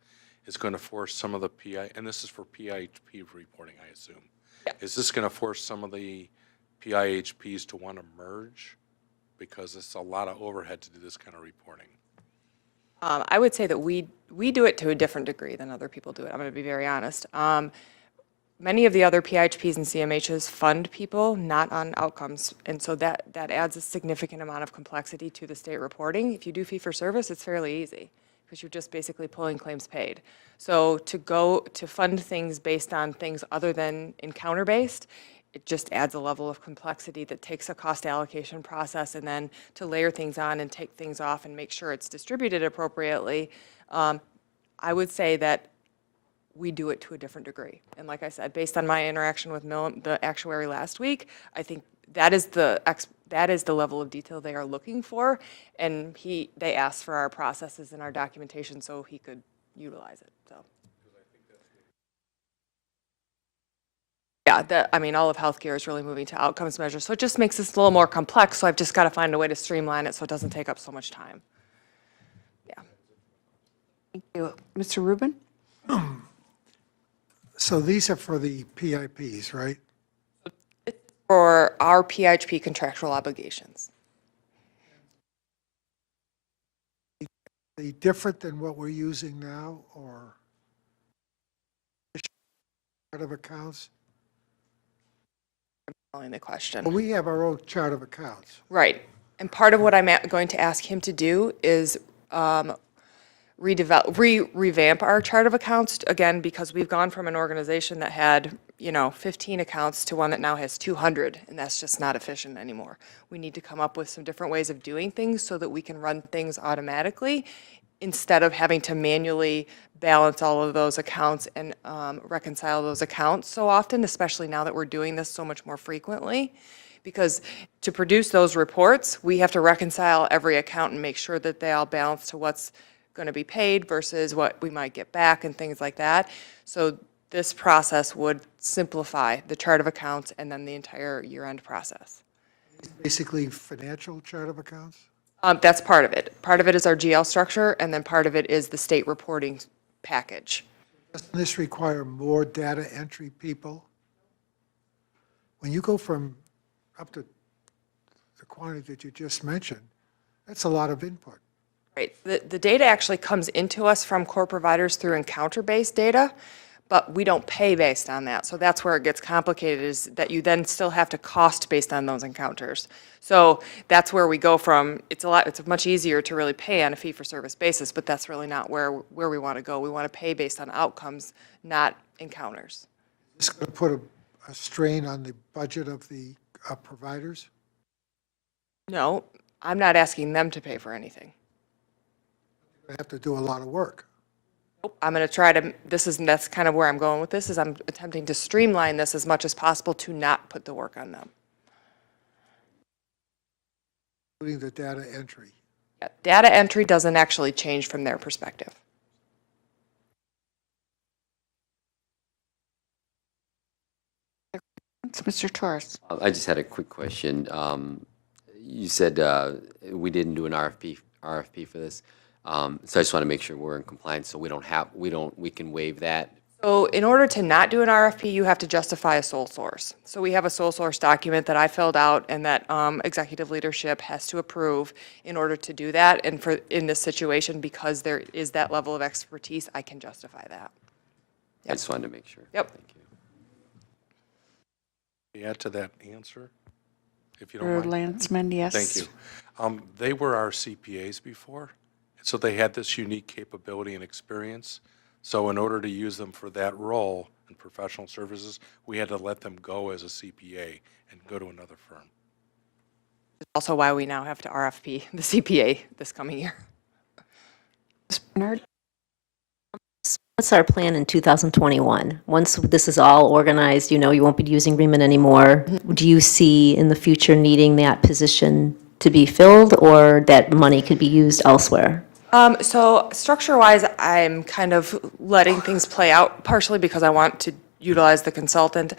is going to force some of the PI, and this is for PIHP reporting, I assume? Yeah. Is this going to force some of the PIHPs to want to merge? Because it's a lot of overhead to do this kind of reporting. I would say that we do it to a different degree than other people do it. I'm going to be very honest. Many of the other PIHPs and CMHs fund people not on outcomes, and so that adds a significant amount of complexity to the state reporting. If you do fee-for-service, it's fairly easy, because you're just basically pulling claims paid. So to fund things based on things other than encounter-based, it just adds a level of complexity that takes a cost allocation process, and then to layer things on and take things off and make sure it's distributed appropriately. I would say that we do it to a different degree. And like I said, based on my interaction with the actuary last week, I think that is the level of detail they are looking for, and they asked for our processes and our documentation so he could utilize it. So. Yeah, I mean, all of healthcare is really moving to outcomes measures, so it just makes this a little more complex, so I've just got to find a way to streamline it so it doesn't take up so much time. Thank you. Mr. Rubin? So these are for the PIPs, right? For our PHP contractual obligations. Are they different than what we're using now, or chart of accounts? Following the question. Well, we have our own chart of accounts. Right. And part of what I'm going to ask him to do is revamp our chart of accounts, again, because we've gone from an organization that had, 15 accounts to one that now has 200, and that's just not efficient anymore. We need to come up with some different ways of doing things so that we can run things automatically instead of having to manually balance all of those accounts and reconcile those accounts so often, especially now that we're doing this so much more frequently. Because to produce those reports, we have to reconcile every account and make sure that they all balance to what's going to be paid versus what we might get back and things like that. So this process would simplify the chart of accounts and then the entire year-end process. Basically, financial chart of accounts? That's part of it. Part of it is our GL structure, and then part of it is the state reporting package. Doesn't this require more data entry people? When you go from up to the quantity that you just mentioned, that's a lot of input. Right. The data actually comes into us from core providers through encounter-based data, but we don't pay based on that. So that's where it gets complicated, is that you then still have to cost based on those encounters. So that's where we go from, it's much easier to really pay on a fee-for-service basis, but that's really not where we want to go. We want to pay based on outcomes, not encounters. Is this going to put a strain on the budget of the providers? No, I'm not asking them to pay for anything. They have to do a lot of work. I'm going to try to, that's kind of where I'm going with this, is I'm attempting to streamline this as much as possible to not put the work on them. Including the data entry. Yeah, data entry doesn't actually change from their perspective. It's Mr. Torres. I just had a quick question. You said we didn't do an RFP for this. So I just want to make sure we're in compliance, so we can waive that. So in order to not do an RFP, you have to justify a sole source. So we have a sole source document that I filled out and that executive leadership has to approve in order to do that. And in this situation, because there is that level of expertise, I can justify that. I just wanted to make sure. Yep. Thank you. Add to that answer, if you don't mind. Landsman, yes. Thank you. They were our CPAs before, so they had this unique capability and experience. So in order to use them for that role in professional services, we had to let them go as a CPA and go to another firm. Also why we now have to RFP the CPA this coming year. Ms. Bernard? What's our plan in 2021? Once this is all organized, you won't be using Riemann anymore. Do you see in the future needing that position to be filled, or that money could be used elsewhere? So structure-wise, I'm kind of letting things play out, partially because I want to utilize the consultant.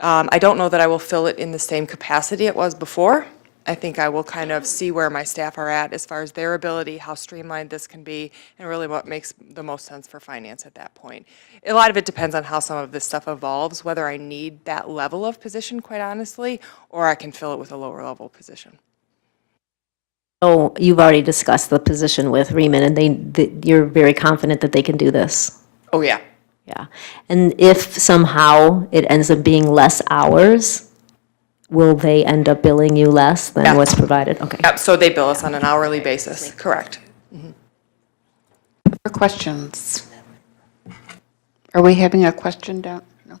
I don't know that I will fill it in the same capacity it was before. I think I will kind of see where my staff are at as far as their ability, how streamlined this can be, and really what makes the most sense for finance at that point. A lot of it depends on how some of this stuff evolves, whether I need that level of position, quite honestly, or I can fill it with a lower level position. So you've already discussed the position with Riemann, and you're very confident that they can do this? Oh, yeah. Yeah. And if somehow it ends up being less hours, will they end up billing you less than what's provided? Okay. Yep, so they bill us on an hourly basis, correct. Other questions? Are we having a question down? No?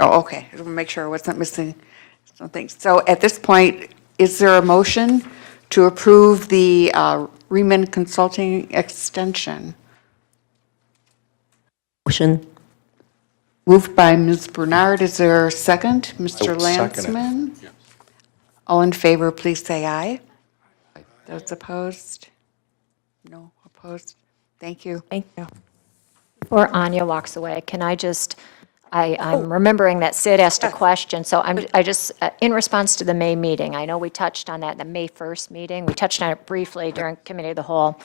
Oh, okay. I'll make sure I wasn't missing something. So at this point, is there a motion to approve the Riemann Consulting extension? Motion. Moved by Ms. Bernard. Is there a second? Mr. would second it. Landsman? All in favor, please say aye. Those opposed? No opposed? Thank you. Thank you. Before Anya walks away, can I just I'm remembering that Sid asked a question, so I just, in response to the May meeting, I know we touched on that, the May 1st meeting, we touched on it briefly during Committee of the Whole.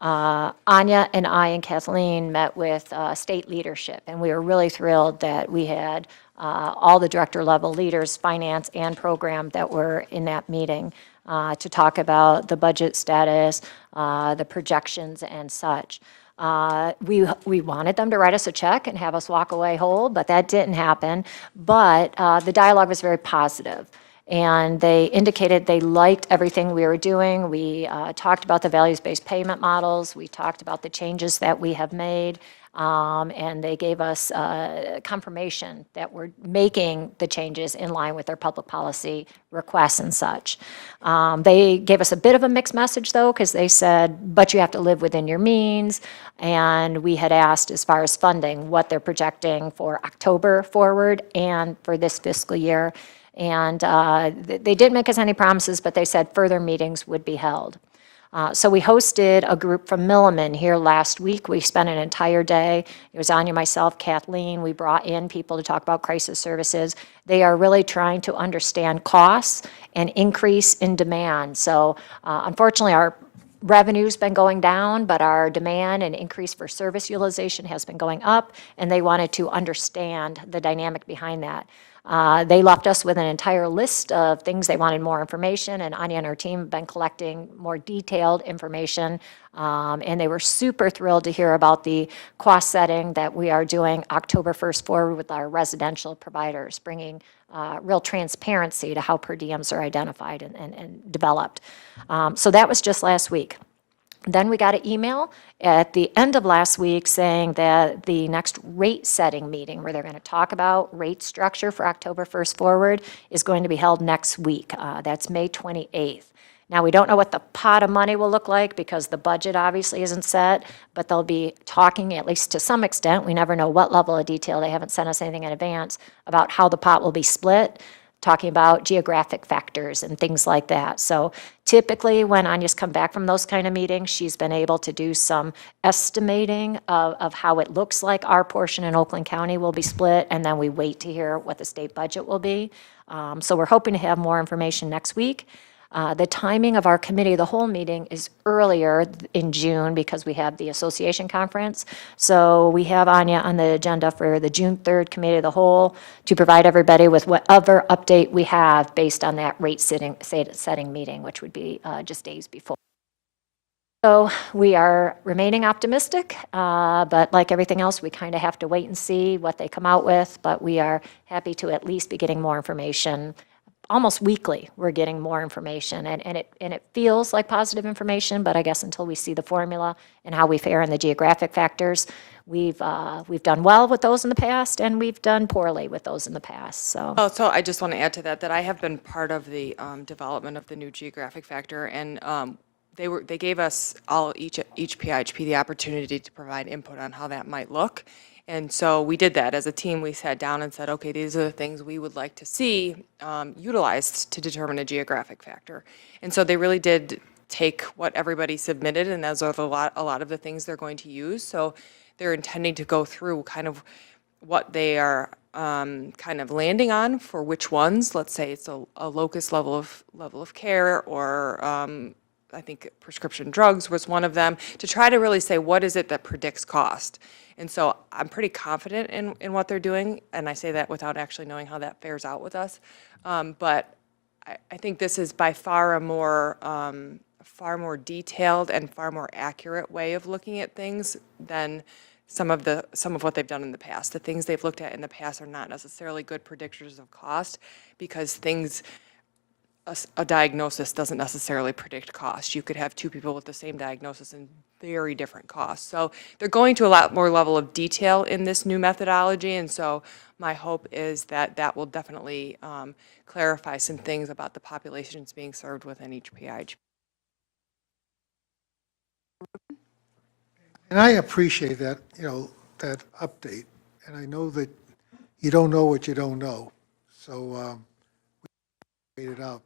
Anya and I and Kathleen met with state leadership, and we were really thrilled that we had all the director level leaders, finance and program, that were in that meeting to talk about the budget status, the projections and such. We wanted them to write us a check and have us walk away whole, but that didn't happen. But the dialogue was very positive. And they indicated they liked everything we were doing. We talked about the values-based payment models. We talked about the changes that we have made. And they gave us confirmation that we're making the changes in line with their public policy requests and such. They gave us a bit of a mixed message, though, because they said, but you have to live within your means. And we had asked, as far as funding, what they're projecting for October forward and for this fiscal year. And they didn't make us any promises, but they said further meetings would be held. So we hosted a group from Milliman here last week. We spent an entire day. It was Anya, myself, Kathleen. We brought in people to talk about crisis services. They are really trying to understand costs and increase in demand. So unfortunately, our revenue's been going down, but our demand and increase for service utilization has been going up, and they wanted to understand the dynamic behind that. They left us with an entire list of things they wanted more information, and Anya and her team have been collecting more detailed information, and they were super thrilled to hear about the cost setting that we are doing October 1st forward with our residential providers, bringing real transparency to how per diems are identified and developed. So that was just last week. Then we got an email at the end of last week saying that the next rate setting meeting, where they're going to talk about rate structure for October 1st forward, is going to be held next week. That's May 28th. Now, we don't know what the pot of money will look like because the budget obviously isn't set, but they'll be talking, at least to some extent, we never know what level of detail, they haven't sent us anything in advance, about how the pot will be split, talking about geographic factors and things like that. So typically, when Anya's come back from those kind of meetings, she's been able to do some estimating of how it looks like our portion in Oakland County will be split, and then we wait to hear what the state budget will be. So we're hoping to have more information next week. The timing of our Committee of the Whole meeting is earlier in June because we have the association conference. So we have Anya on the agenda for the June 3rd Committee of the Whole to provide everybody with whatever update we have based on that rate setting meeting, which would be just days before. So we are remaining optimistic, but like everything else, we kind of have to wait and see what they come out with. But we are happy to at least be getting more information. Almost weekly, we're getting more information, and it feels like positive information, but I guess until we see the formula and how we fare in the geographic factors, we've done well with those in the past, and we've done poorly with those in the past, so. Oh, so I just want to add to that I have been part of the development of the new geographic factor, and they gave us each PIHP the opportunity to provide input on how that might look. And so we did that as a team. We sat down and said, okay, these are the things we would like to see utilized to determine a geographic factor. And so they really did take what everybody submitted, and those are a lot of the things they're going to use. So they're intending to go through kind of what they are kind of landing on for which ones. Let's say it's a locus level of care, or I think prescription drugs was one of them, to try to really say what is it that predicts cost. And so I'm pretty confident in what they're doing, and I say that without actually knowing how that fares out with us. But I think this is by far a far more detailed and far more accurate way of looking at things than some of what they've done in the past. The things they've looked at in the past are not necessarily good predictors of cost, because a diagnosis doesn't necessarily predict cost. You could have two people with the same diagnosis and very different costs. So they're going to a lot more level of detail in this new methodology, and so my hope is that will definitely clarify some things about the populations being served within each PIHP. And I appreciate that, that update. And I know that you don't know what you don't know. So we wait it out.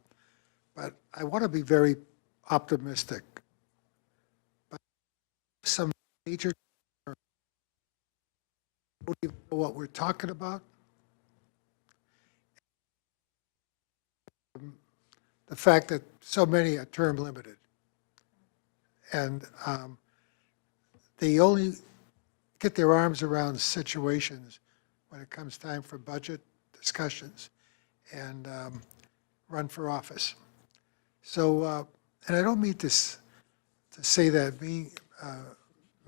But I want to be very optimistic. But some major don't even know what we're talking about. The fact that so many are term limited. And they only get their arms around situations when it comes time for budget discussions and run for office. So, and I don't mean to say that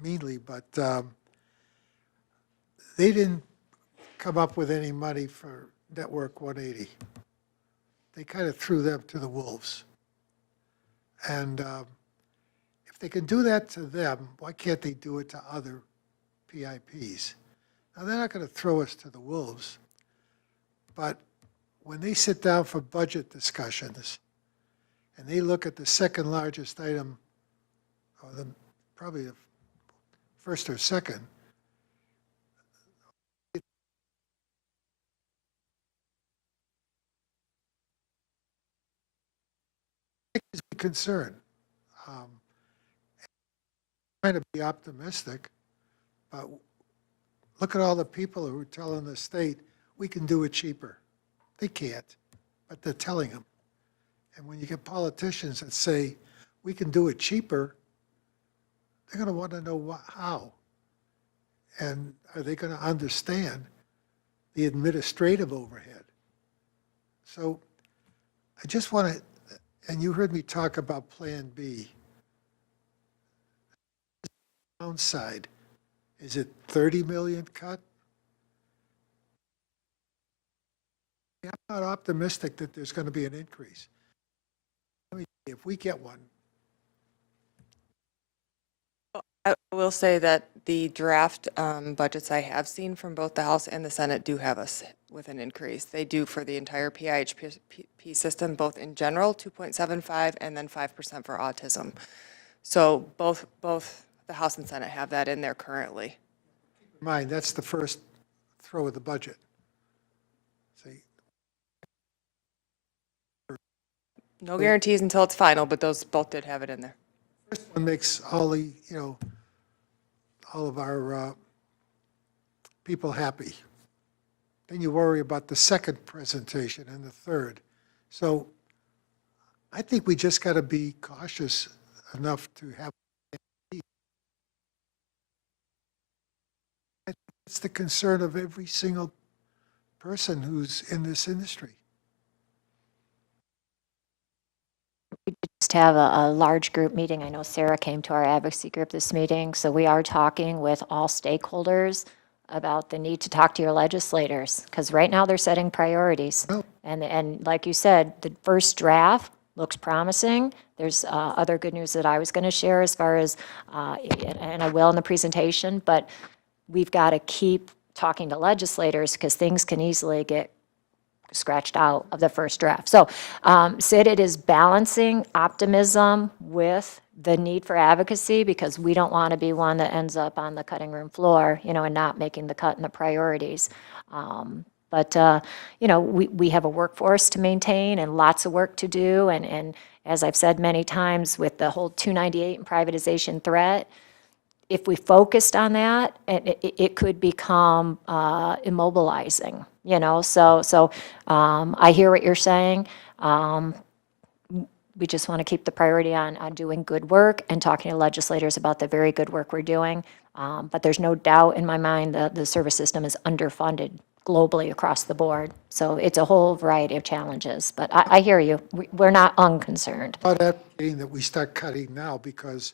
meanly, but they didn't come up with any money for Network 180. They kind of threw them to the wolves. And if they can do that to them, why can't they do it to other PIPs? Now, they're not going to throw us to the wolves, but when they sit down for budget discussions and they look at the second largest item, or probably the first or second, is a concern. Trying to be optimistic, but look at all the people who are telling the state, we can do it cheaper. They can't, but they're telling them. And when you get politicians that say, we can do it cheaper, they're going to want to know how. And are they going to understand the administrative overhead? So I just want to, and you heard me talk about Plan B. Downside, is it 30 million cut? I'm not optimistic that there's going to be an increase. I mean, if we get one, I will say that the draft budgets I have seen from both the House and the Senate do have us with an increase. They do for the entire PIHP system, both in general, 2.75, and then 5% for autism. So both the House and Senate have that in there currently. mind, that's the first throw of the budget. See, No guarantees until it's final, but those both did have it in there. first one makes all the, all of our people happy. Then you worry about the second presentation and the third. So I think we just got to be cautious enough to have. It's the concern of every single person who's in this industry. We just have a large group meeting. I know Sarah came to our advocacy group this meeting, so we are talking with all stakeholders about the need to talk to your legislators, because right now they're setting priorities. And like you said, the first draft looks promising. There's other good news that I was going to share as far as, and I will in the presentation, but we've got to keep talking to legislators because things can easily get scratched out of the first draft. So, Sid, it is balancing optimism with the need for advocacy, because we don't want to be one that ends up on the cutting room floor, and not making the cut in the priorities. But we have a workforce to maintain and lots of work to do. And as I've said many times, with the whole 298 and privatization threat, if we focused on that, it could become immobilizing, So I hear what you're saying. We just want to keep the priority on doing good work and talking to legislators about the very good work we're doing. But there's no doubt in my mind that the service system is underfunded globally across the board. So it's a whole variety of challenges. But I hear you. We're not unconcerned. Not advocating that we start cutting now, because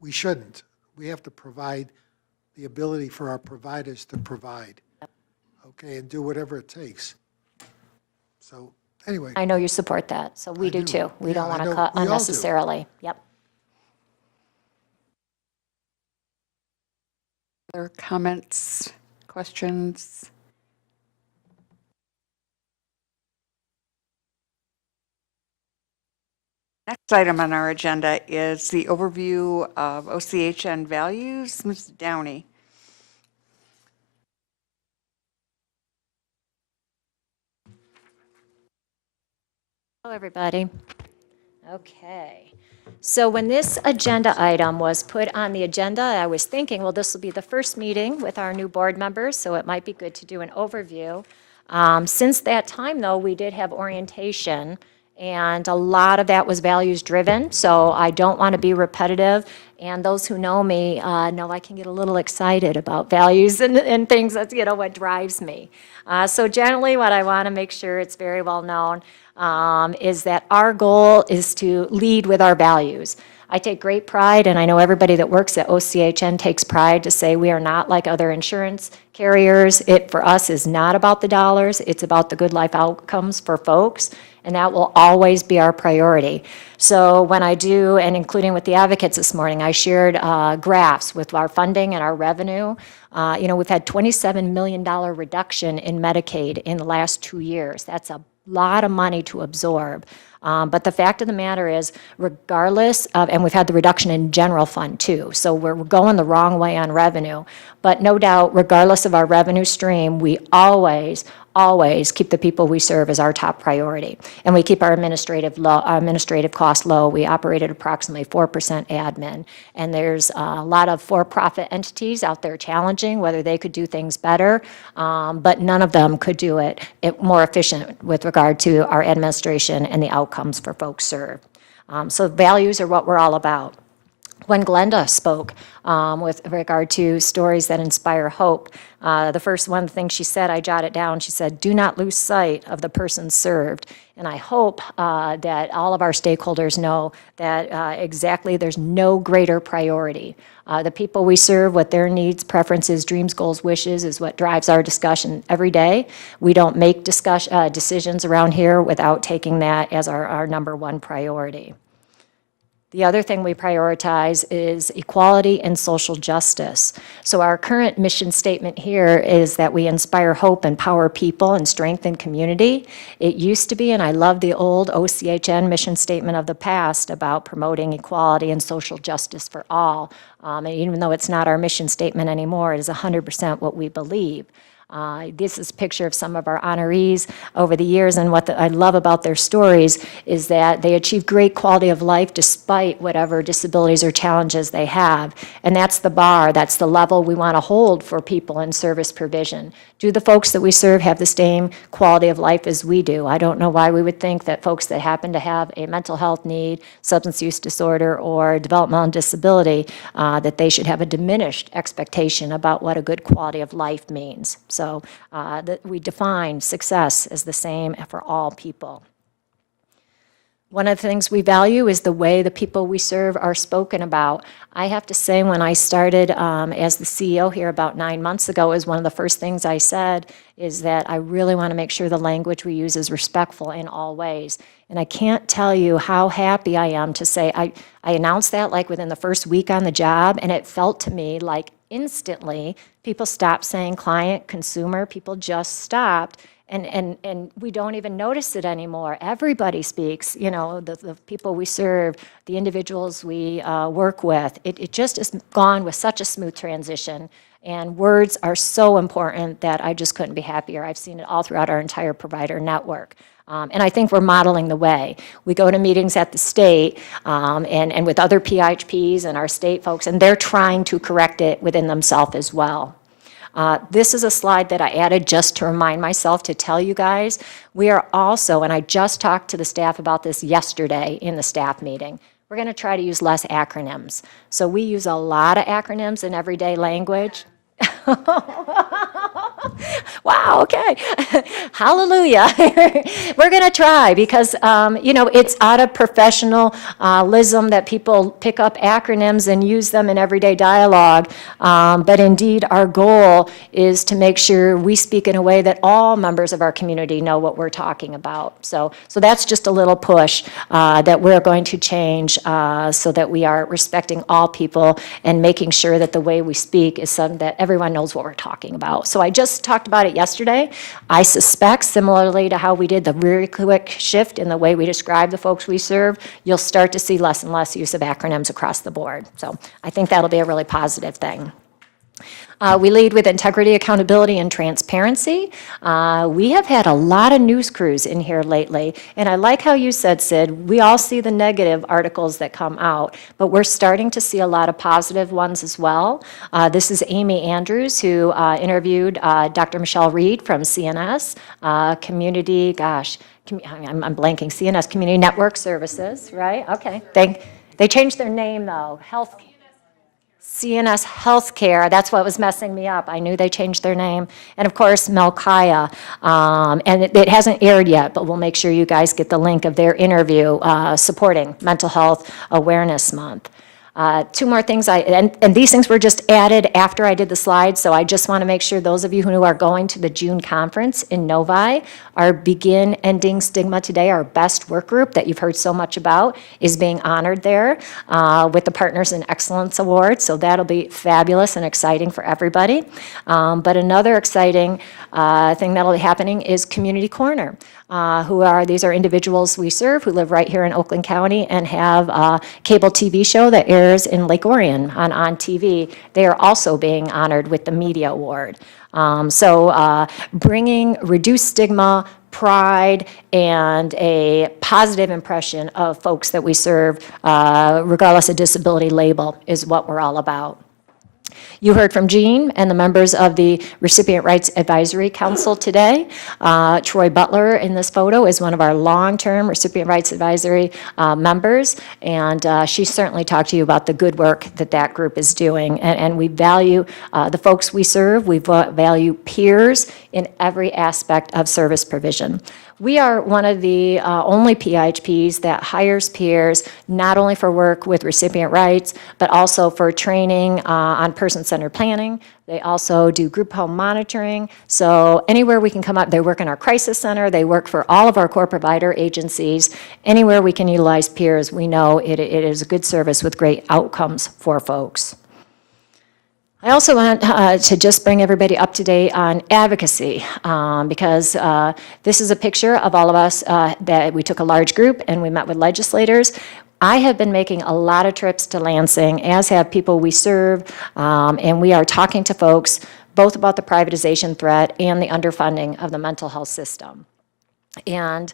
we shouldn't. We have to provide the ability for our providers to provide, okay, and do whatever it takes. So, anyway. I know you support that, so we do too. We don't Yeah, I want to know. cut We all do. unnecessarily. Yep. Other comments, questions? Next item on our agenda is the overview of OCHN values. Ms. Downey. Hello, everybody. Okay. So when this agenda item was put on the agenda, I was thinking, well, this will be the first meeting with our new board members, so it might be good to do an overview. Since that time, though, we did have orientation, and a lot of that was values-driven, so I don't want to be repetitive. And those who know me know I can get a little excited about values and things. That's, what drives me. So generally, what I want to make sure it's very well known is that our goal is to lead with our values. I take great pride, and I know everybody that works at OCHN takes pride to say we are not like other insurance carriers. It, for us, is not about the dollars. It's about the good life outcomes for folks, and that will always be our priority. So when I do, and including with the advocates this morning, I shared graphs with our funding and our revenue. We've had $27 million reduction in Medicaid in the last 2 years. That's a lot of money to absorb. But the fact of the matter is, regardless of, and we've had the reduction in general fund too, so we're going the wrong way on revenue. But no doubt, regardless of our revenue stream, we always keep the people we serve as our top priority. And we keep our administrative costs low. We operate at approximately 4% admin. And there's a lot of for-profit entities out there challenging whether they could do things better, but none of them could do it more efficient with regard to our administration and the outcomes for folks served. So values are what we're all about. When Glenda spoke with regard to stories that inspire hope, the first one thing she said, I jotted down, she said, do not lose sight of the person served. And I hope that all of our stakeholders know that exactly there's no greater priority. The people we serve, what their needs, preferences, dreams, goals, wishes is what drives our discussion every day. We don't make decisions around here without taking that as our number one priority. The other thing we prioritize is equality and social justice. So our current mission statement here is that we inspire hope, empower people, and strengthen community. It used to be, and I love the old OCHN mission statement of the past about promoting equality and social justice for all. And even though it's not our mission statement anymore, it is 100% what we believe. This is a picture of some of our honorees over the years, and what I love about their stories is that they achieve great quality of life despite whatever disabilities or challenges they have. And that's the bar, that's the level we want to hold for people in service provision. Do the folks that we serve have the same quality of life as we do? I don't know why we would think that folks that happen to have a mental health need, substance use disorder, or developmental disability, that they should have a diminished expectation about what a good quality of life means. So we define success as the same for all people. One of the things we value is the way the people we serve are spoken about. I have to say, when I started as the CEO here about 9 months ago, is one of the first things I said is that I really want to make sure the language we use is respectful in all ways. And I can't tell you how happy I am to say I announced that like within the first week on the job, and it felt to me like instantly people stopped saying client, consumer, people just stopped. And we don't even notice it anymore. Everybody speaks, the people we serve, the individuals we work with. It just has gone with such a smooth transition. And words are so important that I just couldn't be happier. I've seen it all throughout our entire provider network. And I think we're modeling the way. We go to meetings at the state and with other PHPs and our state folks, and they're trying to correct it within themselves as well. This is a slide that I added just to remind myself to tell you guys, we are also, and I just talked to the staff about this yesterday in the staff meeting, we're going to try to use less acronyms. So we use a lot of acronyms in everyday language. Wow, okay. Hallelujah. We're going to try because, it's out of professionalism that people pick up acronyms and use them in everyday dialogue. But indeed, our goal is to make sure we speak in a way that all members of our community know what we're talking about. So that's just a little push that we're going to change so that we are respecting all people and making sure that the way we speak is something that everyone knows what we're talking about. So I just talked about it yesterday. I suspect, similarly to how we did the very quick shift in the way we describe the folks we serve, you'll start to see less and less use of acronyms across the board. So I think that'll be a really positive thing. We lead with integrity, accountability, and transparency. We have had a lot of news crews in here lately, and I like how you said, Sid, we all see the negative articles that come out, but we're starting to see a lot of positive ones as well. This is Amy Andrews, who interviewed Dr. Michelle Reed from CNS, Community, I'm blanking, CNS, Community Network Services, right? Okay. They changed their name, though, CNS Healthcare, that's what was messing me up. I knew they changed their name. And of course, Melchiah. And it hasn't aired yet, but we'll make sure you guys get the link of their interview supporting Mental Health Awareness Month. Two more things, and these things were just added after I did the slides, so I just want to make sure those of you who are going to the June conference in Novi, our Begin Ending Stigma Today, our best work group that you've heard so much about, is being honored there with the Partners in Excellence Award, so that'll be fabulous and exciting for everybody. But another exciting thing that'll be happening is Community Corner. These are individuals we serve who live right here in Oakland County and have a cable TV show that airs in Lake Orion on TV. They are also being honored with the Media Award. Bringing reduced stigma, pride, and a positive impression of folks that we serve, regardless of disability label, is what we're all about. You heard from Jean and the members of the Recipient Rights Advisory Council today. Troy Butler in this photo is one of our long-term Recipient Rights Advisory members, and she certainly talked to you about the good work that group is doing. And we value the folks we serve. We value peers in every aspect of service provision. We are one of the only PIHPs that hires peers not only for work with recipient rights, but also for training on person-centered planning. They also do group home monitoring. So anywhere we can come up, they work in our crisis center, they work for all of our core provider agencies. Anywhere we can utilize peers, we know it is a good service with great outcomes for folks. I also want to just bring everybody up to date on advocacy because this is a picture of all of us that we took a large group and we met with legislators. I have been making a lot of trips to Lansing, as have people we serve, and we are talking to folks both about the privatization threat and the underfunding of the mental health system. And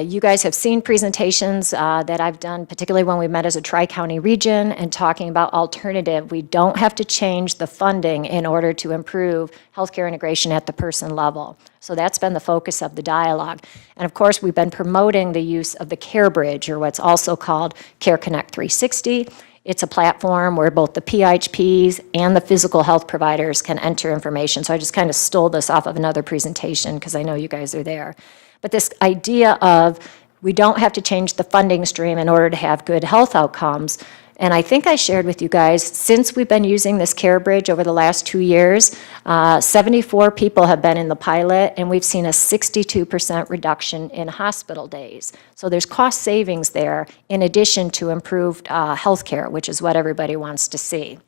you guys have seen presentations that I've done, particularly when we met as a tri-county region and talking about alternative. We don't have to change the funding in order to improve healthcare integration at the person level. So that's been the focus of the dialogue. And of course, we've been promoting the use of the Care Bridge, or what's also called Care Connect 360. It's a platform where both the PIHPs and the physical health providers can enter information. So I just kind of stole this off of another presentation because I know you guys are there. But this idea of we don't have to change the funding stream in order to have good health outcomes. And I think I shared with you guys, since we've been using this Care Bridge over the last 2 years, 74 people have been in the pilot, and we've seen a 62% reduction in hospital days. So there's cost savings there in addition to improved health care, which is what everybody wants to see.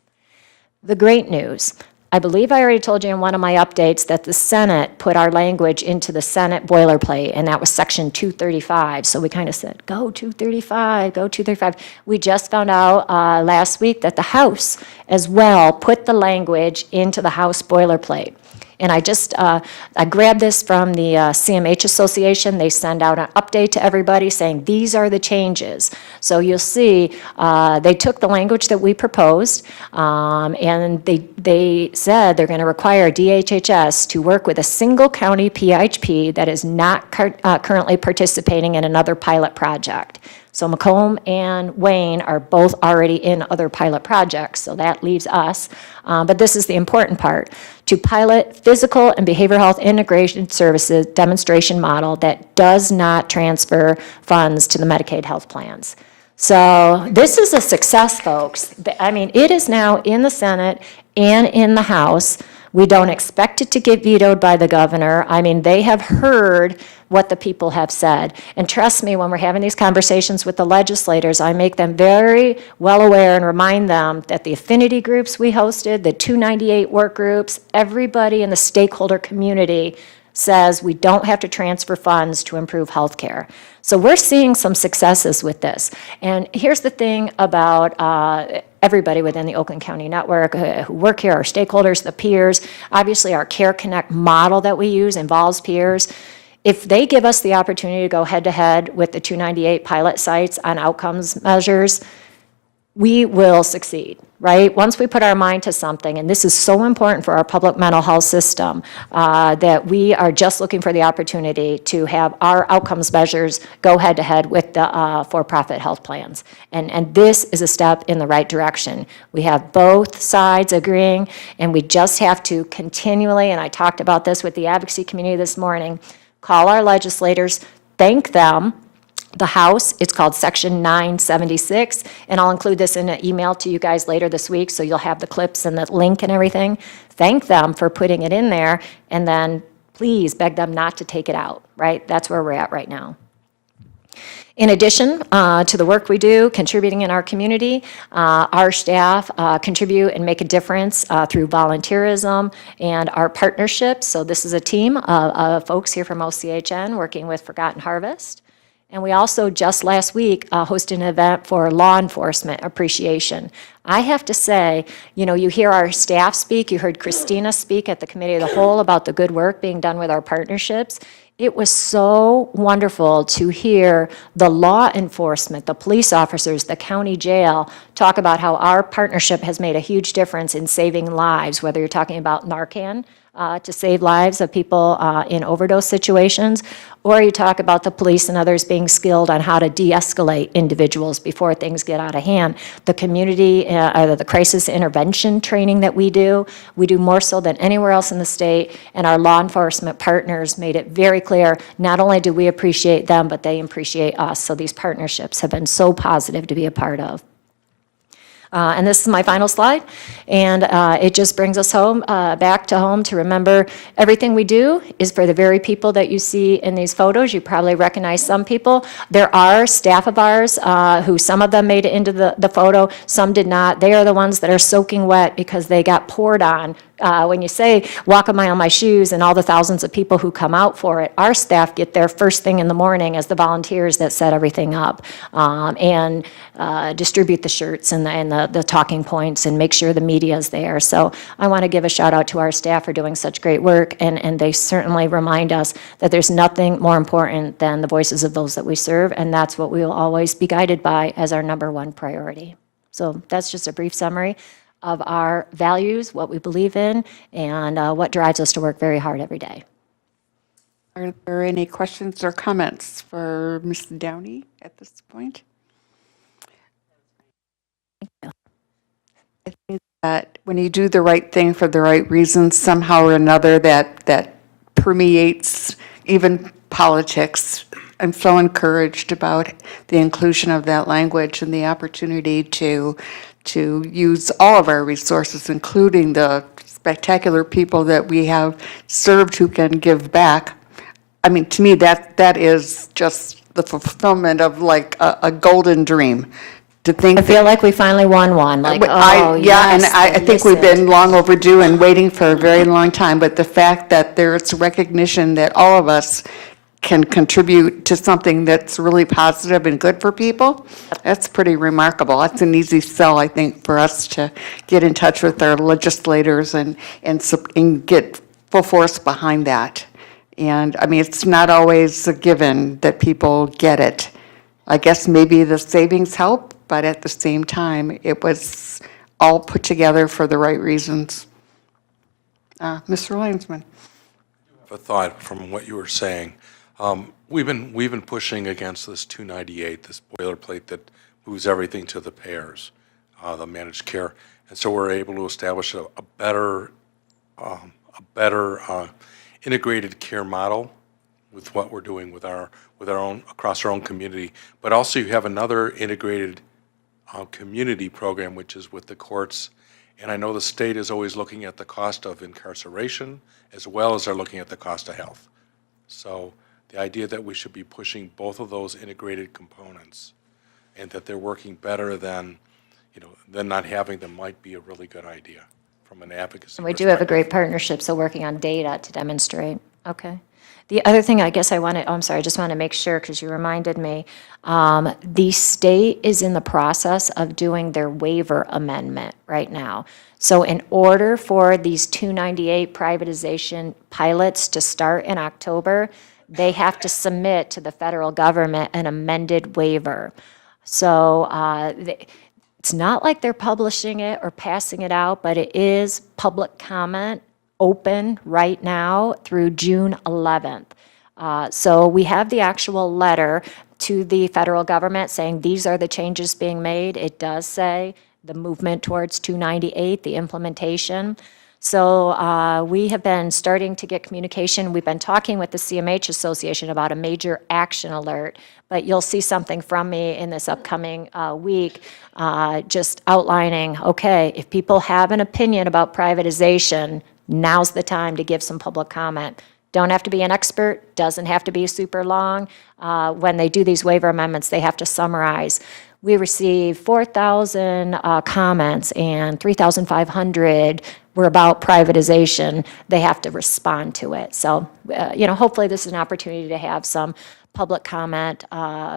The great news. I believe I already told you in one of my updates that the Senate put our language into the Senate boilerplate, and that was Section 235. So we kind of said, go 235, go 235. We just found out last week that the House as well put the language into the House boilerplate. And I grabbed this from the CMH Association. They send out an update to everybody saying these are the changes. So you'll see they took the language that we proposed and they said they're going to require DHHS to work with a single county PIHP that is not currently participating in another pilot project. So Macomb and Wayne are both already in other pilot projects, so that leaves us. But this is the important part, to pilot physical and behavioral health integration services demonstration model that does not transfer funds to the Medicaid health plans. So this is a success, folks. I mean, it is now in the Senate and in the House. We don't expect it to get vetoed by the governor. I mean, they have heard what the people have said. And trust me, when we're having these conversations with the legislators, I make them very well aware and remind them that the affinity groups we hosted, the 298 work groups, everybody in the stakeholder community says we don't have to transfer funds to improve health care. So we're seeing some successes with this. And here's the thing about everybody within the Oakland County Network who work here, our stakeholders, the peers. Obviously, our Care Connect model that we use involves peers. If they give us the opportunity to go head-to-head with the 298 pilot sites on outcomes measures, we will succeed, right? Once we put our mind to something, and this is so important for our public mental health system, that we are just looking for the opportunity to have our outcomes measures go head-to-head with the for-profit health plans. And this is a step in the right direction. We have both sides agreeing, and we just have to continually, and I talked about this with the advocacy community this morning, call our legislators, thank them. The House, it's called Section 976, and I'll include this in an email to you guys later this week, so you'll have the clips and the link and everything. Thank them for putting it in there, and then please beg them not to take it out, right? That's where we're at right now. In addition to the work we do, contributing in our community, our staff contribute and make a difference through volunteerism and our partnerships. So this is a team of folks here from OCHN working with Forgotten Harvest. And we also, just last week, hosted an event for law enforcement appreciation. I have to say, you know, you hear our staff speak, you heard Christina speak at the Committee of the Whole about the good work being done with our partnerships. It was so wonderful to hear the law enforcement, the police officers, the county jail, talk about how our partnership has made a huge difference in saving lives, whether you're talking about Narcan, to save lives of people in overdose situations, or you talk about the police and others being skilled on how to de-escalate individuals before things get out of hand. The community, the crisis intervention training that we do more so than anywhere else in the state, and our law enforcement partners made it very clear, not only do we appreciate them, but they appreciate us. So these partnerships have been so positive to be a part of. And this is my final slide, and it just brings us home, back to home, to remember everything we do is for the very people that you see in these photos. You probably recognize some people. There are staff of ours who, some of them made it into the photo, some did not. They are the ones that are soaking wet because they got poured on. When you say, walk a mile in my shoes, and all the thousands of people who come out for it, our staff get there first thing in the morning as the volunteers that set everything up, and distribute the shirts and the talking points and make sure the media is there. So I want to give a shout out to our staff for doing such great work, and they certainly remind us that there's nothing more important than the voices of those that we serve, and that's what we will always be guided by as our #1 priority. So that's just a brief summary of our values, what we believe in, and what drives us to work very hard every day. Are there any questions or comments for Ms. Downey at this point? I think that when you do the right thing for the right reasons, somehow or another that permeates even politics. I'm so encouraged about the inclusion of that language and the opportunity to use all of our resources, including the spectacular people that we have served who can give back. I mean, to me, that is just the fulfillment of like a golden dream. To think I feel like we finally won one, like, oh, yeah, yes, and I think we've been long overdue and waiting for a very long time, but the fact that there's recognition that all of us can contribute to something that's really positive and good for people, that's pretty remarkable. That's an easy sell, I think, for us to get in touch with our legislators and get full force behind that. And, I mean, it's not always a given that people get it. I guess maybe the savings help, but at the same time, it was all put together for the right reasons. Mr. Lansman. A thought from what you were saying. We've been pushing against this 298, this boilerplate that moves everything to the payers, the managed care, and so we're able to establish a better integrated care model with what we're doing with our own across our own community. But also, you have another integrated community program, which is with the courts. And I know the state is always looking at the cost of incarceration as well as they're looking at the cost of health. So the idea that we should be pushing both of those integrated components and that they're working better than not having them might be a really good idea from an advocacy And we do have a great partnership, so working on data to demonstrate. Okay. The other thing I guess I wanted, I'm sorry, I just want to make sure because you reminded me. The state is in the process of doing their waiver amendment right now. So in order for these 298 privatization pilots to start in October, they have to submit to the federal government an amended waiver. So it's not like they're publishing it or passing it out, but it is public comment open right now through June 11th. So we have the actual letter to the federal government saying these are the changes being made. It does say the movement towards 298, the implementation. So we have been starting to get communication. We've been talking with the CMH Association about a major action alert, but you'll see something from me in this upcoming week just outlining, okay, if people have an opinion about privatization, now's the time to give some public comment. Don't have to be an expert, doesn't have to be super long. When they do these waiver amendments, they have to summarize. We received 4,000 comments and 3,500 were about privatization. They have to respond to it. So, hopefully this is an opportunity to have some public comment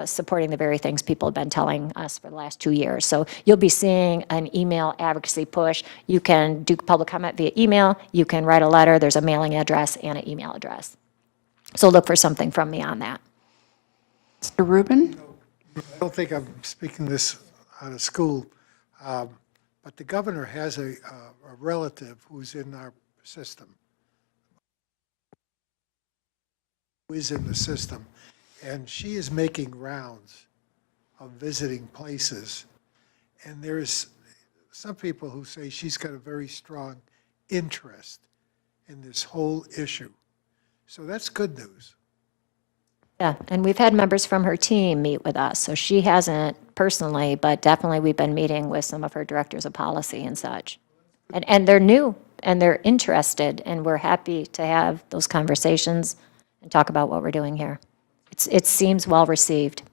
supporting the very things people have been telling us for the last 2 years. So you'll be seeing an email advocacy push. You can do public comment via email. You can write a letter. There's a mailing address and an email address. So look for something from me on that. Mr. Rubin? I don't think I'm speaking this out of school, but the governor has a relative who's in our system, and she is making rounds of visiting places, and there's some people who say she's got a very strong interest in this whole issue. So that's good news. Yeah, and we've had members from her team meet with us, so she hasn't personally, but definitely we've been meeting with some of her directors of policy and such. And they're new, and they're interested, and we're happy to have those conversations and talk about what we're doing here. It seems well-received.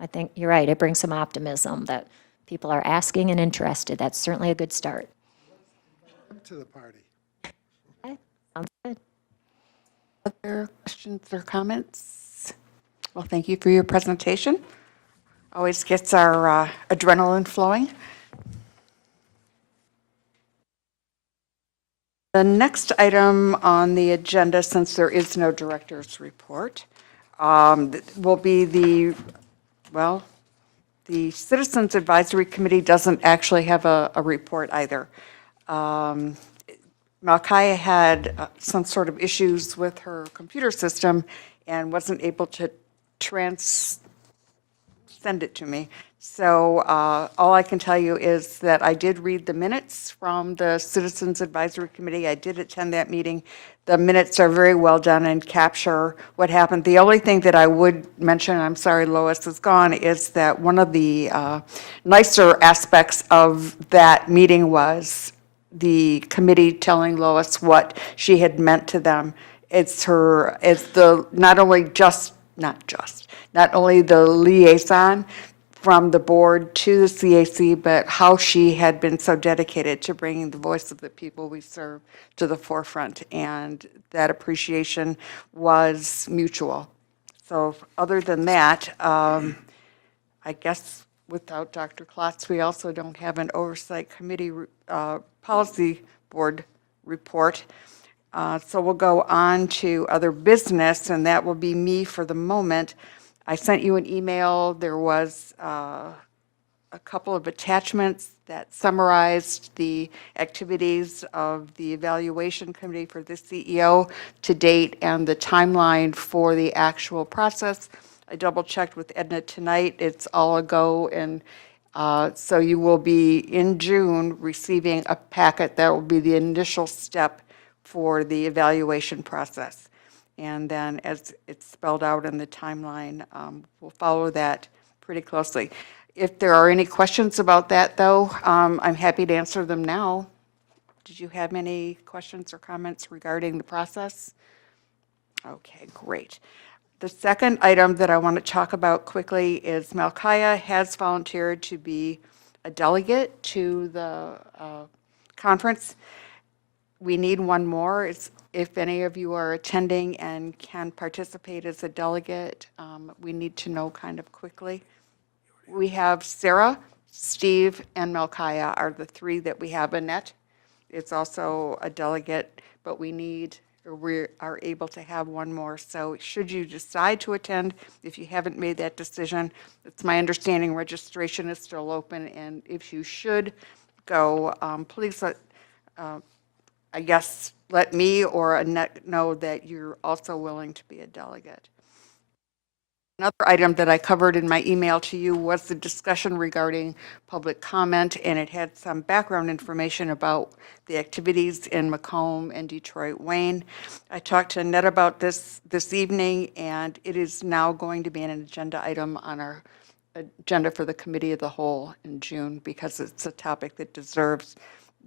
I think you're right, it brings some optimism that people are asking and interested. That's certainly a good start. Come to the party. Okay, sounds good. Other questions or comments? Well, thank you for your presentation. Always gets our adrenaline flowing. The next item on the agenda, since there is no director's report, will be the Citizens Advisory Committee doesn't actually have a report either. Malkia had some sort of issues with her computer system and wasn't able to send it to me. So all I can tell you is that I did read the minutes from the Citizens Advisory Committee. I did attend that meeting. The minutes are very well done and capture what happened. The only thing that I would mention, I'm sorry Lois is gone, is that one of the nicer aspects of that meeting was the committee telling Lois what she had meant to them. It's not only the liaison from the board to the CAC, but how she had been so dedicated to bringing the voice of the people we serve to the forefront, and that appreciation was mutual. So other than that, I guess without Dr. Klotz, we also don't have an oversight committee policy board report. So we'll go on to other business, and that will be me for the moment. I sent you an email. There was a couple of attachments that summarized the activities of the evaluation committee for the CEO to date and the timeline for the actual process. I double-checked with Edna tonight. It's all a go, and so you will be, in June, receiving a packet that will be the initial step for the evaluation process. And then as it's spelled out in the timeline, we'll follow that pretty closely. If there are any questions about that, though, I'm happy to answer them now. Did you have any questions or comments regarding the process? Okay, great. The second item that I want to talk about quickly is Malkia has volunteered to be a delegate to the conference. We need one more. It's If any of you are attending and can participate as a delegate, we need to know kind of quickly. We have Sarah, Steve, and Melchiah are the three that we have. Annette is also a delegate, but we are able to have one more. So should you decide to attend, if you haven't made that decision, it's my understanding registration is still open, and if you should go, please I guess, let me or Annette know that you're also willing to be a delegate. Another item that I covered in my email to you was the discussion regarding public comment, and it had some background information about the activities in Macomb and Detroit Wayne. I talked to Annette about this evening, and it is now going to be an agenda item on our agenda for the Committee of the Whole in June, because it's a topic that deserves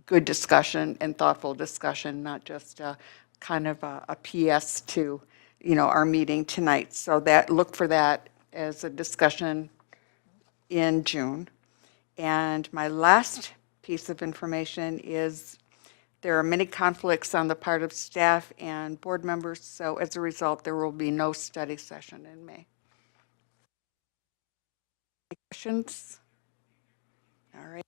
good discussion and thoughtful discussion, not just kind of a PS to, our meeting tonight. So look for that as a discussion in June. And my last piece of information is there are many conflicts on the part of staff and board members, so as a result, there will be no study session in May. Any questions? All right.